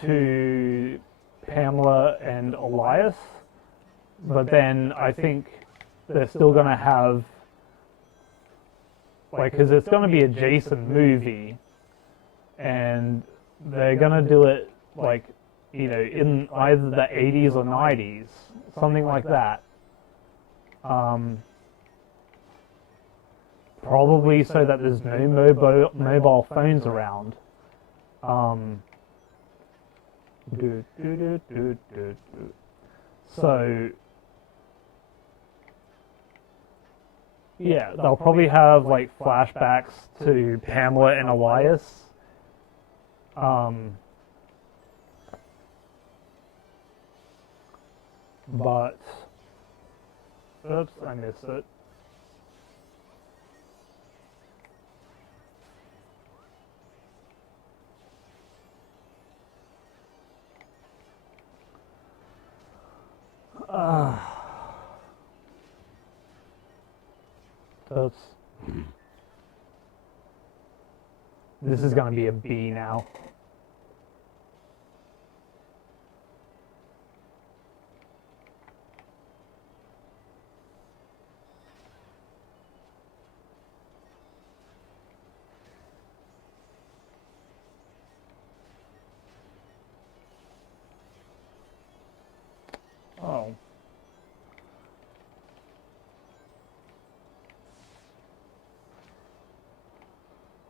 to Pamela and Elias, but then I think they're still going to have, like, because it's going to be a Jason movie, and they're going to do it like, you know, in either the 80s or 90s, something like that. Probably so that there's no mobile phones around. So, yeah, they'll probably have like flashbacks to Pamela and Elias. But, oops, I missed it. Oops. This is going to be a B now. Oh.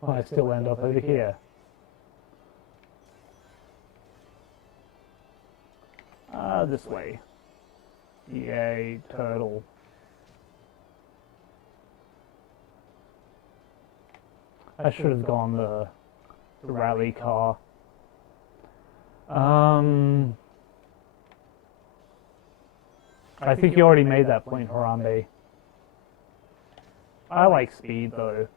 Oh, I still end up over here. This way. Yay, turtle. I should have gone the rally car. I think you already made that point, Harambe. I like speed, though.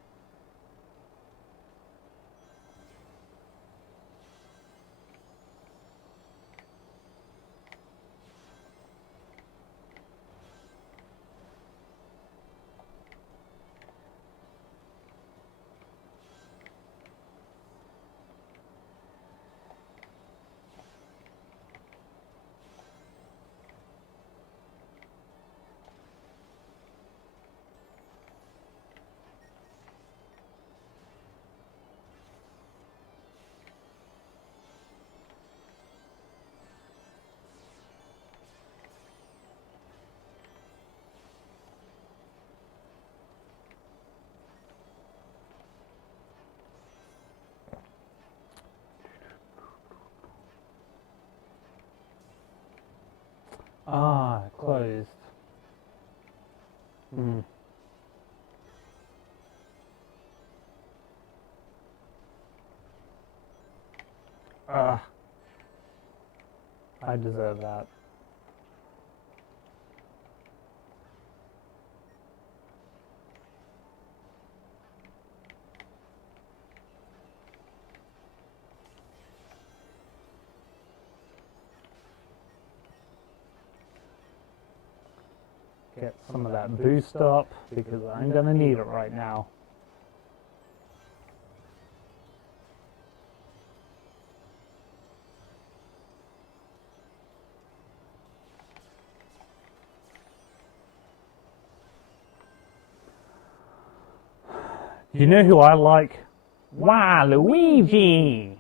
Ah, closed. Hmm. Ah, I deserve that. Get some of that boost up because I'm gonna need it right now. You know who I like? Wow, Luigi!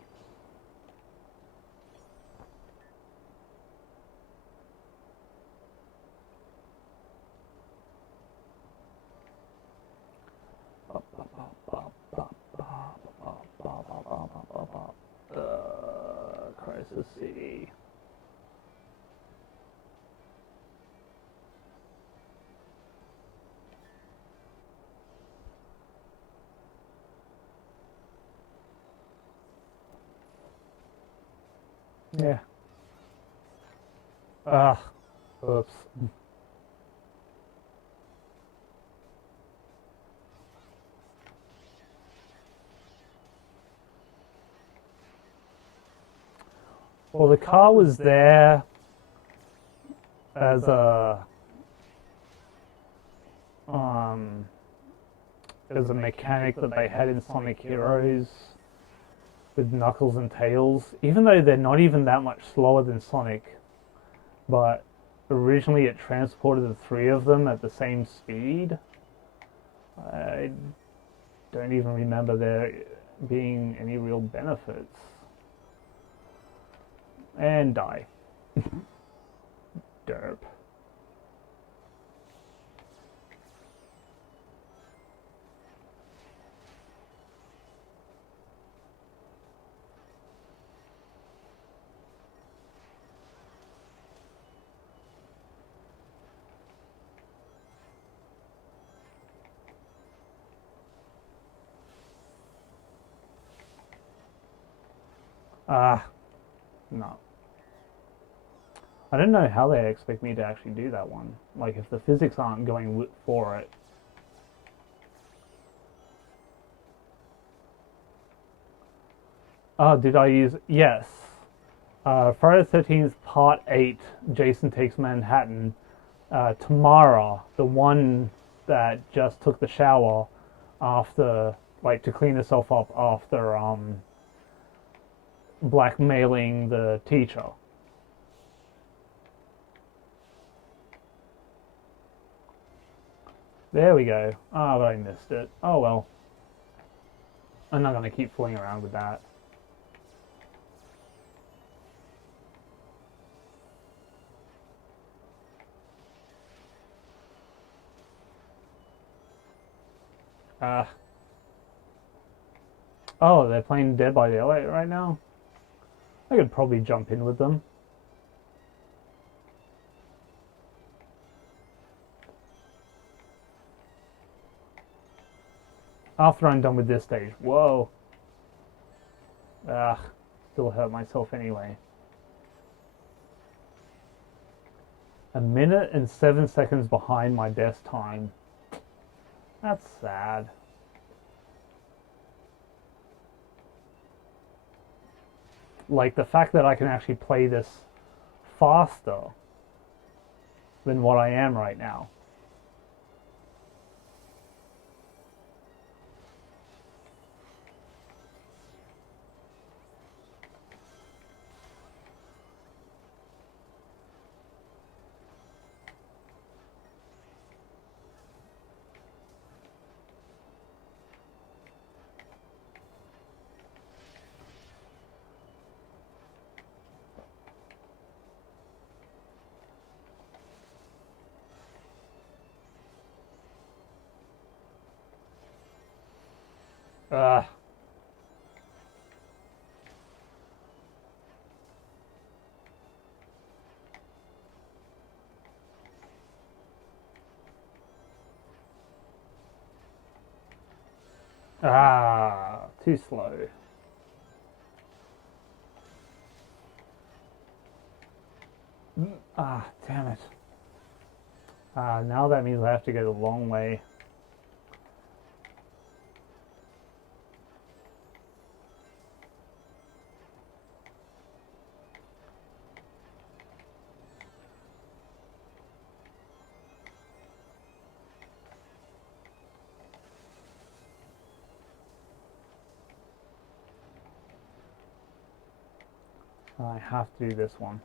Crisis City. Yeah. Ah, oops. Well, the car was there as um a mechanic that they had in Sonic Heroes with Knuckles and Tails, even though they're not even that much slower than Sonic. But originally it transported the three of them at the same speed. I don't even remember there being any real benefits. And die. Derp. Ah, no. I don't know how they expect me to actually do that one. Like, if the physics aren't going for it. Oh, did I use... Yes. Friday the 13th, Part 8, Jason Takes Manhattan. Tamara, the one that just took the shower after... Like, to clean herself up after, blackmailing the teacher. There we go. Ah, but I missed it. Oh well. I'm not gonna keep fooling around with that. Uh, oh, they're playing Dead by Daylight right now? I could probably jump in with them. After I'm done with this stage. Whoa. Ah, still hurt myself anyway. 1 minute and 7 seconds behind my best time. That's sad. Like, the fact that I can actually play this faster than what I am right now. Ugh. Ah, too slow. Ah, damn it. Ah, now that means I have to go the long way. I have to do this one.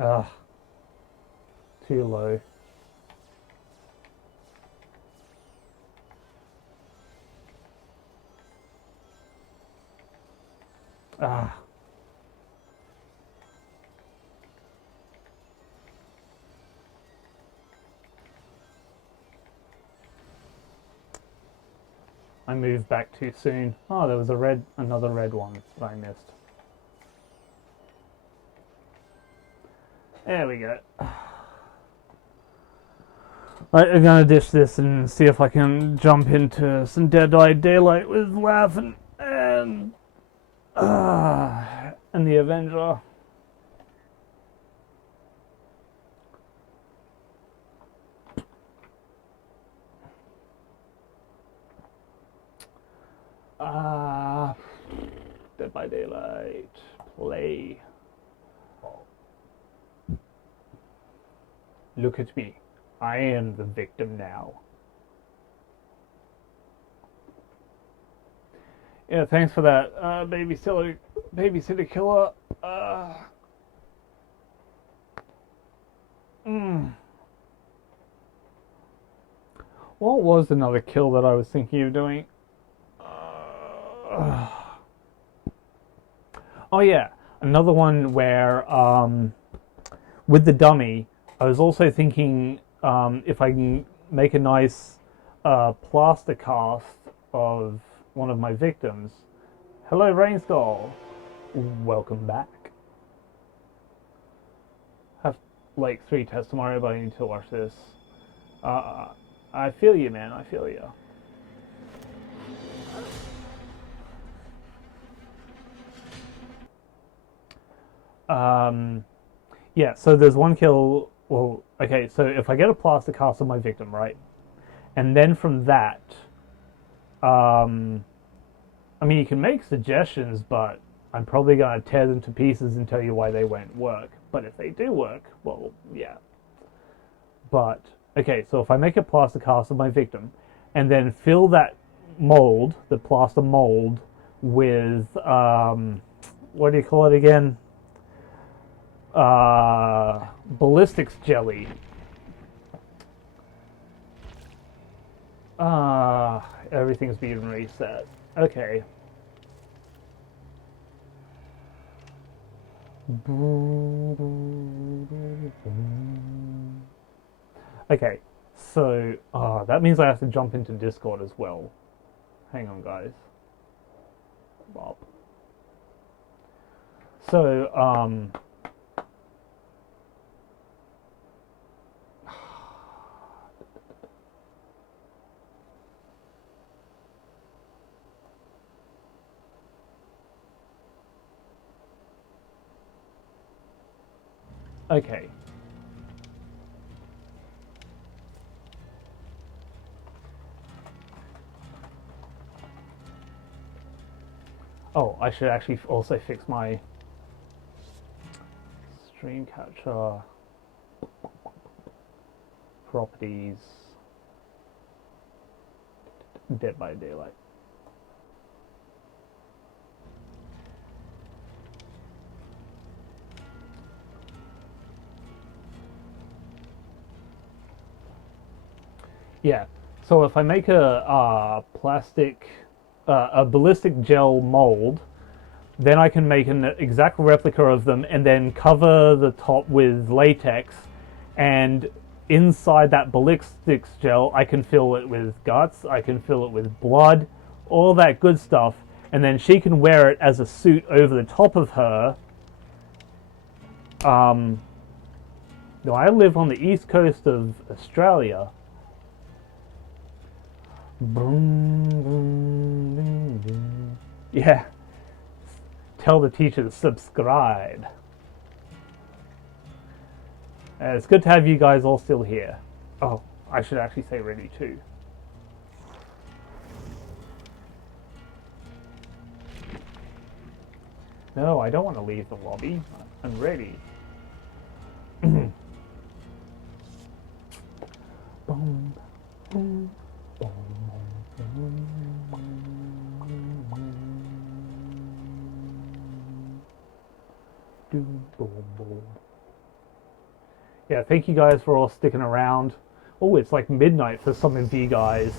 Ugh. Too low. Ah. I moved back too soon. Oh, there was another red one that I missed. There we go. Right, I'm gonna dish this and see if I can jump into some Dead by Daylight with Laphin and the Avenger. Dead by Daylight. Play. Look at me. I am the victim now. Yeah, thanks for that, babysitter killer. What was another kill that I was thinking of doing? Oh yeah, another one where with the dummy, I was also thinking if I can make a nice plaster cast of one of my victims. Hello, Rainskull. Welcome back. Have like 3 tests tomorrow, but I need to watch this. I feel you, man. I feel you. Yeah, so there's one kill. Well, okay, so if I get a plaster cast of my victim, right? And then from that, I mean, you can make suggestions, but I'm probably going to tear them to pieces and tell you why they won't work. But if they do work, well, yeah. But, okay, so if I make a plaster cast of my victim and then fill that mold, the plaster mold, with, what do you call it again? Ballistics jelly. Everything's being reset. Okay. Okay, so that means I have to jump into Discord as well. Hang on, guys. Bob. So, okay. Oh, I should actually also fix my stream capture properties. Dead by Daylight. Yeah, so if I make a ballistic gel mold, then I can make an exact replica of them and then cover the top with latex, and inside that ballistics gel I can fill it with guts, I can fill it with blood, all that good stuff, and then she can wear it as a suit over the top of her. No, I live on the east coast of Australia. Boom, boom, boom, boom. Yeah. Tell the teacher to subscribe. It's good to have you guys all still here. Oh, I should actually say ready too. No, I don't want to leave the lobby. I'm ready. Boom, boom, boom, boom. Boom, boom. Yeah, thank you guys for all sticking around. Oh, it's like midnight for some of you guys.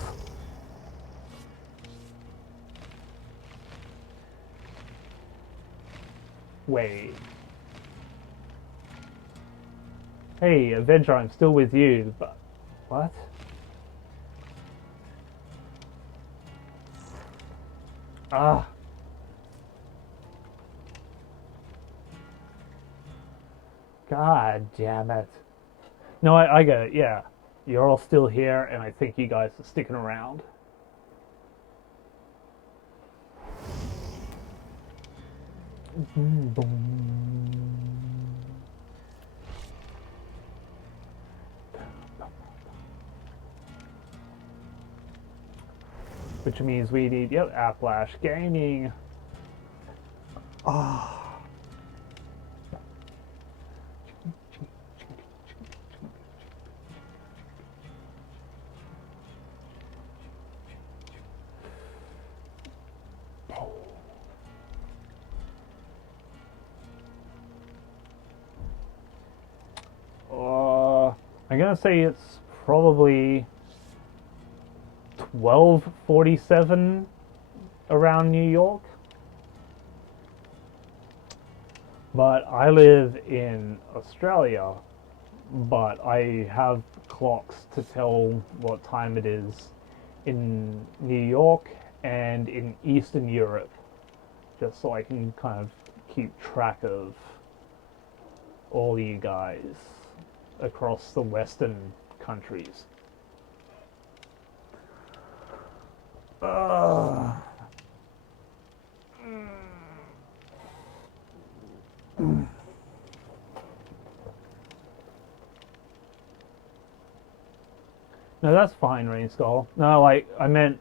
Wait. Hey, Avenger, I'm still with you, but... What? Ah. God damn it. No, I get it, yeah. You're all still here, and I think you guys are sticking around. Boom, boom. Which means we need, yep, Applause Gaming. Ah. I'm gonna say it's probably 12:47 around New York. But I live in Australia, but I have clocks to tell what time it is in New York and in Eastern Europe, just so I can kind of keep track of all you guys across the Western countries. No, that's fine, Rainskull. No, like, I meant,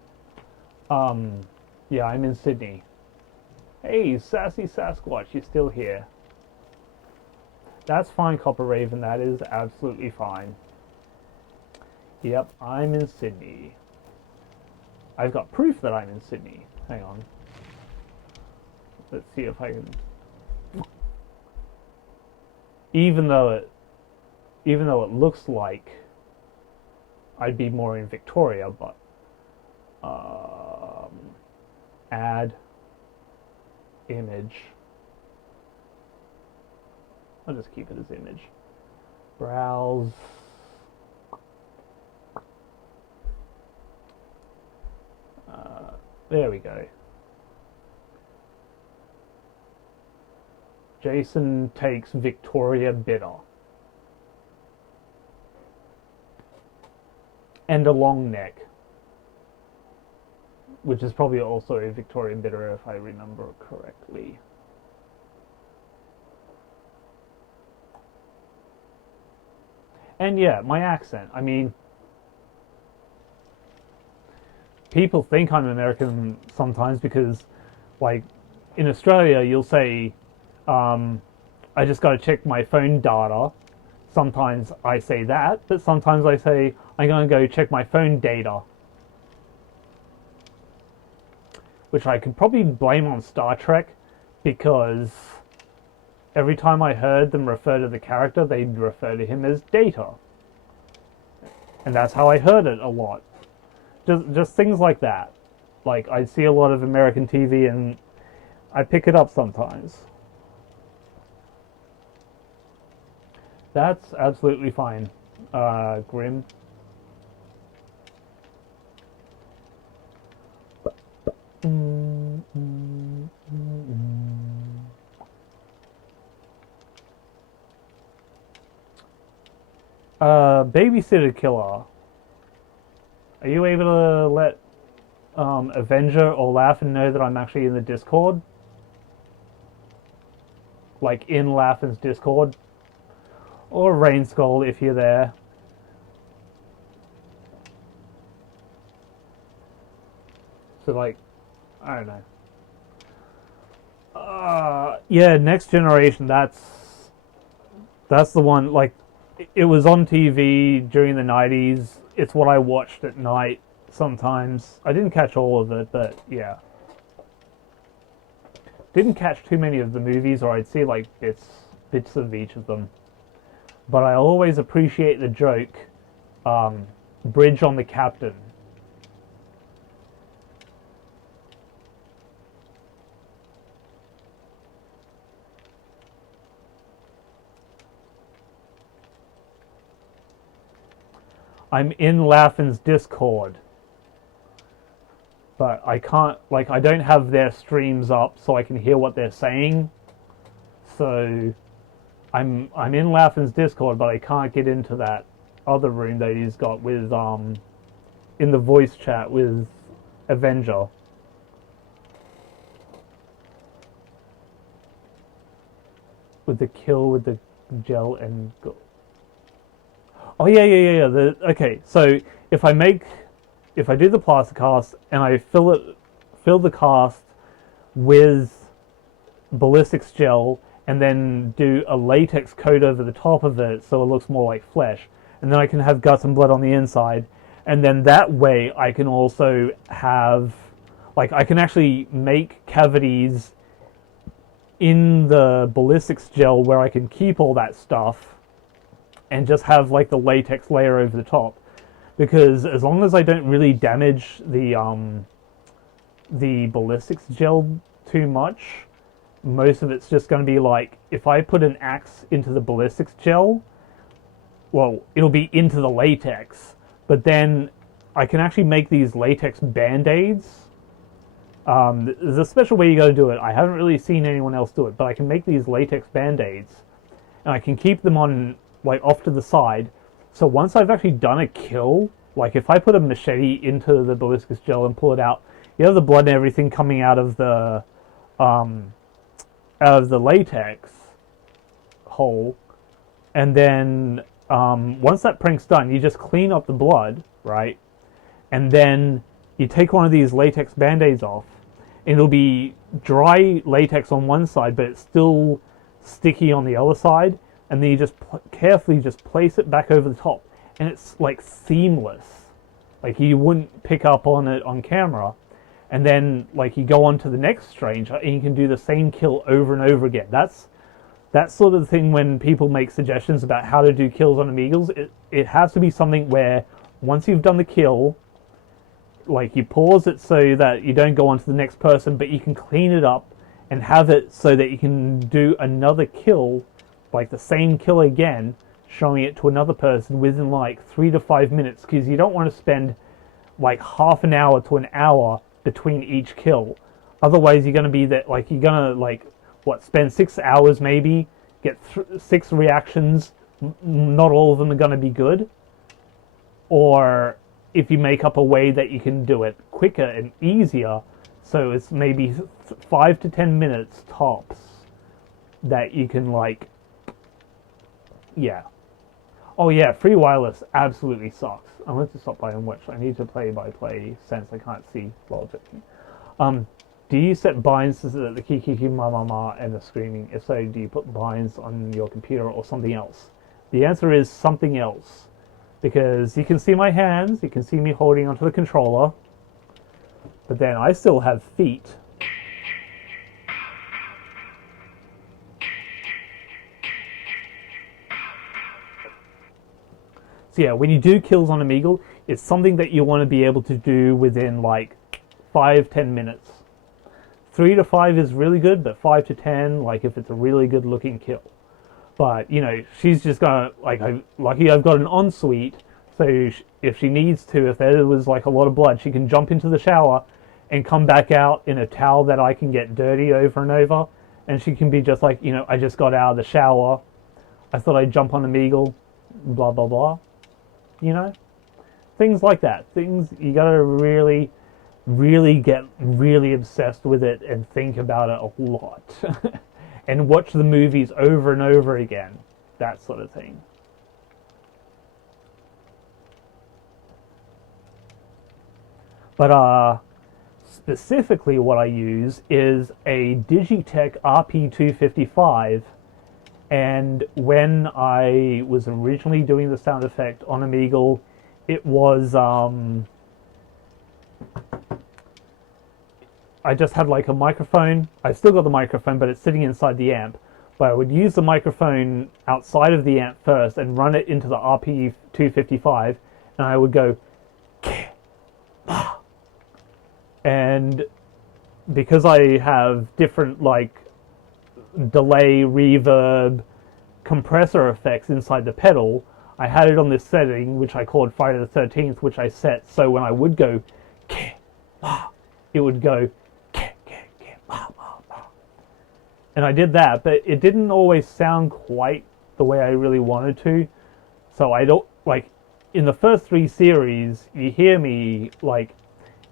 yeah, I'm in Sydney. Hey, Sassy Sasquatch, you're still here. That's fine, CopperRaven, that is absolutely fine. Yep, I'm in Sydney. I've got proof that I'm in Sydney. Hang on. Let's see if I can... Even though it looks like I'd be more in Victoria, but add image. I'll just keep it as image. Browse. There we go. Jason takes Victoria bitter. And a long neck. Which is probably also a Victoria bitter if I remember correctly. And yeah, my accent. I mean, people think I'm American sometimes because, like, in Australia, you'll say, I just got to check my phone data. Sometimes I say that, but sometimes I say, I'm going to go check my phone data. Which I could probably blame on Star Trek, because every time I heard them refer to the character, they'd refer to him as Data. And that's how I heard it a lot. Just things like that. Like, I see a lot of American TV and I pick it up sometimes. That's absolutely fine, Grim. Babysitter Killer. Are you able to let Avenger or Laphin know that I'm actually in the Discord? Like in Laphin's Discord? Or Rain Skull if you're there. So like, I don't know. Yeah, Next Generation. That's the one. Like, it was on TV during the '90s. It's what I watched at night sometimes. I didn't catch all of it, but yeah, didn't catch too many of the movies, or I'd see like bits of each of them. But I always appreciate the joke, "Bridge on the Captain." I'm in Laphin's Discord, but I can't, like, I don't have their streams up so I can hear what they're saying. So I'm in Laphin's Discord, but I can't get into that other room that he's got with in the voice chat with Avenger. With the kill with the gel and oh yeah. Okay, so if I make, if I do the plaster cast and I fill the cast with ballistics gel, and then do a latex coat over the top of it so it looks more like flesh, and then I can have guts and blood on the inside, and then that way I can also have, like, I can actually make cavities in the ballistics gel where I can keep all that stuff and just have like the latex layer over the top, because as long as I don't really damage the ballistics gel too much, most of it's just going to be like, if I put an axe into the ballistics gel, well, it'll be into the latex, but then I can actually make these latex band-aids. There's a special way you got to do it. I haven't really seen anyone else do it, but I can make these latex band-aids, and I can keep them on, like, off to the side. So once I've actually done a kill, like if I put a machete into the ballistics gel and pull it out, you have the blood and everything coming out of the latex hole, and then once that prank's done, you just clean up the blood, right? And then you take one of these latex band-aids off, and it'll be dry latex on one side, but it's still sticky on the other side, and then you just carefully just place it back over the top, and it's like seamless. Like, you wouldn't pick up on it on camera. And then, like, you go on to the next stranger, and you can do the same kill over and over again. That's sort of the thing when people make suggestions about how to do kills on Omegles. It has to be something where once you've done the kill, like, you pause it so that you don't go on to the next person, but you can clean it up and have it so that you can do another kill, like the same kill again, showing it to another person within like 3 to 5 minutes, because you don't want to spend like half an hour to an hour between each kill. Otherwise, you're going to be that, like, you're going to, like, what, spend 6 hours maybe, get 6 reactions, not all of them are going to be good. Or if you make up a way that you can do it quicker and easier, so it's maybe 5 to 10 minutes tops that you can, like, yeah. Oh yeah, free wireless absolutely sucks. I want to stop by and watch. I need to play by play since I can't see while joking. Do you set binds to the kiki ma ma ma and the screaming? If so, do you put binds on your computer or something else? The answer is something else, because you can see my hands, you can see me holding onto the controller, but then I still have feet. So yeah, when you do kills on Omegle, it's something that you want to be able to do within like 5-10 minutes. 3 to 5 is really good, but 5 to 10, like if it's a really good looking kill. But, you know, she's just gonna, like, lucky I've got an ensuite, so if she needs to, if there was like a lot of blood, she can jump into the shower and come back out in a towel that I can get dirty over and over, and she can be just like, you know, I just got out of the shower, I thought I'd jump on Omegle, blah blah blah. You know, things like that. Things you gotta really, really get really obsessed with it and think about it a lot, and watch the movies over and over again. That sort of thing. But specifically what I use is a Digitech RP255, and when I was originally doing the sound effect on Omegle, it was I just had like a microphone. I still got the microphone, but it's sitting inside the amp. But I would use the microphone outside of the amp first and run it into the RP255, and I would go, and because I have different like delay, reverb, compressor effects inside the pedal, I had it on this setting which I called Friday the 13th, which I set so when I would go, it would go, and I did that, but it didn't always sound quite the way I really wanted to. So I don't like in the first 3 series, you hear me like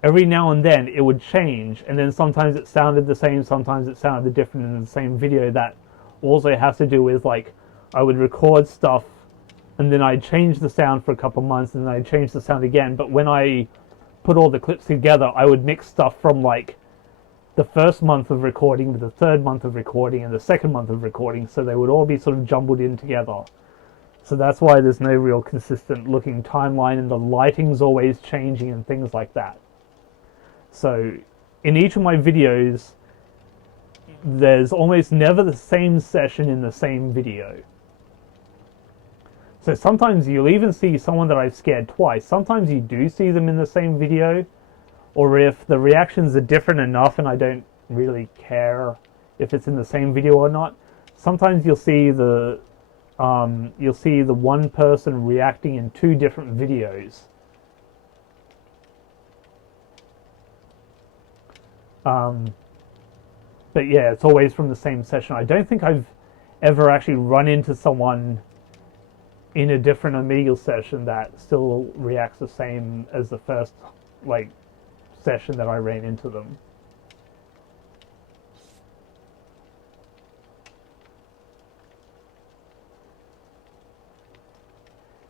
every now and then it would change, and then sometimes it sounded the same, sometimes it sounded different in the same video. That also has to do with like I would record stuff and then I'd change the sound for a couple months and then I'd change the sound again. But when I put all the clips together, I would mix stuff from like the first month of recording with the third month of recording and the second month of recording, so they would all be sort of jumbled in together. So that's why there's no real consistent looking timeline, and the lighting's always changing and things like that. So in each of my videos, there's almost never the same session in the same video. So sometimes you'll even see someone that I've scared twice. Sometimes you do see them in the same video, or if the reactions are different enough and I don't really care if it's in the same video or not, sometimes you'll see the one person reacting in 2 different videos. But yeah, it's always from the same session. I don't think I've ever actually run into someone in a different Omegle session that still reacts the same as the first like session that I ran into them.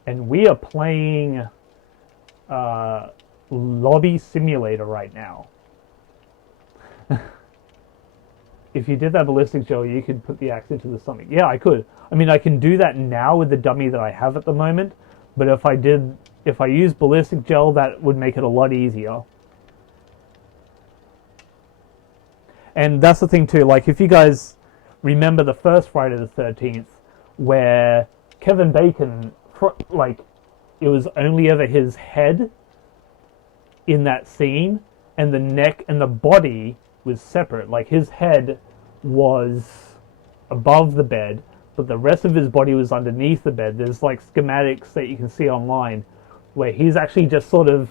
And we are playing Lobby Simulator right now. If you did that ballistic gel, you could put the axe into the stomach. Yeah, I could. I mean, I can do that now with the dummy that I have at the moment, but if I use ballistic gel, that would make it a lot easier. And that's the thing too, like if you guys remember the first Friday the 13th, where Kevin Bacon, like, it was only ever his head in that scene, and the neck and the body was separate. Like his head was above the bed, but the rest of his body was underneath the bed. There's like schematics that you can see online where he's actually just sort of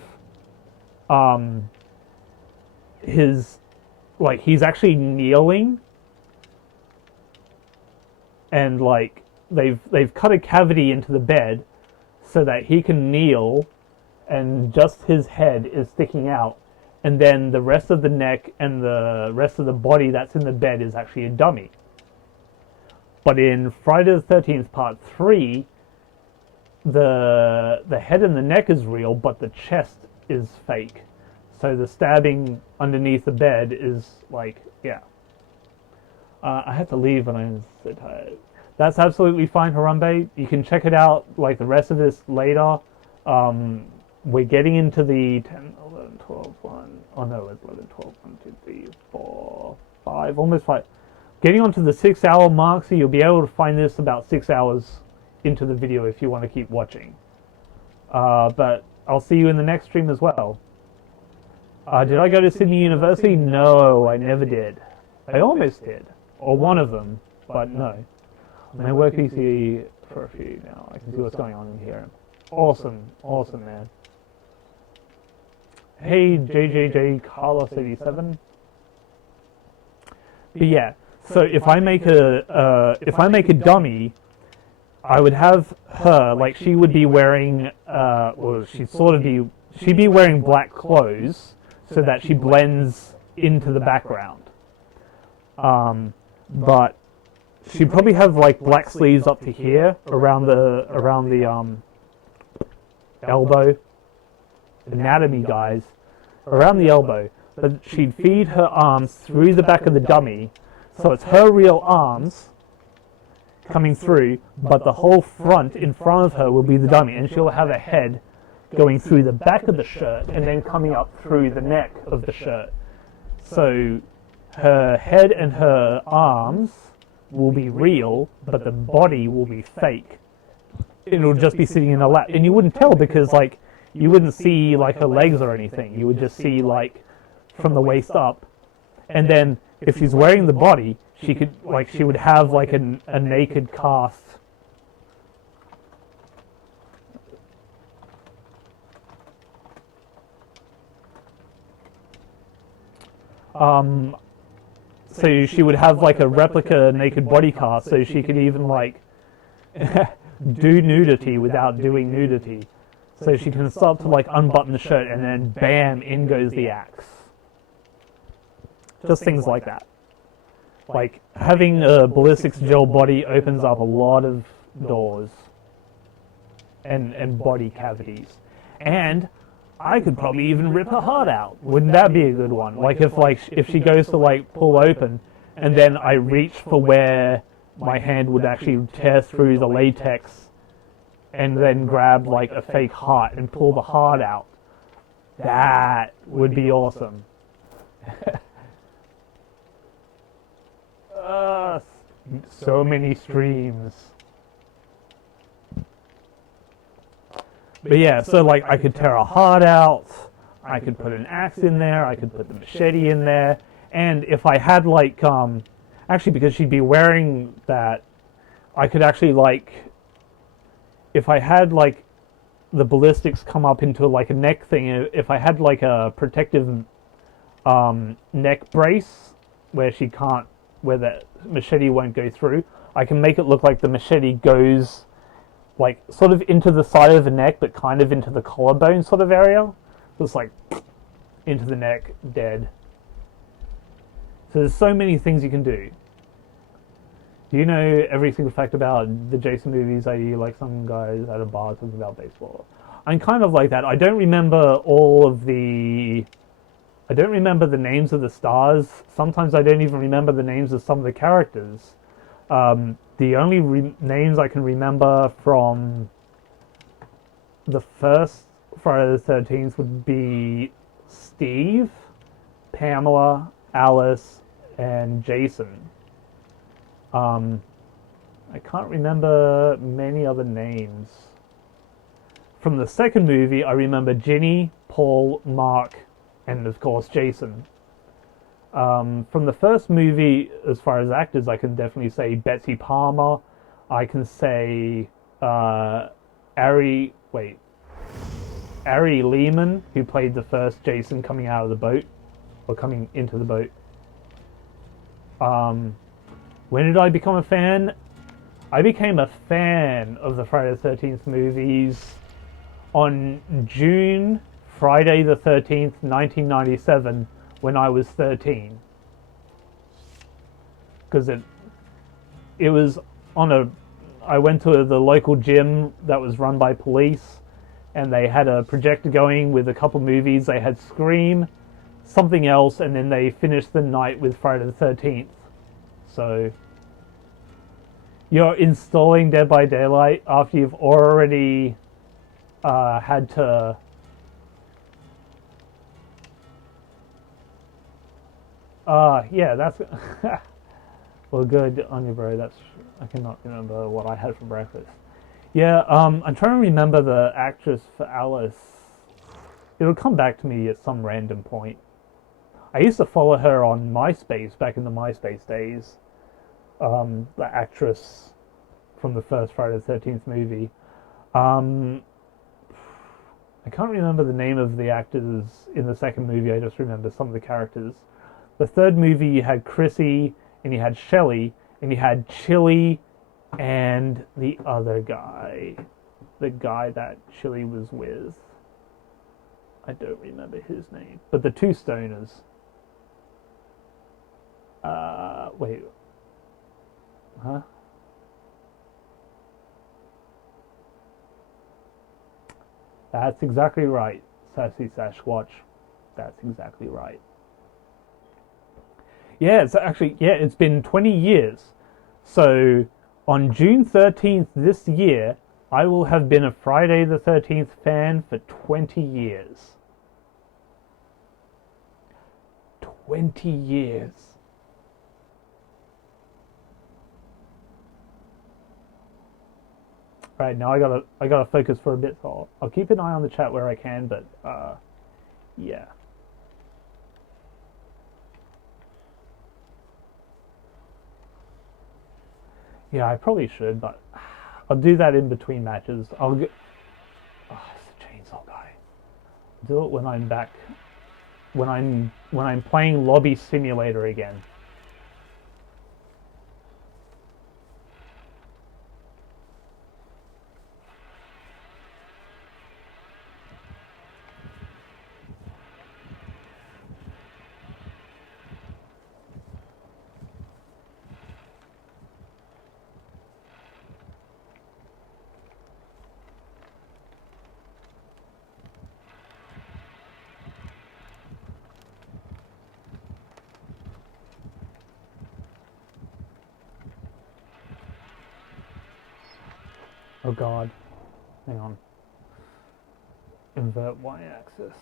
he's actually kneeling, and like they've cut a cavity into the bed so that he can kneel and just his head is sticking out, and then the rest of the neck and the rest of the body that's in the bed is actually a dummy. But in Friday the 13th Part 3, the head and the neck is real, but the chest is fake. So the stabbing underneath the bed is like, yeah. I had to leave when I was so tired. That's absolutely fine, Harambe. You can check it out, like the rest of this later. We're getting into the 10, 11, 12, 1. Oh no, it's 11, 12, 1, 2, 3, 4, 5, almost 5. Getting onto the 6-hour mark, so you'll be able to find this about 6 hours into the video if you want to keep watching. But I'll see you in the next stream as well. Did I go to Sydney University? No, I never did. I almost did. Or one of them, but no. I'm in work PC for a few now. I can see what's going on in here. Awesome, awesome, man. Hey, JJJ Carlos 87. But yeah, so if I make a dummy, I would have her, like, she would be wearing, she'd be wearing black clothes so that she blends into the background. But she'd probably have, like, black sleeves up to here, around the elbow. Anatomy, guys. Around the elbow. But she'd feed her arms through the back of the dummy, so it's her real arms coming through, but the whole front in front of her will be the dummy, and she'll have a head going through the back of the shirt and then coming up through the neck of the shirt. So her head and her arms will be real, but the body will be fake. It'll just be sitting in her lap, and you wouldn't tell because, like, you wouldn't see, like, her legs or anything. You would just see, like, from the waist up. And then if she's wearing the body, she would have, like, a naked cast. So she would have, like, a replica naked body cast, so she could even, like, do nudity without doing nudity. So she can start to, like, unbutton the shirt, and then bam, in goes the axe. Just things like that. Like, having a ballistics gel body opens up a lot of doors and body cavities. And I could probably even rip her heart out. Wouldn't that be a good one? Like, if she goes to, like, pull open, and then I reach for where my hand would actually tear through the latex and then grab, like, a fake heart and pull the heart out. That would be awesome. So many streams. But yeah, so, like, I could tear a heart out, I could put an axe in there, I could put the machete in there, and if I had, like, actually, because she'd be wearing that, I could actually, like, if I had, like, the ballistics come up into, like, a neck thing, if I had, like, a protective neck brace where the machete won't go through, I can make it look like the machete goes, like, sort of into the side of the neck, but kind of into the collarbone sort of area. Just, like, into the neck, dead. So there's so many things you can do. Do you know every single fact about the Jason movies, i.e. like some guys at a bar talking about baseball? I'm kind of like that. I don't remember the names of the stars. Sometimes I don't even remember the names of some of the characters. The only names I can remember from the first Friday the 13th would be Steve, Pamela, Alice, and Jason. I can't remember many other names. From the second movie, I remember Ginny, Paul, Mark, and of course Jason. From the first movie, as far as actors, I can definitely say Betsy Palmer. I can say Ari Lehman, who played the first Jason coming out of the boat, or coming into the boat. When did I become a fan? I became a fan of the Friday the 13th movies on Friday the 13th, 1997, when I was 13. Because it was I went to the local gym that was run by police, and they had a projector going with a couple movies. They had Scream, something else, and then they finished the night with Friday the 13th. So you're installing Dead by Daylight after you've already had to yeah, that's well, good on you, bro. I cannot remember what I had for breakfast. Yeah, I'm trying to remember the actress for Alice. It'll come back to me at some random point. I used to follow her on MySpace back in the MySpace days. The actress from the first Friday the 13th movie. I can't remember the name of the actors in the second movie. I just remember some of the characters. The third movie, you had Chrissy, and you had Shelley, and you had Chili, and the other guy, the guy that Chili was with. I don't remember his name, but the two stoners. Wait. Huh? That's exactly right, Sassy Sasquatch. That's exactly right. Yeah, it's actually, yeah, it's been 20 years. So on June 13th this year, I will have been a Friday the 13th fan for 20 years. 20 years. Right, now I gotta focus for a bit, so I'll keep an eye on the chat where I can, but yeah. Yeah, I probably should, but I'll do that in between matches. I'll get. Oh, it's the chainsaw guy. I'll do it when I'm back. When I'm playing Lobby Simulator again. Oh God, hang on. Invert y-axis.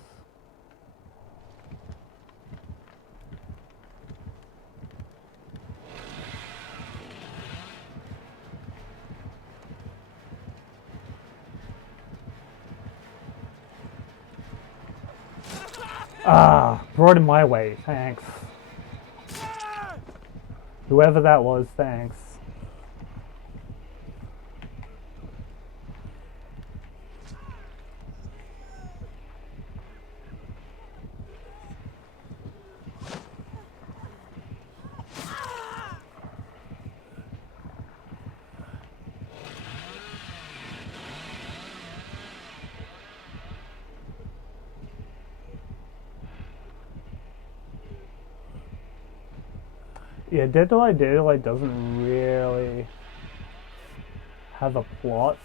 Ah, brought him my way. Thanks. Whoever that was, thanks. Yeah, Dead to Daylight doesn't really have a plot.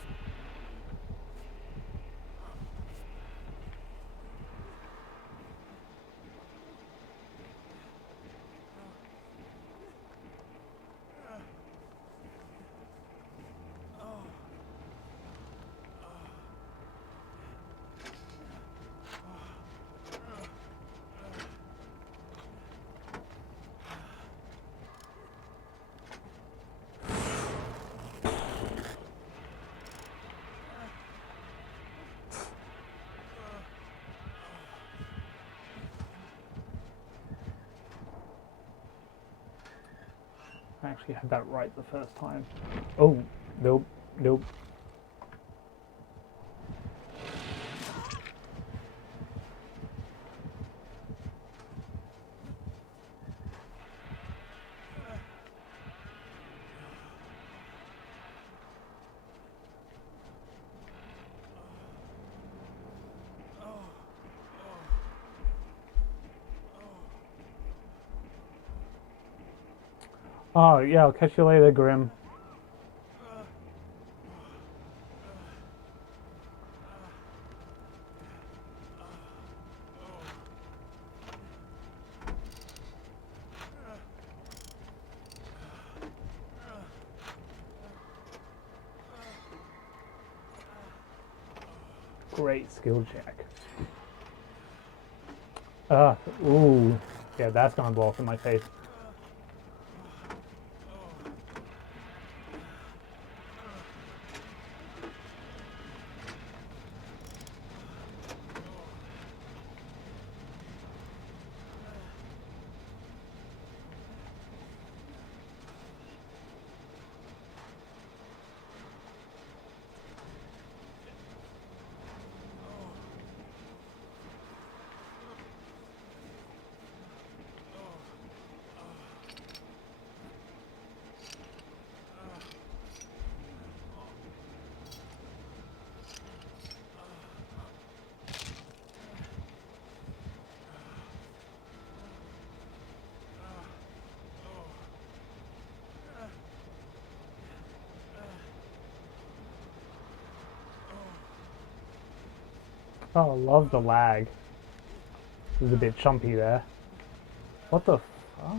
I actually had that right the first time. Oh, nope, nope. Oh, yeah, I'll catch you later, Grim. Great skill check. Ooh. Yeah, that's gonna blow up in my face. Oh, I love the lag. It was a bit chumpy there. What the fuck?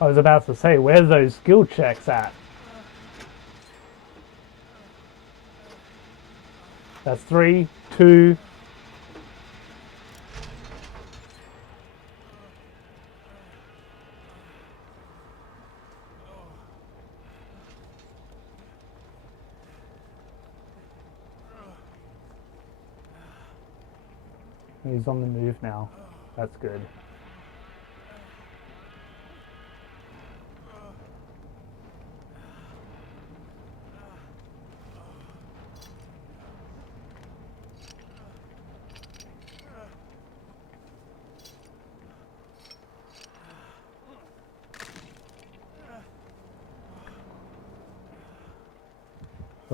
I was about to say, where's those skill checks at? That's 3, 2. He's on the move now. That's good.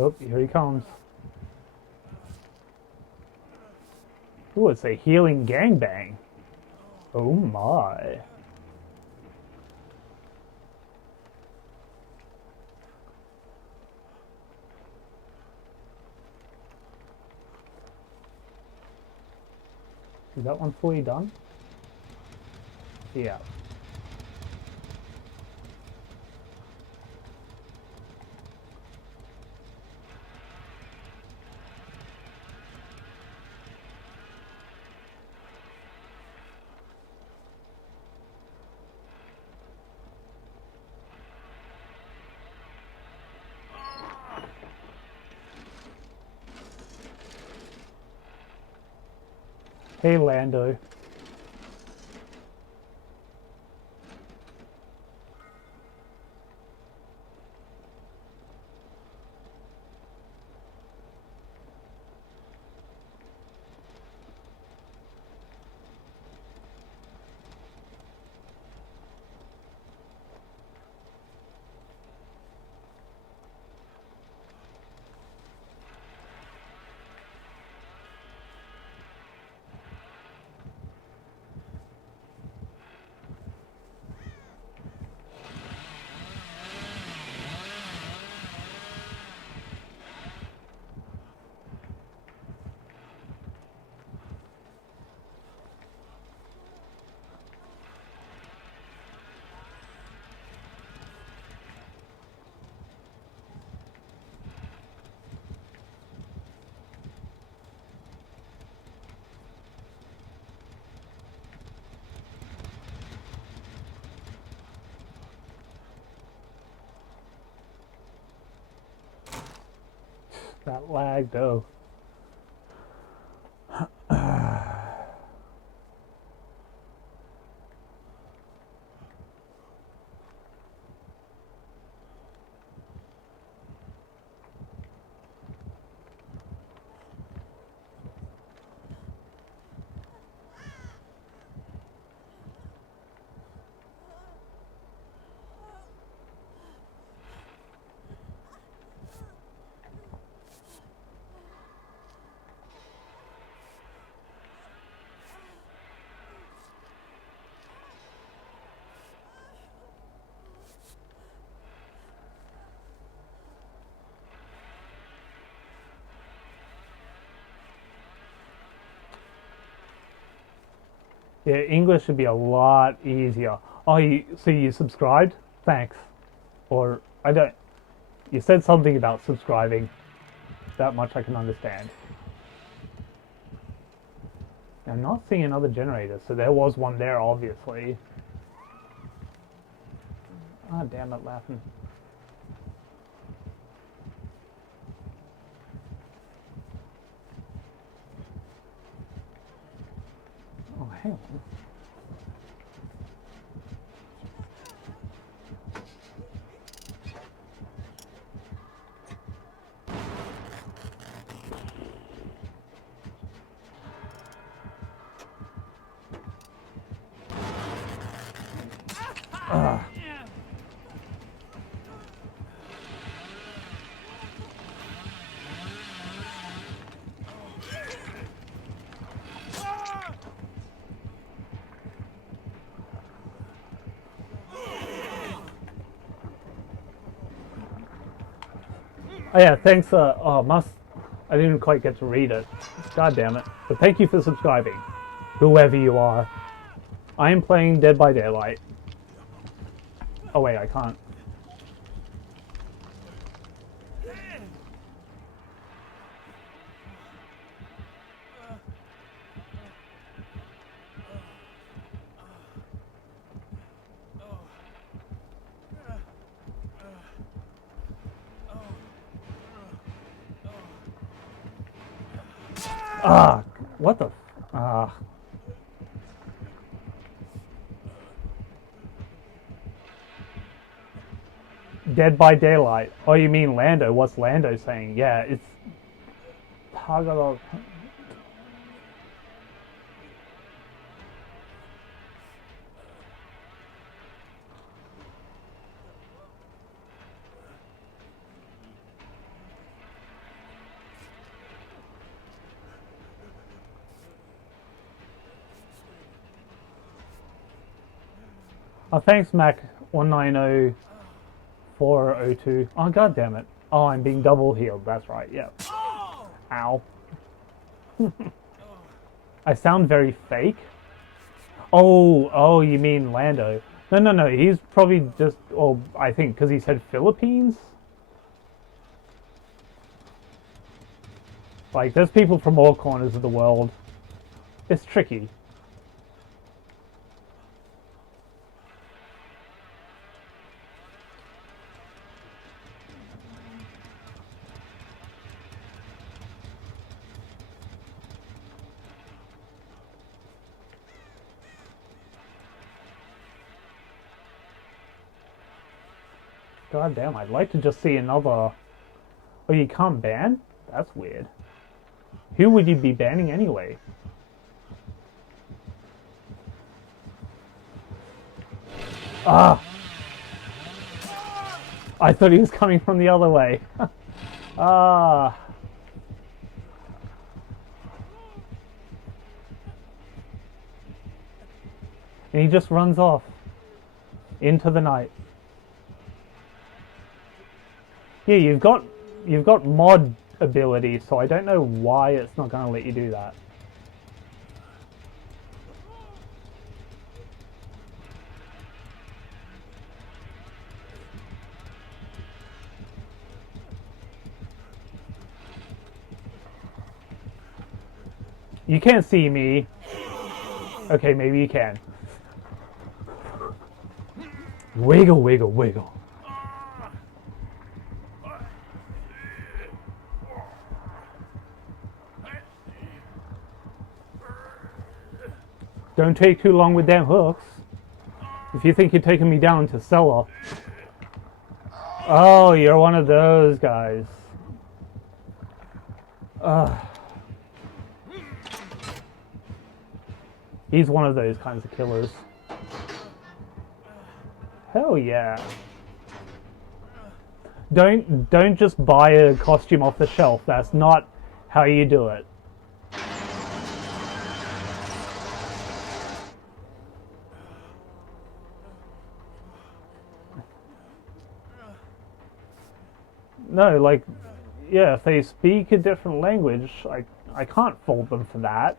Oh, here he comes. Ooh, it's a healing gangbang. Oh my. Is that one fully done? Yeah. Hey, Lando. That lag though. Yeah, English should be a lot easier. Oh, so you subscribed? Thanks. Or, I don't... You said something about subscribing. That much I can understand. I'm not seeing another generator, so there was one there, obviously. Ah, damn it, Laphin. Oh, hang on. Ugh. Oh yeah, thanks. I didn't quite get to read it. God damn it! But thank you for subscribing, whoever you are. I am playing Dead by Daylight. Oh wait, I can't. Ah, what the? Ah. Dead by Daylight. Oh, you mean Lando? What's Lando saying? Yeah, it's Tagalog. Oh, thanks, Mac 190402. Oh, god damn it. Oh, I'm being double healed. That's right. Yeah. Ow. I sound very fake. Oh, you mean Lando? No. He's probably just. Oh, I think because he said Philippines. Like, there's people from all corners of the world. It's tricky. God damn, I'd like to just see another. Oh, you can't ban? That's weird. Who would you be banning anyway? Ah! I thought he was coming from the other way. Ah. And he just runs off into the night. Yeah, you've got mod ability, so I don't know why it's not going to let you do that. You can't see me. Okay, maybe you can. Wiggle, wiggle, wiggle. Don't take too long with them hooks. If you think you're taking me down to cellar. Oh, you're one of those guys. He's one of those kinds of killers. Hell yeah. Don't just buy a costume off the shelf. That's not how you do it. No, like, yeah, if they speak a different language, I can't fault them for that.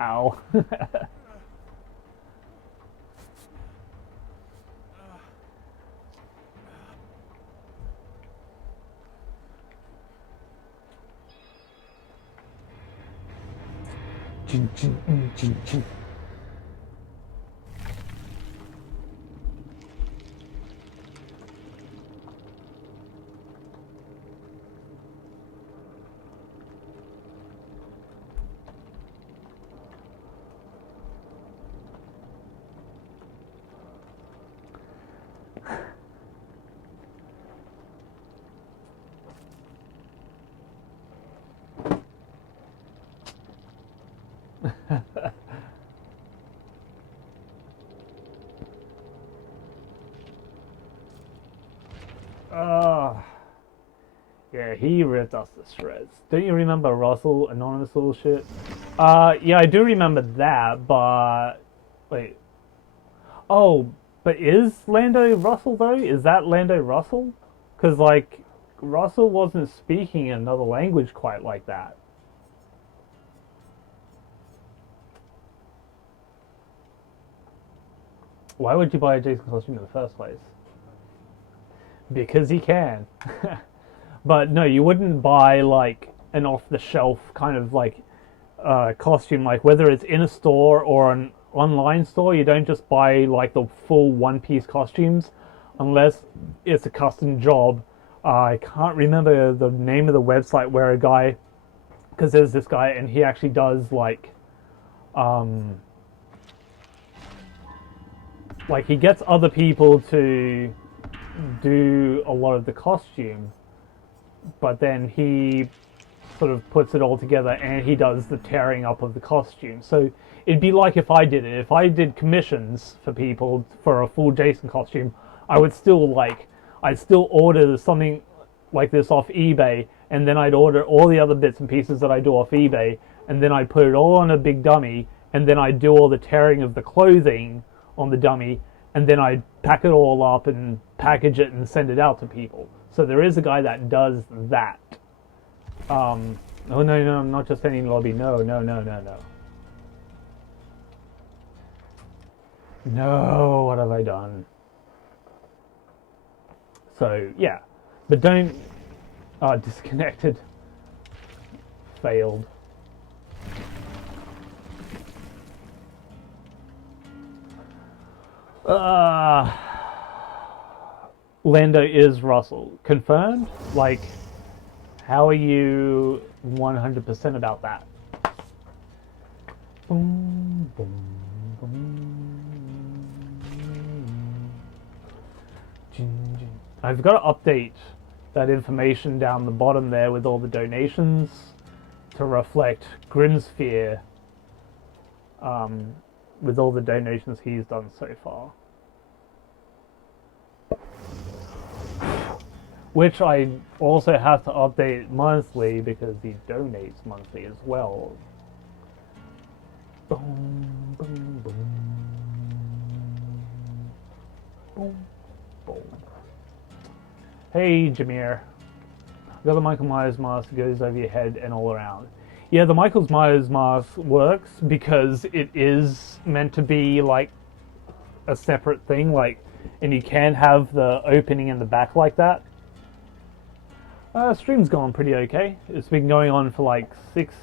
Ow. Chin, chin, chin, chin. Yeah, he ripped us to shreds. Don't you remember Russell, anonymous little shit? Yeah, I do remember that, but wait. Oh, but is Lando Russell though? Is that Lando Russell? Because like Russell wasn't speaking another language quite like that. Why would you buy a Jason costume in the first place? Because he can. But no, you wouldn't buy like an off-the-shelf kind of like costume, like whether it's in a store or an online store. You don't just buy like the full one-piece costumes unless it's a custom job. I can't remember the name of the website where a guy, because there's this guy and he actually does like he gets other people to do a lot of the costume, but then he sort of puts it all together and he does the tearing up of the costume. So it'd be like if I did it. If I did commissions for people for a full Jason costume, I would still I'd still order something like this off eBay, and then I'd order all the other bits and pieces that I do off eBay, and then I'd put it all on a big dummy, and then I'd do all the tearing of the clothing on the dummy, and then I'd pack it all up and package it and send it out to people. So there is a guy that does that. Oh no, not just any lobby. No. No, what have I done? So yeah, but don't. Disconnected. Failed. Lando is Russell. Confirmed? Like, how are you 100% about that? Boom, boom, boom. I've got to update that information down the bottom there with all the donations to reflect Grimsphere with all the donations he's done so far. Which I also have to update monthly because he donates monthly as well. Boom, boom, boom. Boom, boom. Hey, Jameer. I got the Michael Myers mask that goes over your head and all around. Yeah, the Michael Myers mask works because it is meant to be like a separate thing, like, and you can have the opening in the back like that. Stream's gone pretty okay. It's been going on for like six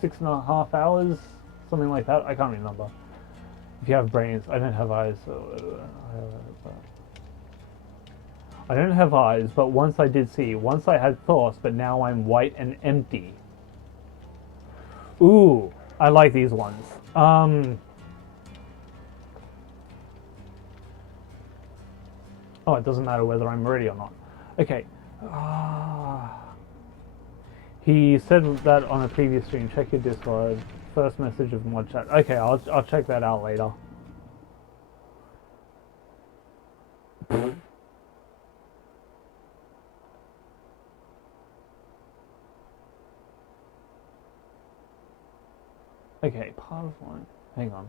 and a half hours, something like that. I can't remember. If you have brains, I don't have eyes. So, I don't have eyes, but once I did see. Once I had thoughts, but now I'm white and empty. Ooh, I like these ones. Oh, it doesn't matter whether I'm ready or not. Okay. He said that on a previous stream. Check your Discord. First message of mod chat. Okay, I'll check that out later. Okay, part of one. Hang on.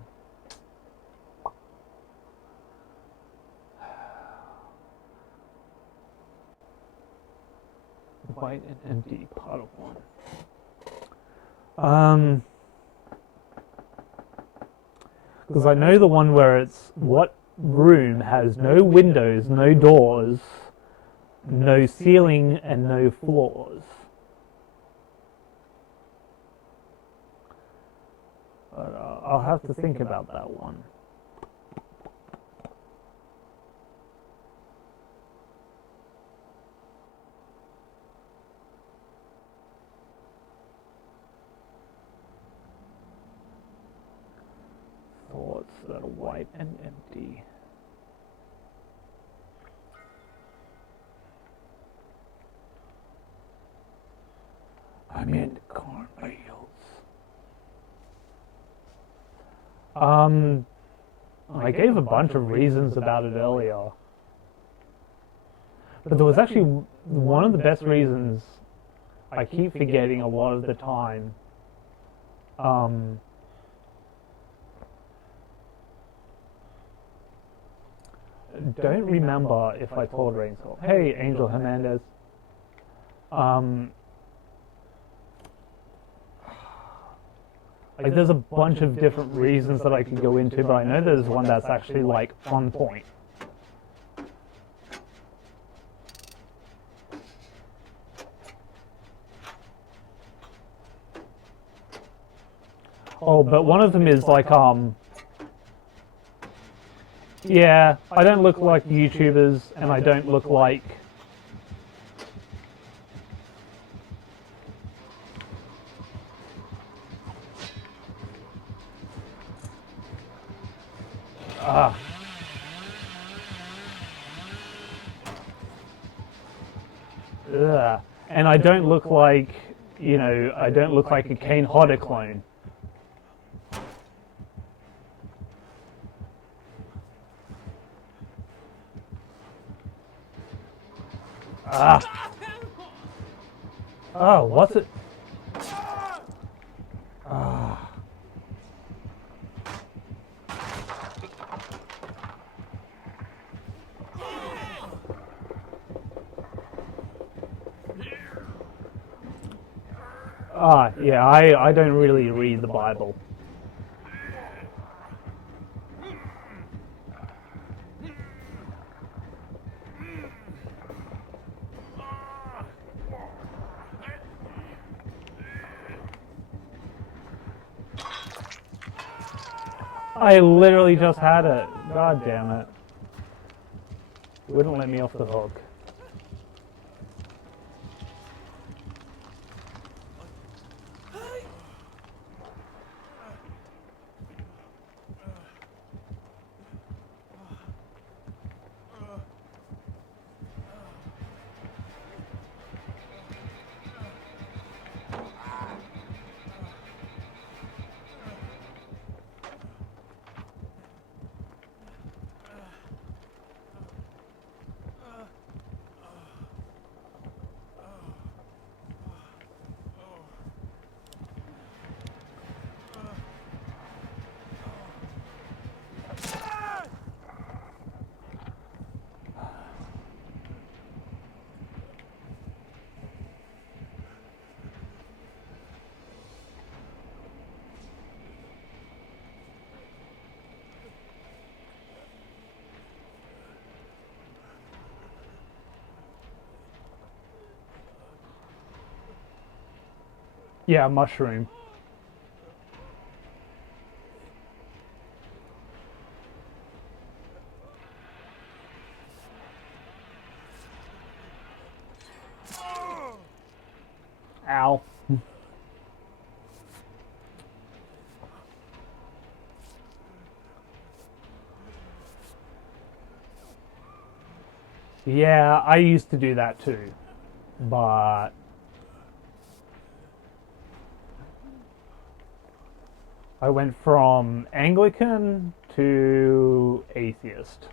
White and empty, part of one. Because I know the one where it's what room has no windows, no doors, no ceiling, and no floors. But I'll have to think about that one. Thoughts that are white and empty. I'm in cornfields. I gave a bunch of reasons about it earlier. But there was actually one of the best reasons I keep forgetting a lot of the time. Don't remember if I told Rainsel. Hey, Angel Hernandez. Like, there's a bunch of different reasons that I could go into, but I know there's one that's actually like on point. Oh, but one of them is like, yeah, I don't look like YouTubers, and I don't look like... And I don't look like, you know, I don't look like a Kane Hodder clone. Oh, what's it? Yeah, I don't really read the Bible. I literally just had it. God damn it. Wouldn't let me off the hook. Yeah, mushroom. Ow. Yeah, I used to do that too, but I went from Anglican to atheist.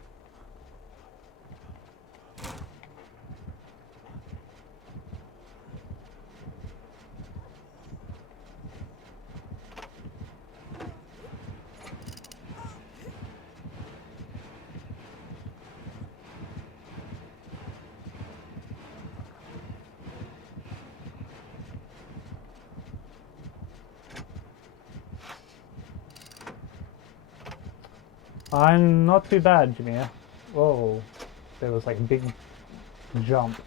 I'm not too bad, Jameer. Whoa, there was like a big jump.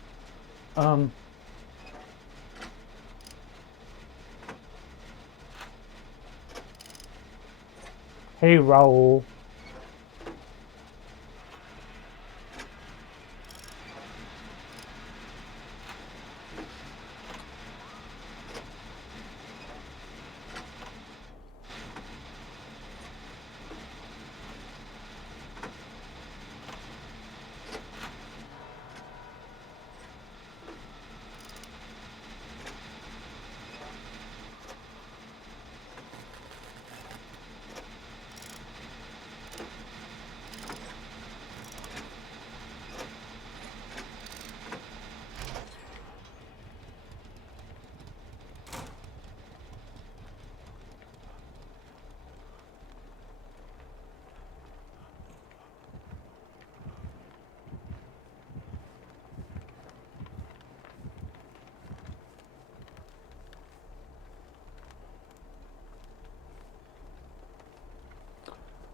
Hey, Raul.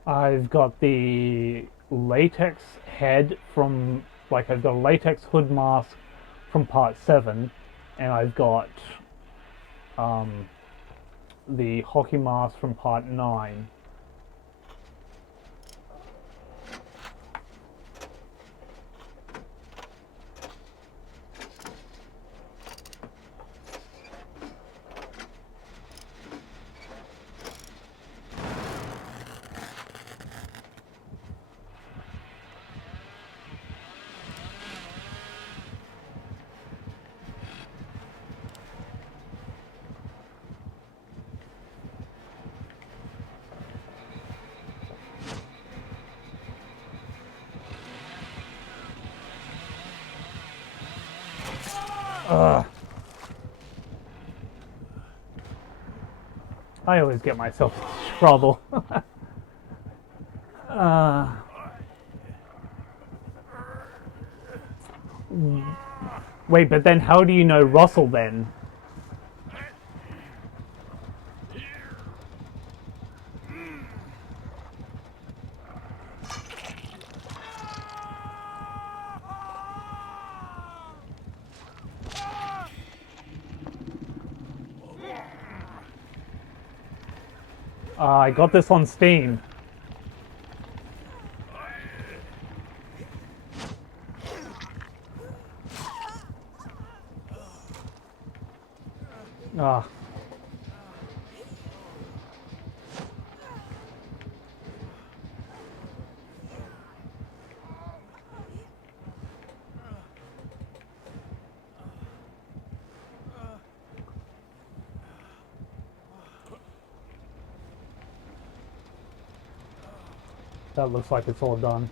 I've got the latex head from, like, I've got a latex hood mask from part 7, and I've got um, the hockey mask from part 9. Ugh. I always get myself in trouble. uh, Wait, but then how do you know Russell then? I got this on Steam. Ah. That looks like it's all done.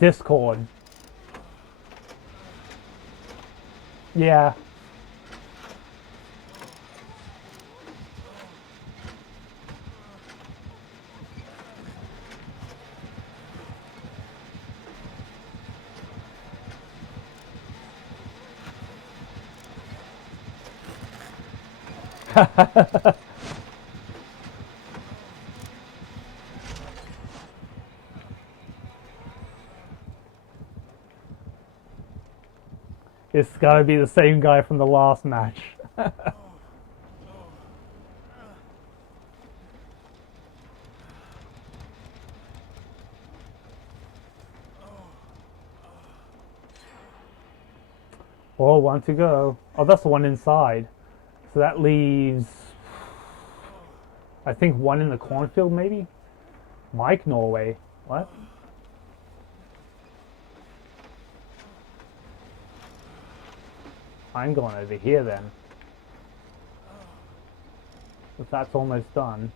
Discord. Yeah. It's gotta be the same guy from the last match. Oh, one to go. Oh, that's the one inside. So that leaves, I think, one in the cornfield, maybe? Mike Norway. What? I'm going over here then. If that's almost done.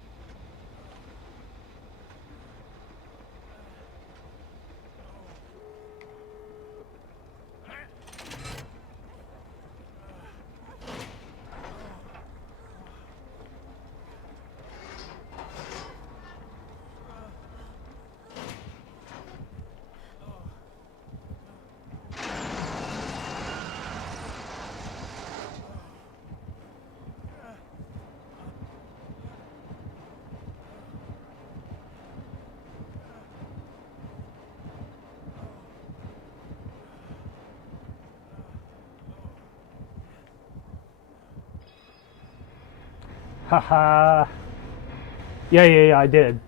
Haha. Yeah, I did.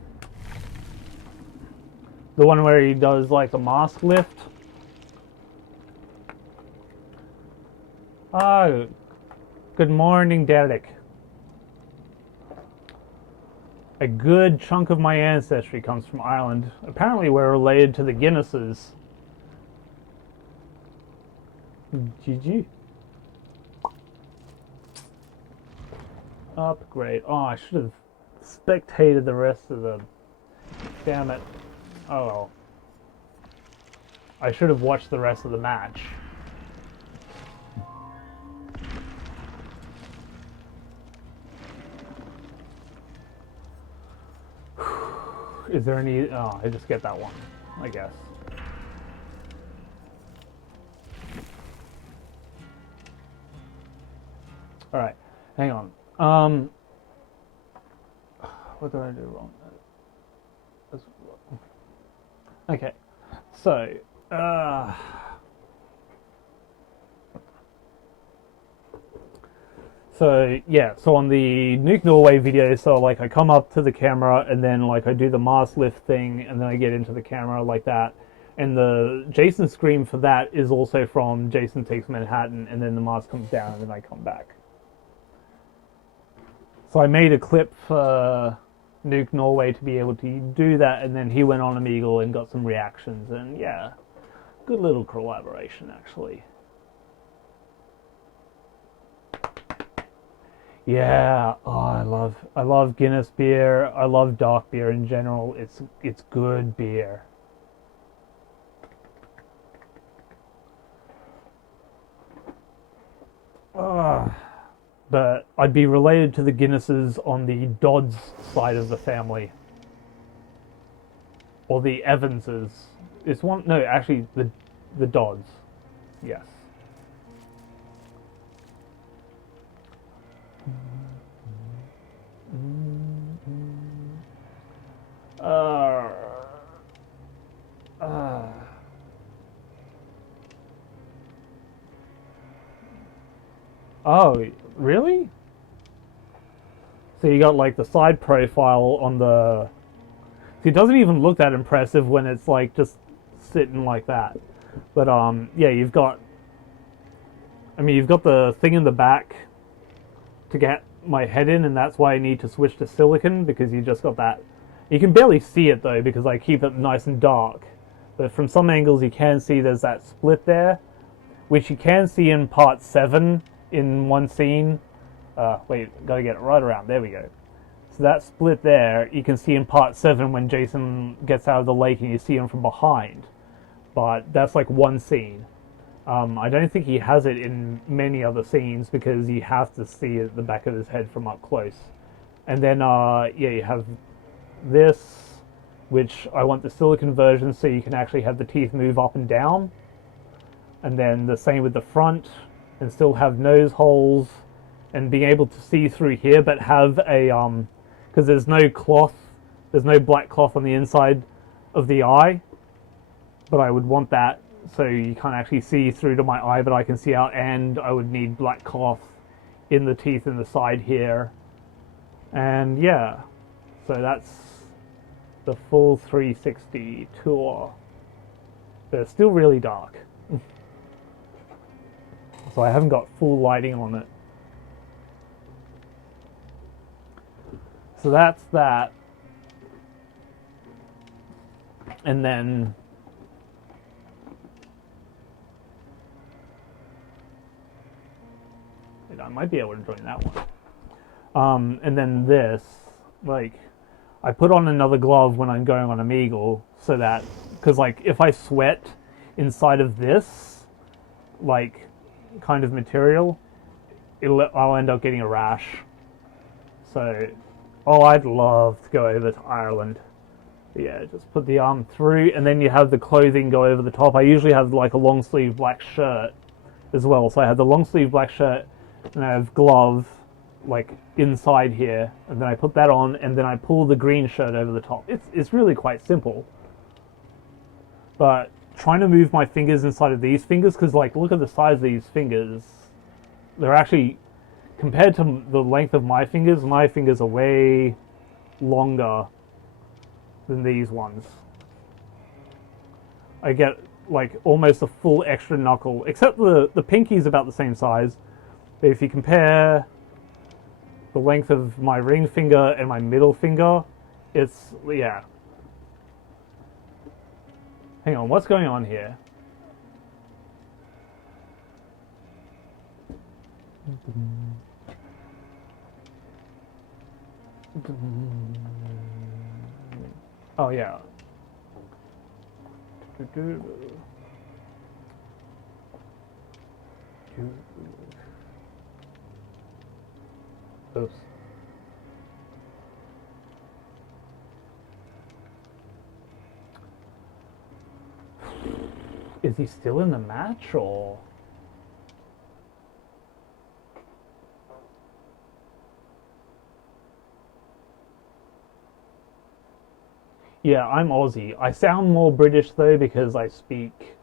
The one where he does like a mask lift. Ah, good morning, Derek. A good chunk of my ancestry comes from Ireland. Apparently we're related to the Guinnesses. GG. Upgrade. Oh, I should have spectated the rest of the... Damn it. Oh well. I should have watched the rest of the match. Is there any... Oh, I just get that one, I guess. Alright, hang on. What did I do wrong? Okay, so... So yeah, so on the Nuke Norway video, so like I come up to the camera and then like I do the mask lift thing and then I get into the camera like that. And the Jason scream for that is also from Jason Takes Manhattan, and then the mask comes down and then I come back. So I made a clip for Nuke Norway to be able to do that, and then he went on Omegle and got some reactions, and yeah, good little collaboration actually. Yeah, oh, I love Guinness beer. I love dark beer in general. It's good beer. But I'd be related to the Guinnesses on the Dodds side of the family, or the Evanses. It's one. No, actually, the Dodds. Yes. Oh, really? So you got like the side profile on the... See, it doesn't even look that impressive when it's like just sitting like that. But yeah, you've got... I mean, you've got the thing in the back to get my head in, and that's why I need to switch to silicon, because you just got that. You can barely see it though, because I keep it nice and dark. But from some angles you can see there's that split there, which you can see in part 7 in one scene. Wait, gotta get it right around, there we go. So that split there, you can see in part 7 when Jason gets out of the lake and you see him from behind. But that's like one scene. I don't think he has it in many other scenes because you have to see the back of his head from up close. And then, yeah, you have this, which I want the silicon version so you can actually have the teeth move up and down. And then the same with the front, and still have nose holes, and being able to see through here, but have a, because there's no cloth, there's no black cloth on the inside of the eye, but I would want that so you can't actually see through to my eye, but I can see out, and I would need black cloth in the teeth in the side here. And yeah, so that's the full 360 tour. But it's still really dark. So I haven't got full lighting on it. So that's that. And then I might be able to join that one. And then this, like, I put on another glove when I'm going on Omegle, so that, because like if I sweat inside of this, like, kind of material, I'll end up getting a rash. So, oh, I'd love to go over to Ireland. But yeah, just put the arm through, and then you have the clothing go over the top. I usually have like a long sleeve black shirt as well. So I have the long sleeve black shirt, and I have glove like inside here, and then I put that on, and then I pull the green shirt over the top. It's really quite simple. But trying to move my fingers inside of these fingers, because like look at the size of these fingers. They're actually, compared to the length of my fingers are way longer than these ones. I get like almost a full extra knuckle, except the pinky's about the same size. But if you compare the length of my ring finger and my middle finger. It's, yeah. Hang on, what's going on here? Oh, yeah. Oops. Is he still in the match, or? Yeah, I'm Aussie. I sound more British though because I speak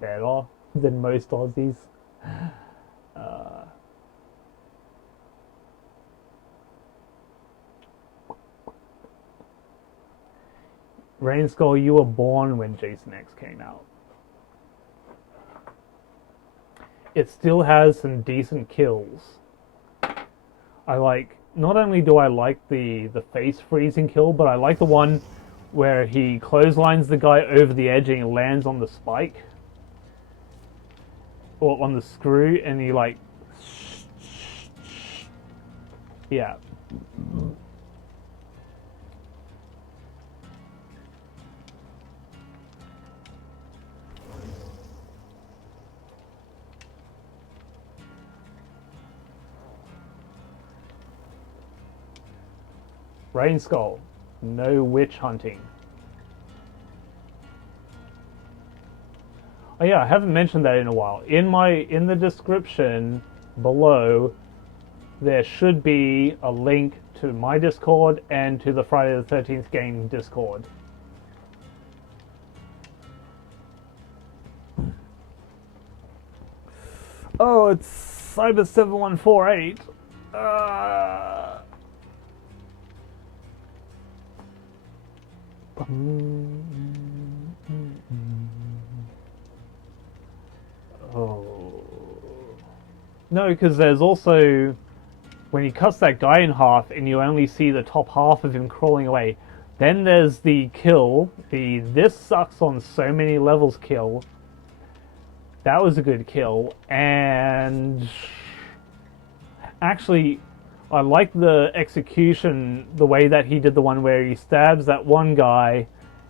better than most Aussies. Rain Skull, you were born when Jason X came out. It still has some decent kills. I like, not only do I like the face freezing kill, but I like the one where he clotheslines the guy over the edge and he lands on the spike. Or on the screw, and he like... Yeah. Rain Skull, no witch hunting. Oh yeah, I haven't mentioned that in a while. In the description below, there should be a link to my Discord and to the Friday the 13th game Discord. Oh, it's Cyber7148. Oh. No, because there's also, when he cuts that guy in half and you only see the top half of him crawling away, then there's the kill, the this sucks on so many levels kill. That was a good kill, and actually, I like the execution, the way that he did the one where he stabs that one guy,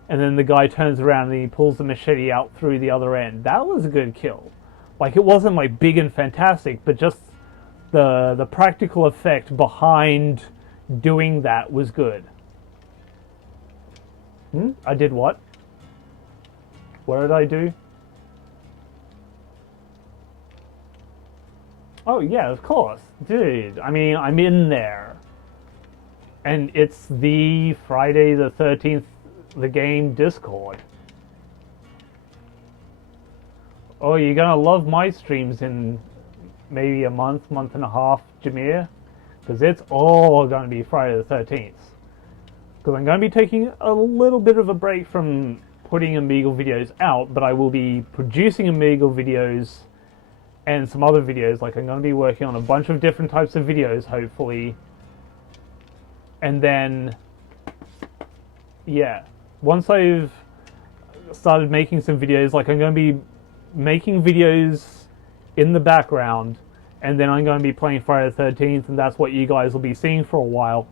and then the guy turns around and he pulls the machete out through the other end. That was a good kill. Like, it wasn't like big and fantastic, but just the practical effect behind doing that was good. I did what? What did I do? Oh yeah, of course. Dude, I mean, I'm in there. And it's the Friday the 13th, the game Discord. Oh, you're gonna love my streams in maybe a month and a half, Jameer. Because it's all gonna be Friday the 13th. Because I'm gonna be taking a little bit of a break from putting Omegle videos out, but I will be producing Omegle videos and some other videos. Like, I'm going to be working on a bunch of different types of videos, hopefully. And then, yeah, once I've started making some videos, like, I'm going to be making videos in the background, and then I'm going to be playing Friday the 13th, and that's what you guys will be seeing for a while.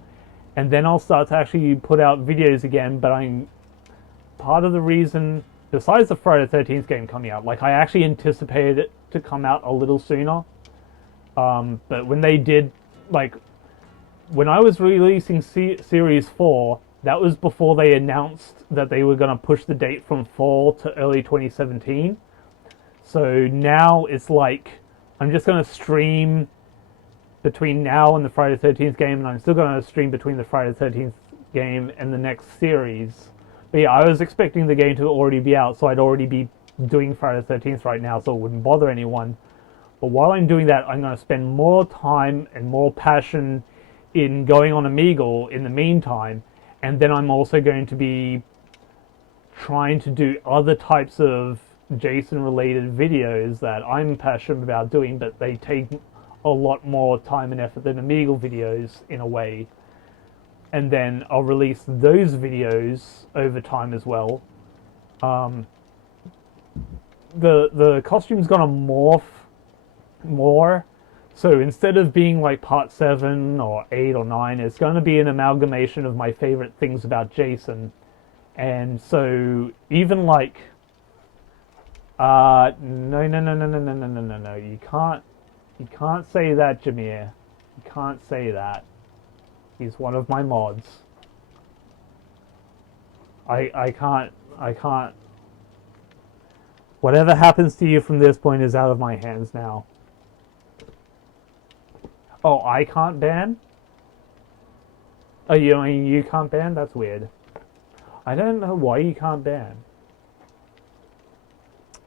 And then I'll start to actually put out videos again, but I'm part of the reason, besides the Friday the 13th game coming out, like, I actually anticipated it to come out a little sooner. But when they did, like, when I was releasing Series 4, that was before they announced that they were going to push the date from fall to early 2017. So now it's like, I'm just going to stream between now and the Friday the 13th game, and I'm still going to stream between the Friday the 13th game and the next series. But yeah, I was expecting the game to already be out, so I'd already be doing Friday the 13th right now, so it wouldn't bother anyone. But while I'm doing that, I'm going to spend more time and more passion in going on Omegle in the meantime, and then I'm also going to be trying to do other types of Jason related videos that I'm passionate about doing, but they take a lot more time and effort than Omegle videos in a way. And then I'll release those videos over time as well. The costume's gonna morph more. So instead of being like part 7 or 8 or 9, it's going to be an amalgamation of my favorite things about Jason. And so even like no, you can't say that, Jameer. You can't say that. He's one of my mods. I can't. Whatever happens to you from this point is out of my hands now. Oh, I can't ban? Oh, you mean you can't ban? That's weird. I don't know why you can't ban.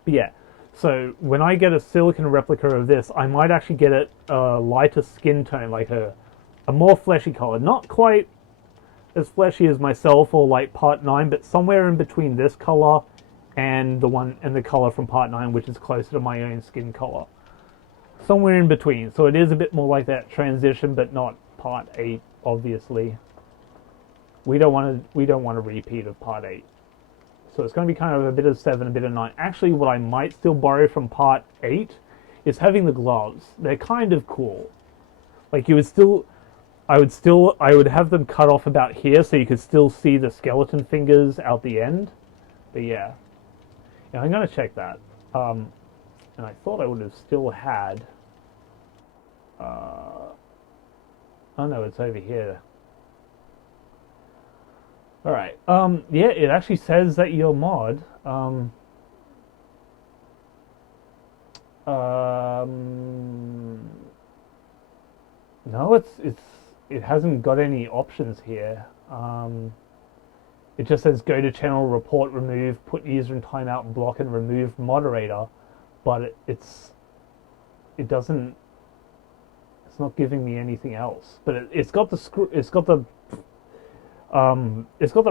But yeah, so when I get a silicon replica of this, I might actually get it a lighter skin tone, like a more fleshy color. Not quite as fleshy as myself or like part 9, but somewhere in between this color and the color from part 9, which is closer to my own skin color. Somewhere in between, so it is a bit more like that transition, but not part 8. Obviously, we don't want a repeat of part 8. So it's going to be kind of a bit of 7, a bit of 9. Actually, what I might still borrow from part 8 is having the gloves. They're kind of cool. Like I would have them cut off about here, so you could still see the skeleton fingers out the end. But yeah, I'm going to check that. And I thought I would have still had. Oh no, it's over here. All right. Yeah, it actually says that your mod. No, it hasn't got any options here. It just says go to channel, report, remove, put user in timeout, block, and remove moderator. But it's not giving me anything else. But it's got the screw. It's got the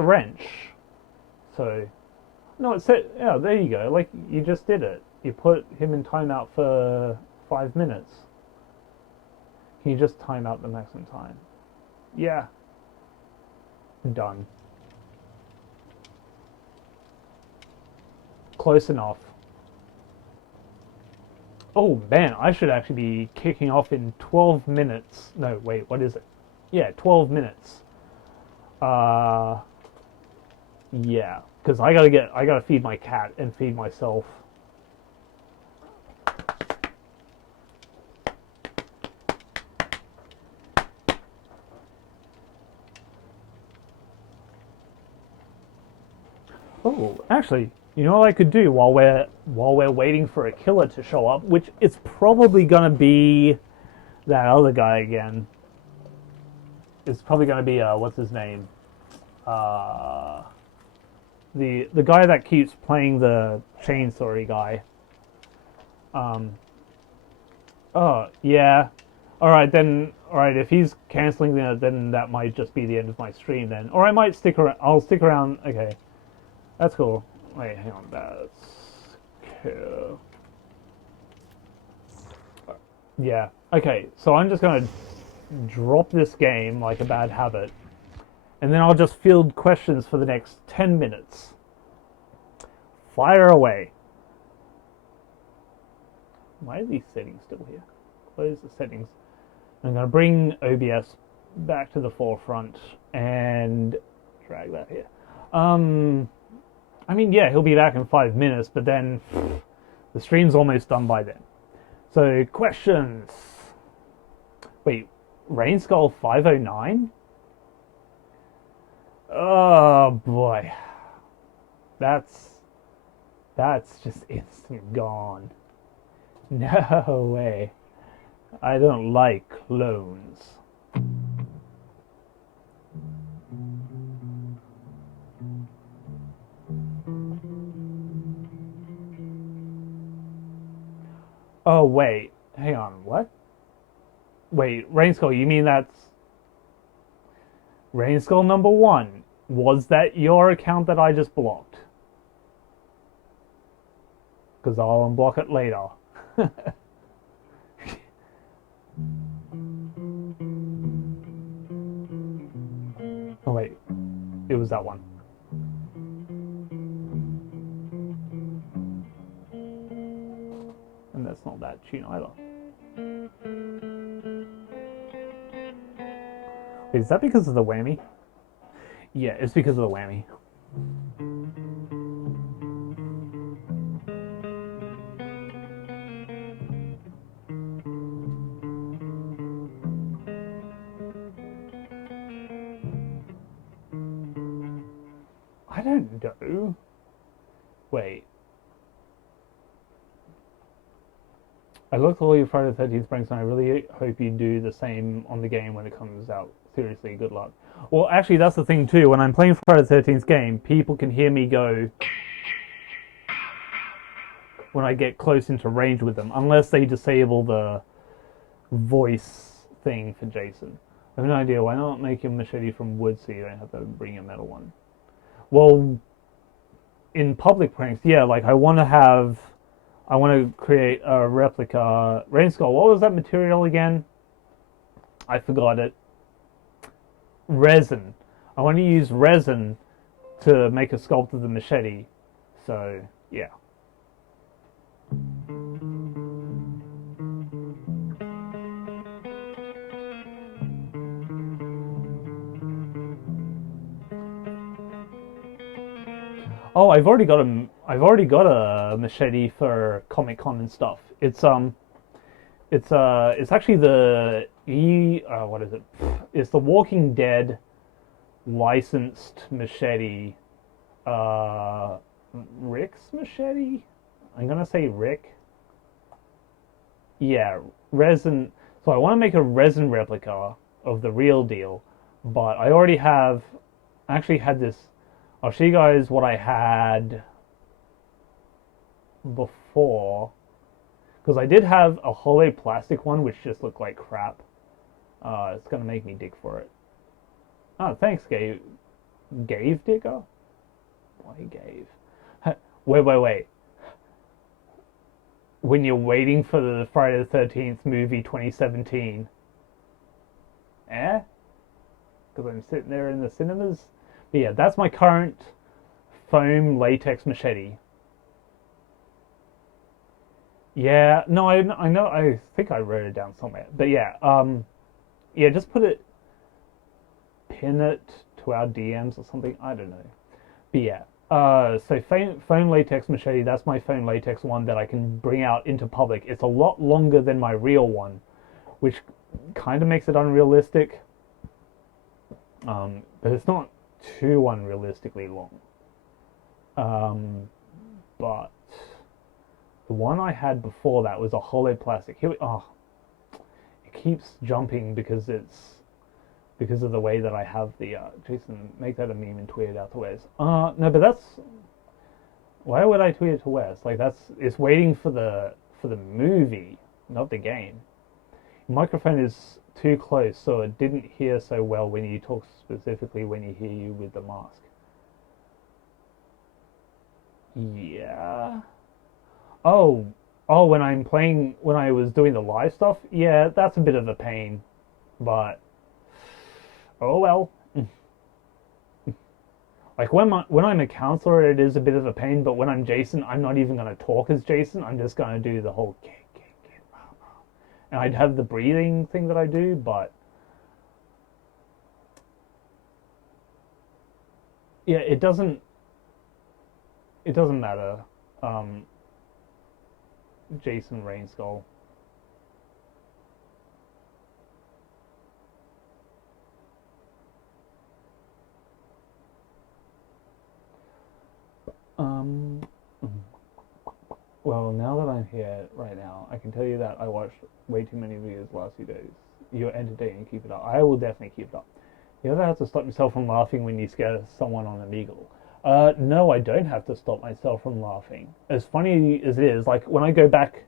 wrench. So no, it said, yeah, there you go. Like you just did it. You put him in timeout for 5 minutes. Can you just time out the maximum time? Yeah. Done. Close enough. Oh man, I should actually be kicking off in 12 minutes. No, wait, what is it? Yeah, 12 minutes. Yeah, because I gotta feed my cat and feed myself. Oh, actually, you know what I could do while we're waiting for a killer to show up, which it's probably gonna be that other guy again. It's probably gonna be what's his name? The guy that keeps playing the chainsaw guy. Oh yeah. All right then. All right, if he's canceling that, then that might just be the end of my stream then. Or I might stick around. I'll stick around. Okay, that's cool. Wait, hang on. That's cool. Yeah. Okay. So I'm just gonna drop this game like a bad habit, and then I'll just field questions for the next 10 minutes. Fire away. Why are these settings still here? Close the settings. I'm going to bring OBS back to the forefront and drag that here. I mean, yeah, he'll be back in 5 minutes, but then the stream's almost done by then. So, questions. Wait, Rainskull 509? Oh boy. That's just instant gone. No way. I don't like clones. Oh wait, hang on, what? Wait, Rainskull, you mean that's Rainskull number 1? Was that your account that I just blocked? Because I'll unblock it later. Oh wait, it was that one. And that's not that tune either. Wait, is that because of the whammy? Yeah, it's because of the whammy. I don't know. Wait. I looked at all your Friday the 13th pranks and I really hope you do the same on the game when it comes out. Seriously, good luck. Well, actually, that's the thing too. When I'm playing Friday the 13th game, people can hear me go when I get close into range with them, unless they disable the voice thing for Jason. I have no idea. Why not make your machete from wood so you don't have to bring a metal one? Well, in public pranks, yeah, like I want to create a replica Rain Skull. What was that material again? I forgot it. Resin. I want to use resin to make a sculpt of the machete. So, yeah. Oh, I've already got a machete for Comic Con and stuff. It's actually what is it? It's the Walking Dead licensed machete. Rick's machete. I'm gonna say Rick. Yeah, resin. So I want to make a resin replica of the real deal, but I already have. I actually had this. I'll show you guys what I had before, because I did have a hollow plastic one which just looked like crap. It's gonna make me dig for it. Oh, thanks, Gave Digger. Why Gave? Wait. When you're waiting for the Friday the 13th movie 2017, because I'm sitting there in the cinemas. But yeah, that's my current foam latex machete. Yeah, no, I know, I think I wrote it down somewhere. But yeah, yeah, just pin it to our DMs or something. I don't know. But yeah, so foam latex machete. That's my foam latex one that I can bring out into public. It's a lot longer than my real one, which kind of makes it unrealistic. But it's not too unrealistically long. But the one I had before that was a hollow plastic. It keeps jumping because of the way that I have the Jason, make that a meme and tweet it out to Wes. No, but that's why would I tweet it to Wes? Like it's waiting for the movie, not the game. Your microphone is too close, so it didn't hear so well when you talk, specifically when you hear you with the mask. Yeah. Oh, when I was doing the live stuff, yeah, that's a bit of a pain, but oh well. Like when I'm a counselor, it is a bit of a pain, but when I'm Jason, I'm not even gonna talk as Jason. I'm just gonna do the whole and I'd have the breathing thing that I do, but yeah, it doesn't matter. Um, Jason Rainskull. Um, well, now that I'm here right now, I can tell you that I watched way too many videos the last few days. You're entertaining. Keep it up. I will definitely keep it up. You ever have to stop yourself from laughing when you scare someone on Omegle? No, I don't have to stop myself from laughing. As funny as it is, like when I go back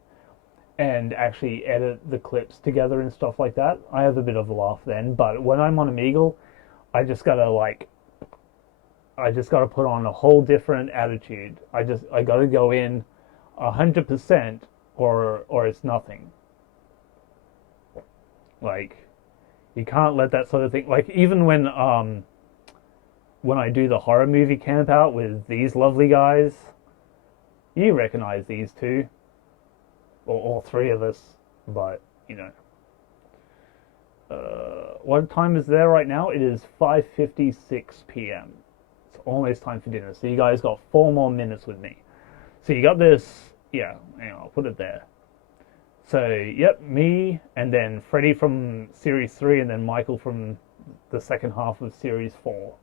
and actually edit the clips together and stuff like that, I have a bit of a laugh then. But when I'm on Omegle, I just gotta like, I just gotta put on a whole different attitude. I gotta go in 100%, or it's nothing. Like, you can't let that sort of thing. Like, even when I do the horror movie camp out with these lovely guys, you recognize these two, or all three of us, but you know. What time is there right now? It is 5:56 p.m. It's almost time for dinner. So you guys got 4 more minutes with me. So you got this. Yeah, anyway, I'll put it there. So yep, me and then Freddie from Series 3, and then Michael from the second half of Series 4.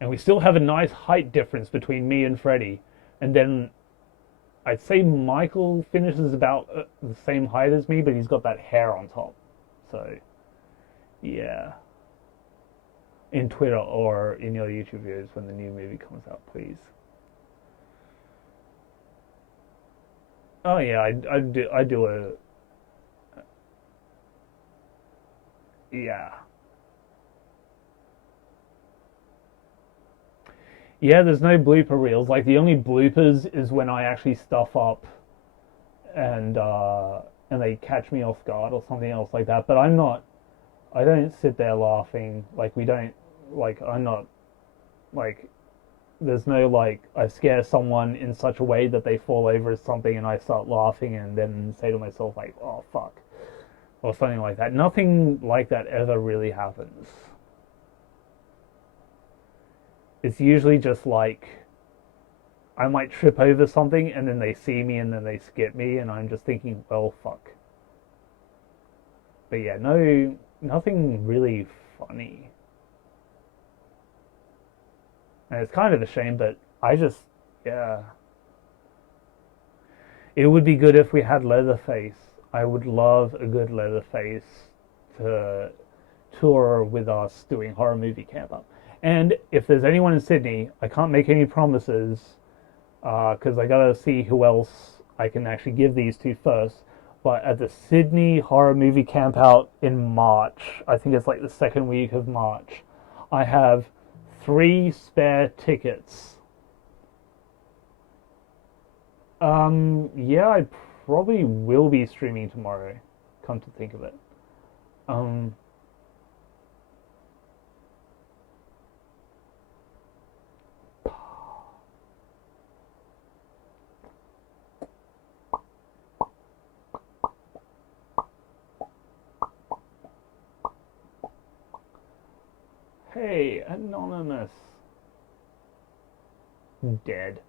And we still have a nice height difference between me and Freddie. And then I'd say Michael finishes about the same height as me, but he's got that hair on top. So, yeah. In Twitter or in your YouTube videos when the new movie comes out, please. Oh yeah, I do a yeah. Yeah, there's no blooper reels. Like the only bloopers is when I actually stuff up and and they catch me off guard or something else like that. But I'm not. I don't sit there laughing. Like we don't. Like I'm not. Like there's no like I scare someone in such a way that they fall over or something and I start laughing and then say to myself like, oh fuck, or something like that. Nothing like that ever really happens. It's usually just like I might trip over something and then they see me and then they skip me and I'm just thinking, well, fuck. But yeah, no, nothing really funny. And it's kind of a shame, but I just, yeah. It would be good if we had Leatherface. I would love a good Leatherface to tour with us doing horror movie camp up. And if there's anyone in Sydney, I can't make any promises because I gotta see who else I can actually give these to first. But at the Sydney Horror Movie Camp out in March, I think it's like the second week of March, I have 3 spare tickets. Yeah, I probably will be streaming tomorrow, come to think of it. Um, hey, Anonymous. Dead.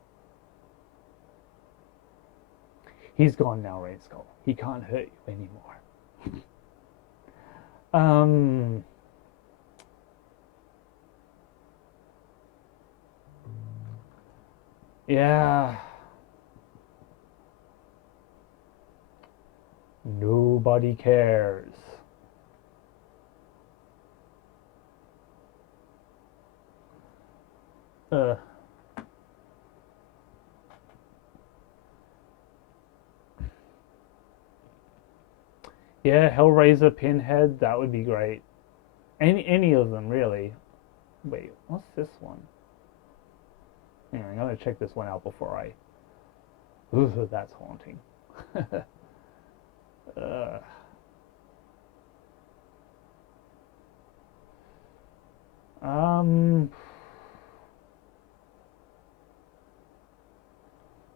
He's gone now, Rain Skull. He can't hurt you anymore. Um, yeah. Nobody cares. Uh, yeah, Hellraiser, Pinhead, that would be great. Any of them, really. Wait, what's this one? Hang on, I'm gonna check this one out before I. Ooh, that's haunting. uh, um.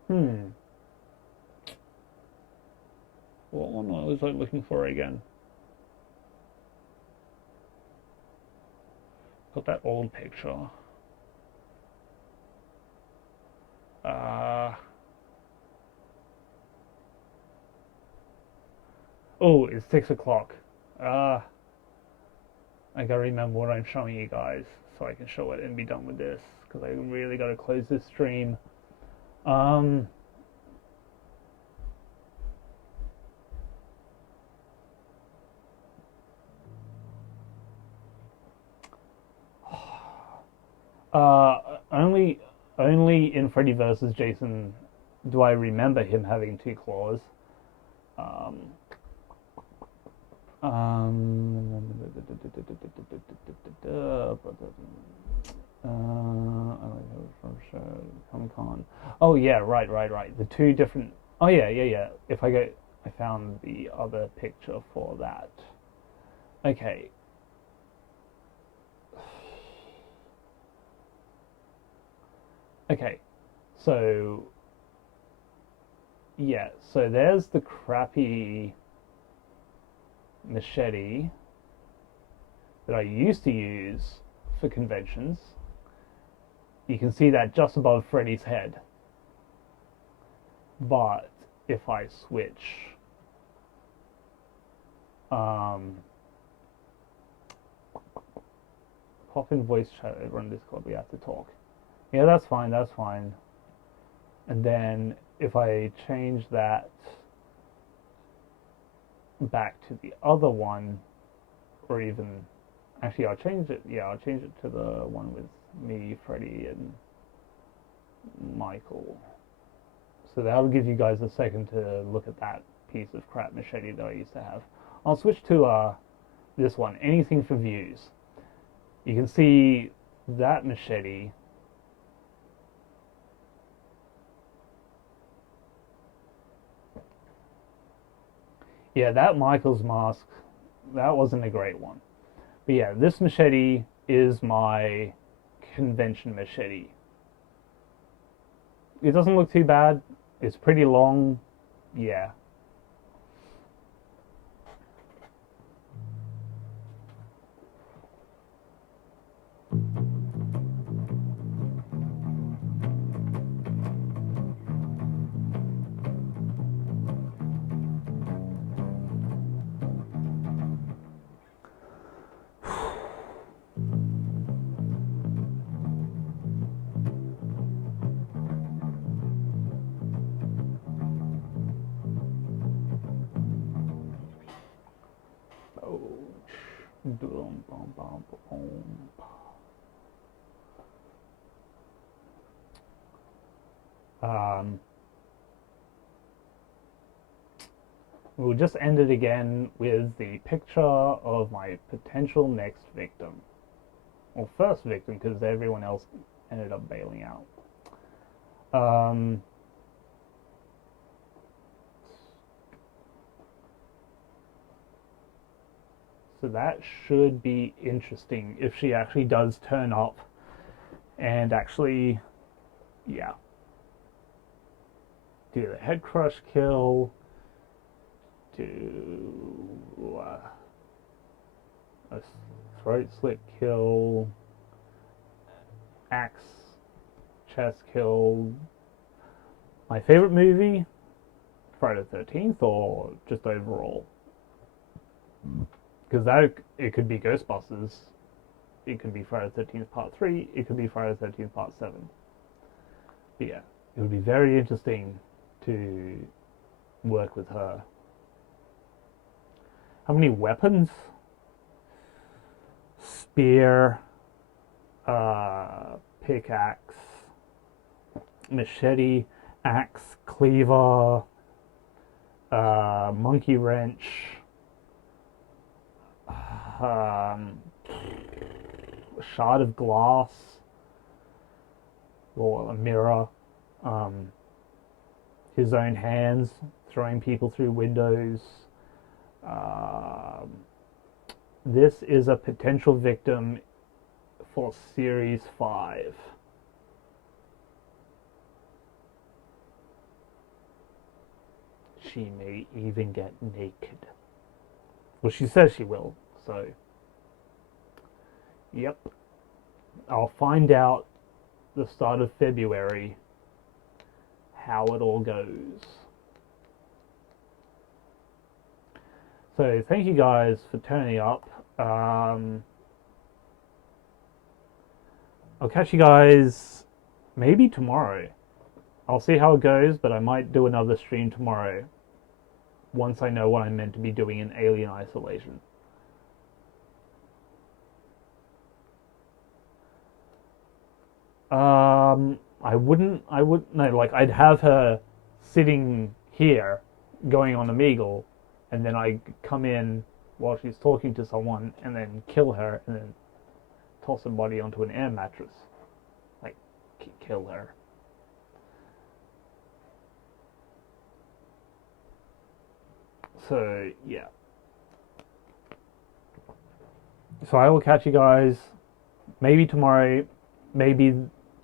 Hmm. What one was I looking for again? Got that old picture. Uh. Oh, it's 6 o'clock. Uh. I gotta remember what I'm showing you guys so I can show it and be done with this because I really gotta close this stream. Um. Only in Freddy versus Jason do I remember him having 2 claws. Um, um, from Comic Con. Oh yeah, right. The two different. Oh yeah. If I go, I found the other picture for that. Okay. Okay, so yeah, so there's the crappy machete that I used to use for conventions. You can see that just above Freddy's head. But if I switch pop in voice chat over on Discord, we have to talk. Yeah, that's fine, that's fine. And then if I change that back to the other one, or even, actually I'll change it, yeah, I'll change it to the one with me, Freddy, and Michael. So that'll give you guys a second to look at that piece of crap machete that I used to have. I'll switch to this one, anything for views. You can see that machete. Yeah, that Michael's mask, that wasn't a great one. But yeah, this machete is my convention machete. It doesn't look too bad. It's pretty long. Yeah. We'll just end it again with the picture of my potential next victim. Or first victim, because everyone else ended up bailing out. So that should be interesting if she actually does turn up and actually, yeah, do the head crush kill, do a throat slit kill, axe chest kill. My favorite movie, Friday the 13th, or just overall? Because that, it could be Ghostbusters, it could be Friday the 13th Part 3, it could be Friday the 13th Part 7. But yeah, it would be very interesting to work with her. How many weapons? Spear, pickaxe, machete, axe, cleaver, monkey wrench, shard of glass, or a mirror, his own hands, throwing people through windows. This is a potential victim for Series 5. She may even get naked. Well, she says she will, so... Yep. I'll find out the start of February how it all goes. So thank you guys for turning up. I'll catch you guys maybe tomorrow. I'll see how it goes, but I might do another stream tomorrow once I know what I'm meant to be doing in Alien Isolation. I wouldn't, no, like, I'd have her sitting here going on Omegle, and then I come in while she's talking to someone and then kill her and then toss her body onto an air mattress. Like, kill her. So yeah. So I will catch you guys maybe tomorrow, maybe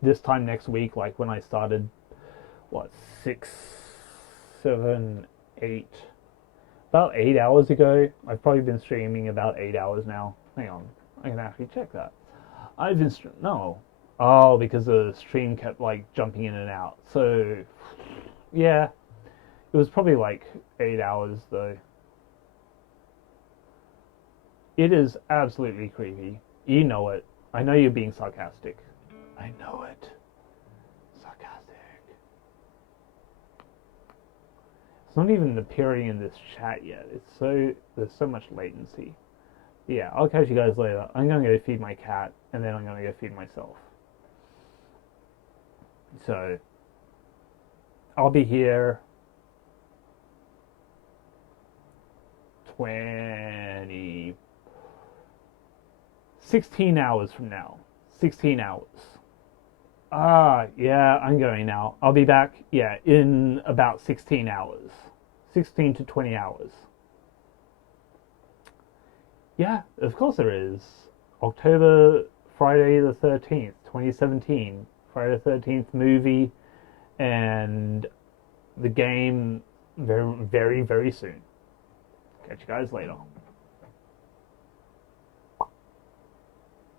this time next week, like when I started, what, 6, 7, 8, about 8 hours ago. I've probably been streaming about 8 hours now. Hang on, I can actually check that. I've been, no. Oh, because the stream kept like jumping in and out. So, yeah, it was probably like 8 hours though. It is absolutely creepy. You know it. I know you're being sarcastic. I know it. Sarcastic. It's not even appearing in this chat yet. There's so much latency. Yeah, I'll catch you guys later. I'm gonna go feed my cat, and then I'm gonna go feed myself. So, I'll be here 16 hours from now. 16 hours. Yeah, I'm going now. I'll be back, yeah, in about 16 hours. 16 to 20 hours. Yeah, of course there is. Friday the 13th, 2017. Friday the 13th movie, and the game very, very, very soon. Catch you guys later.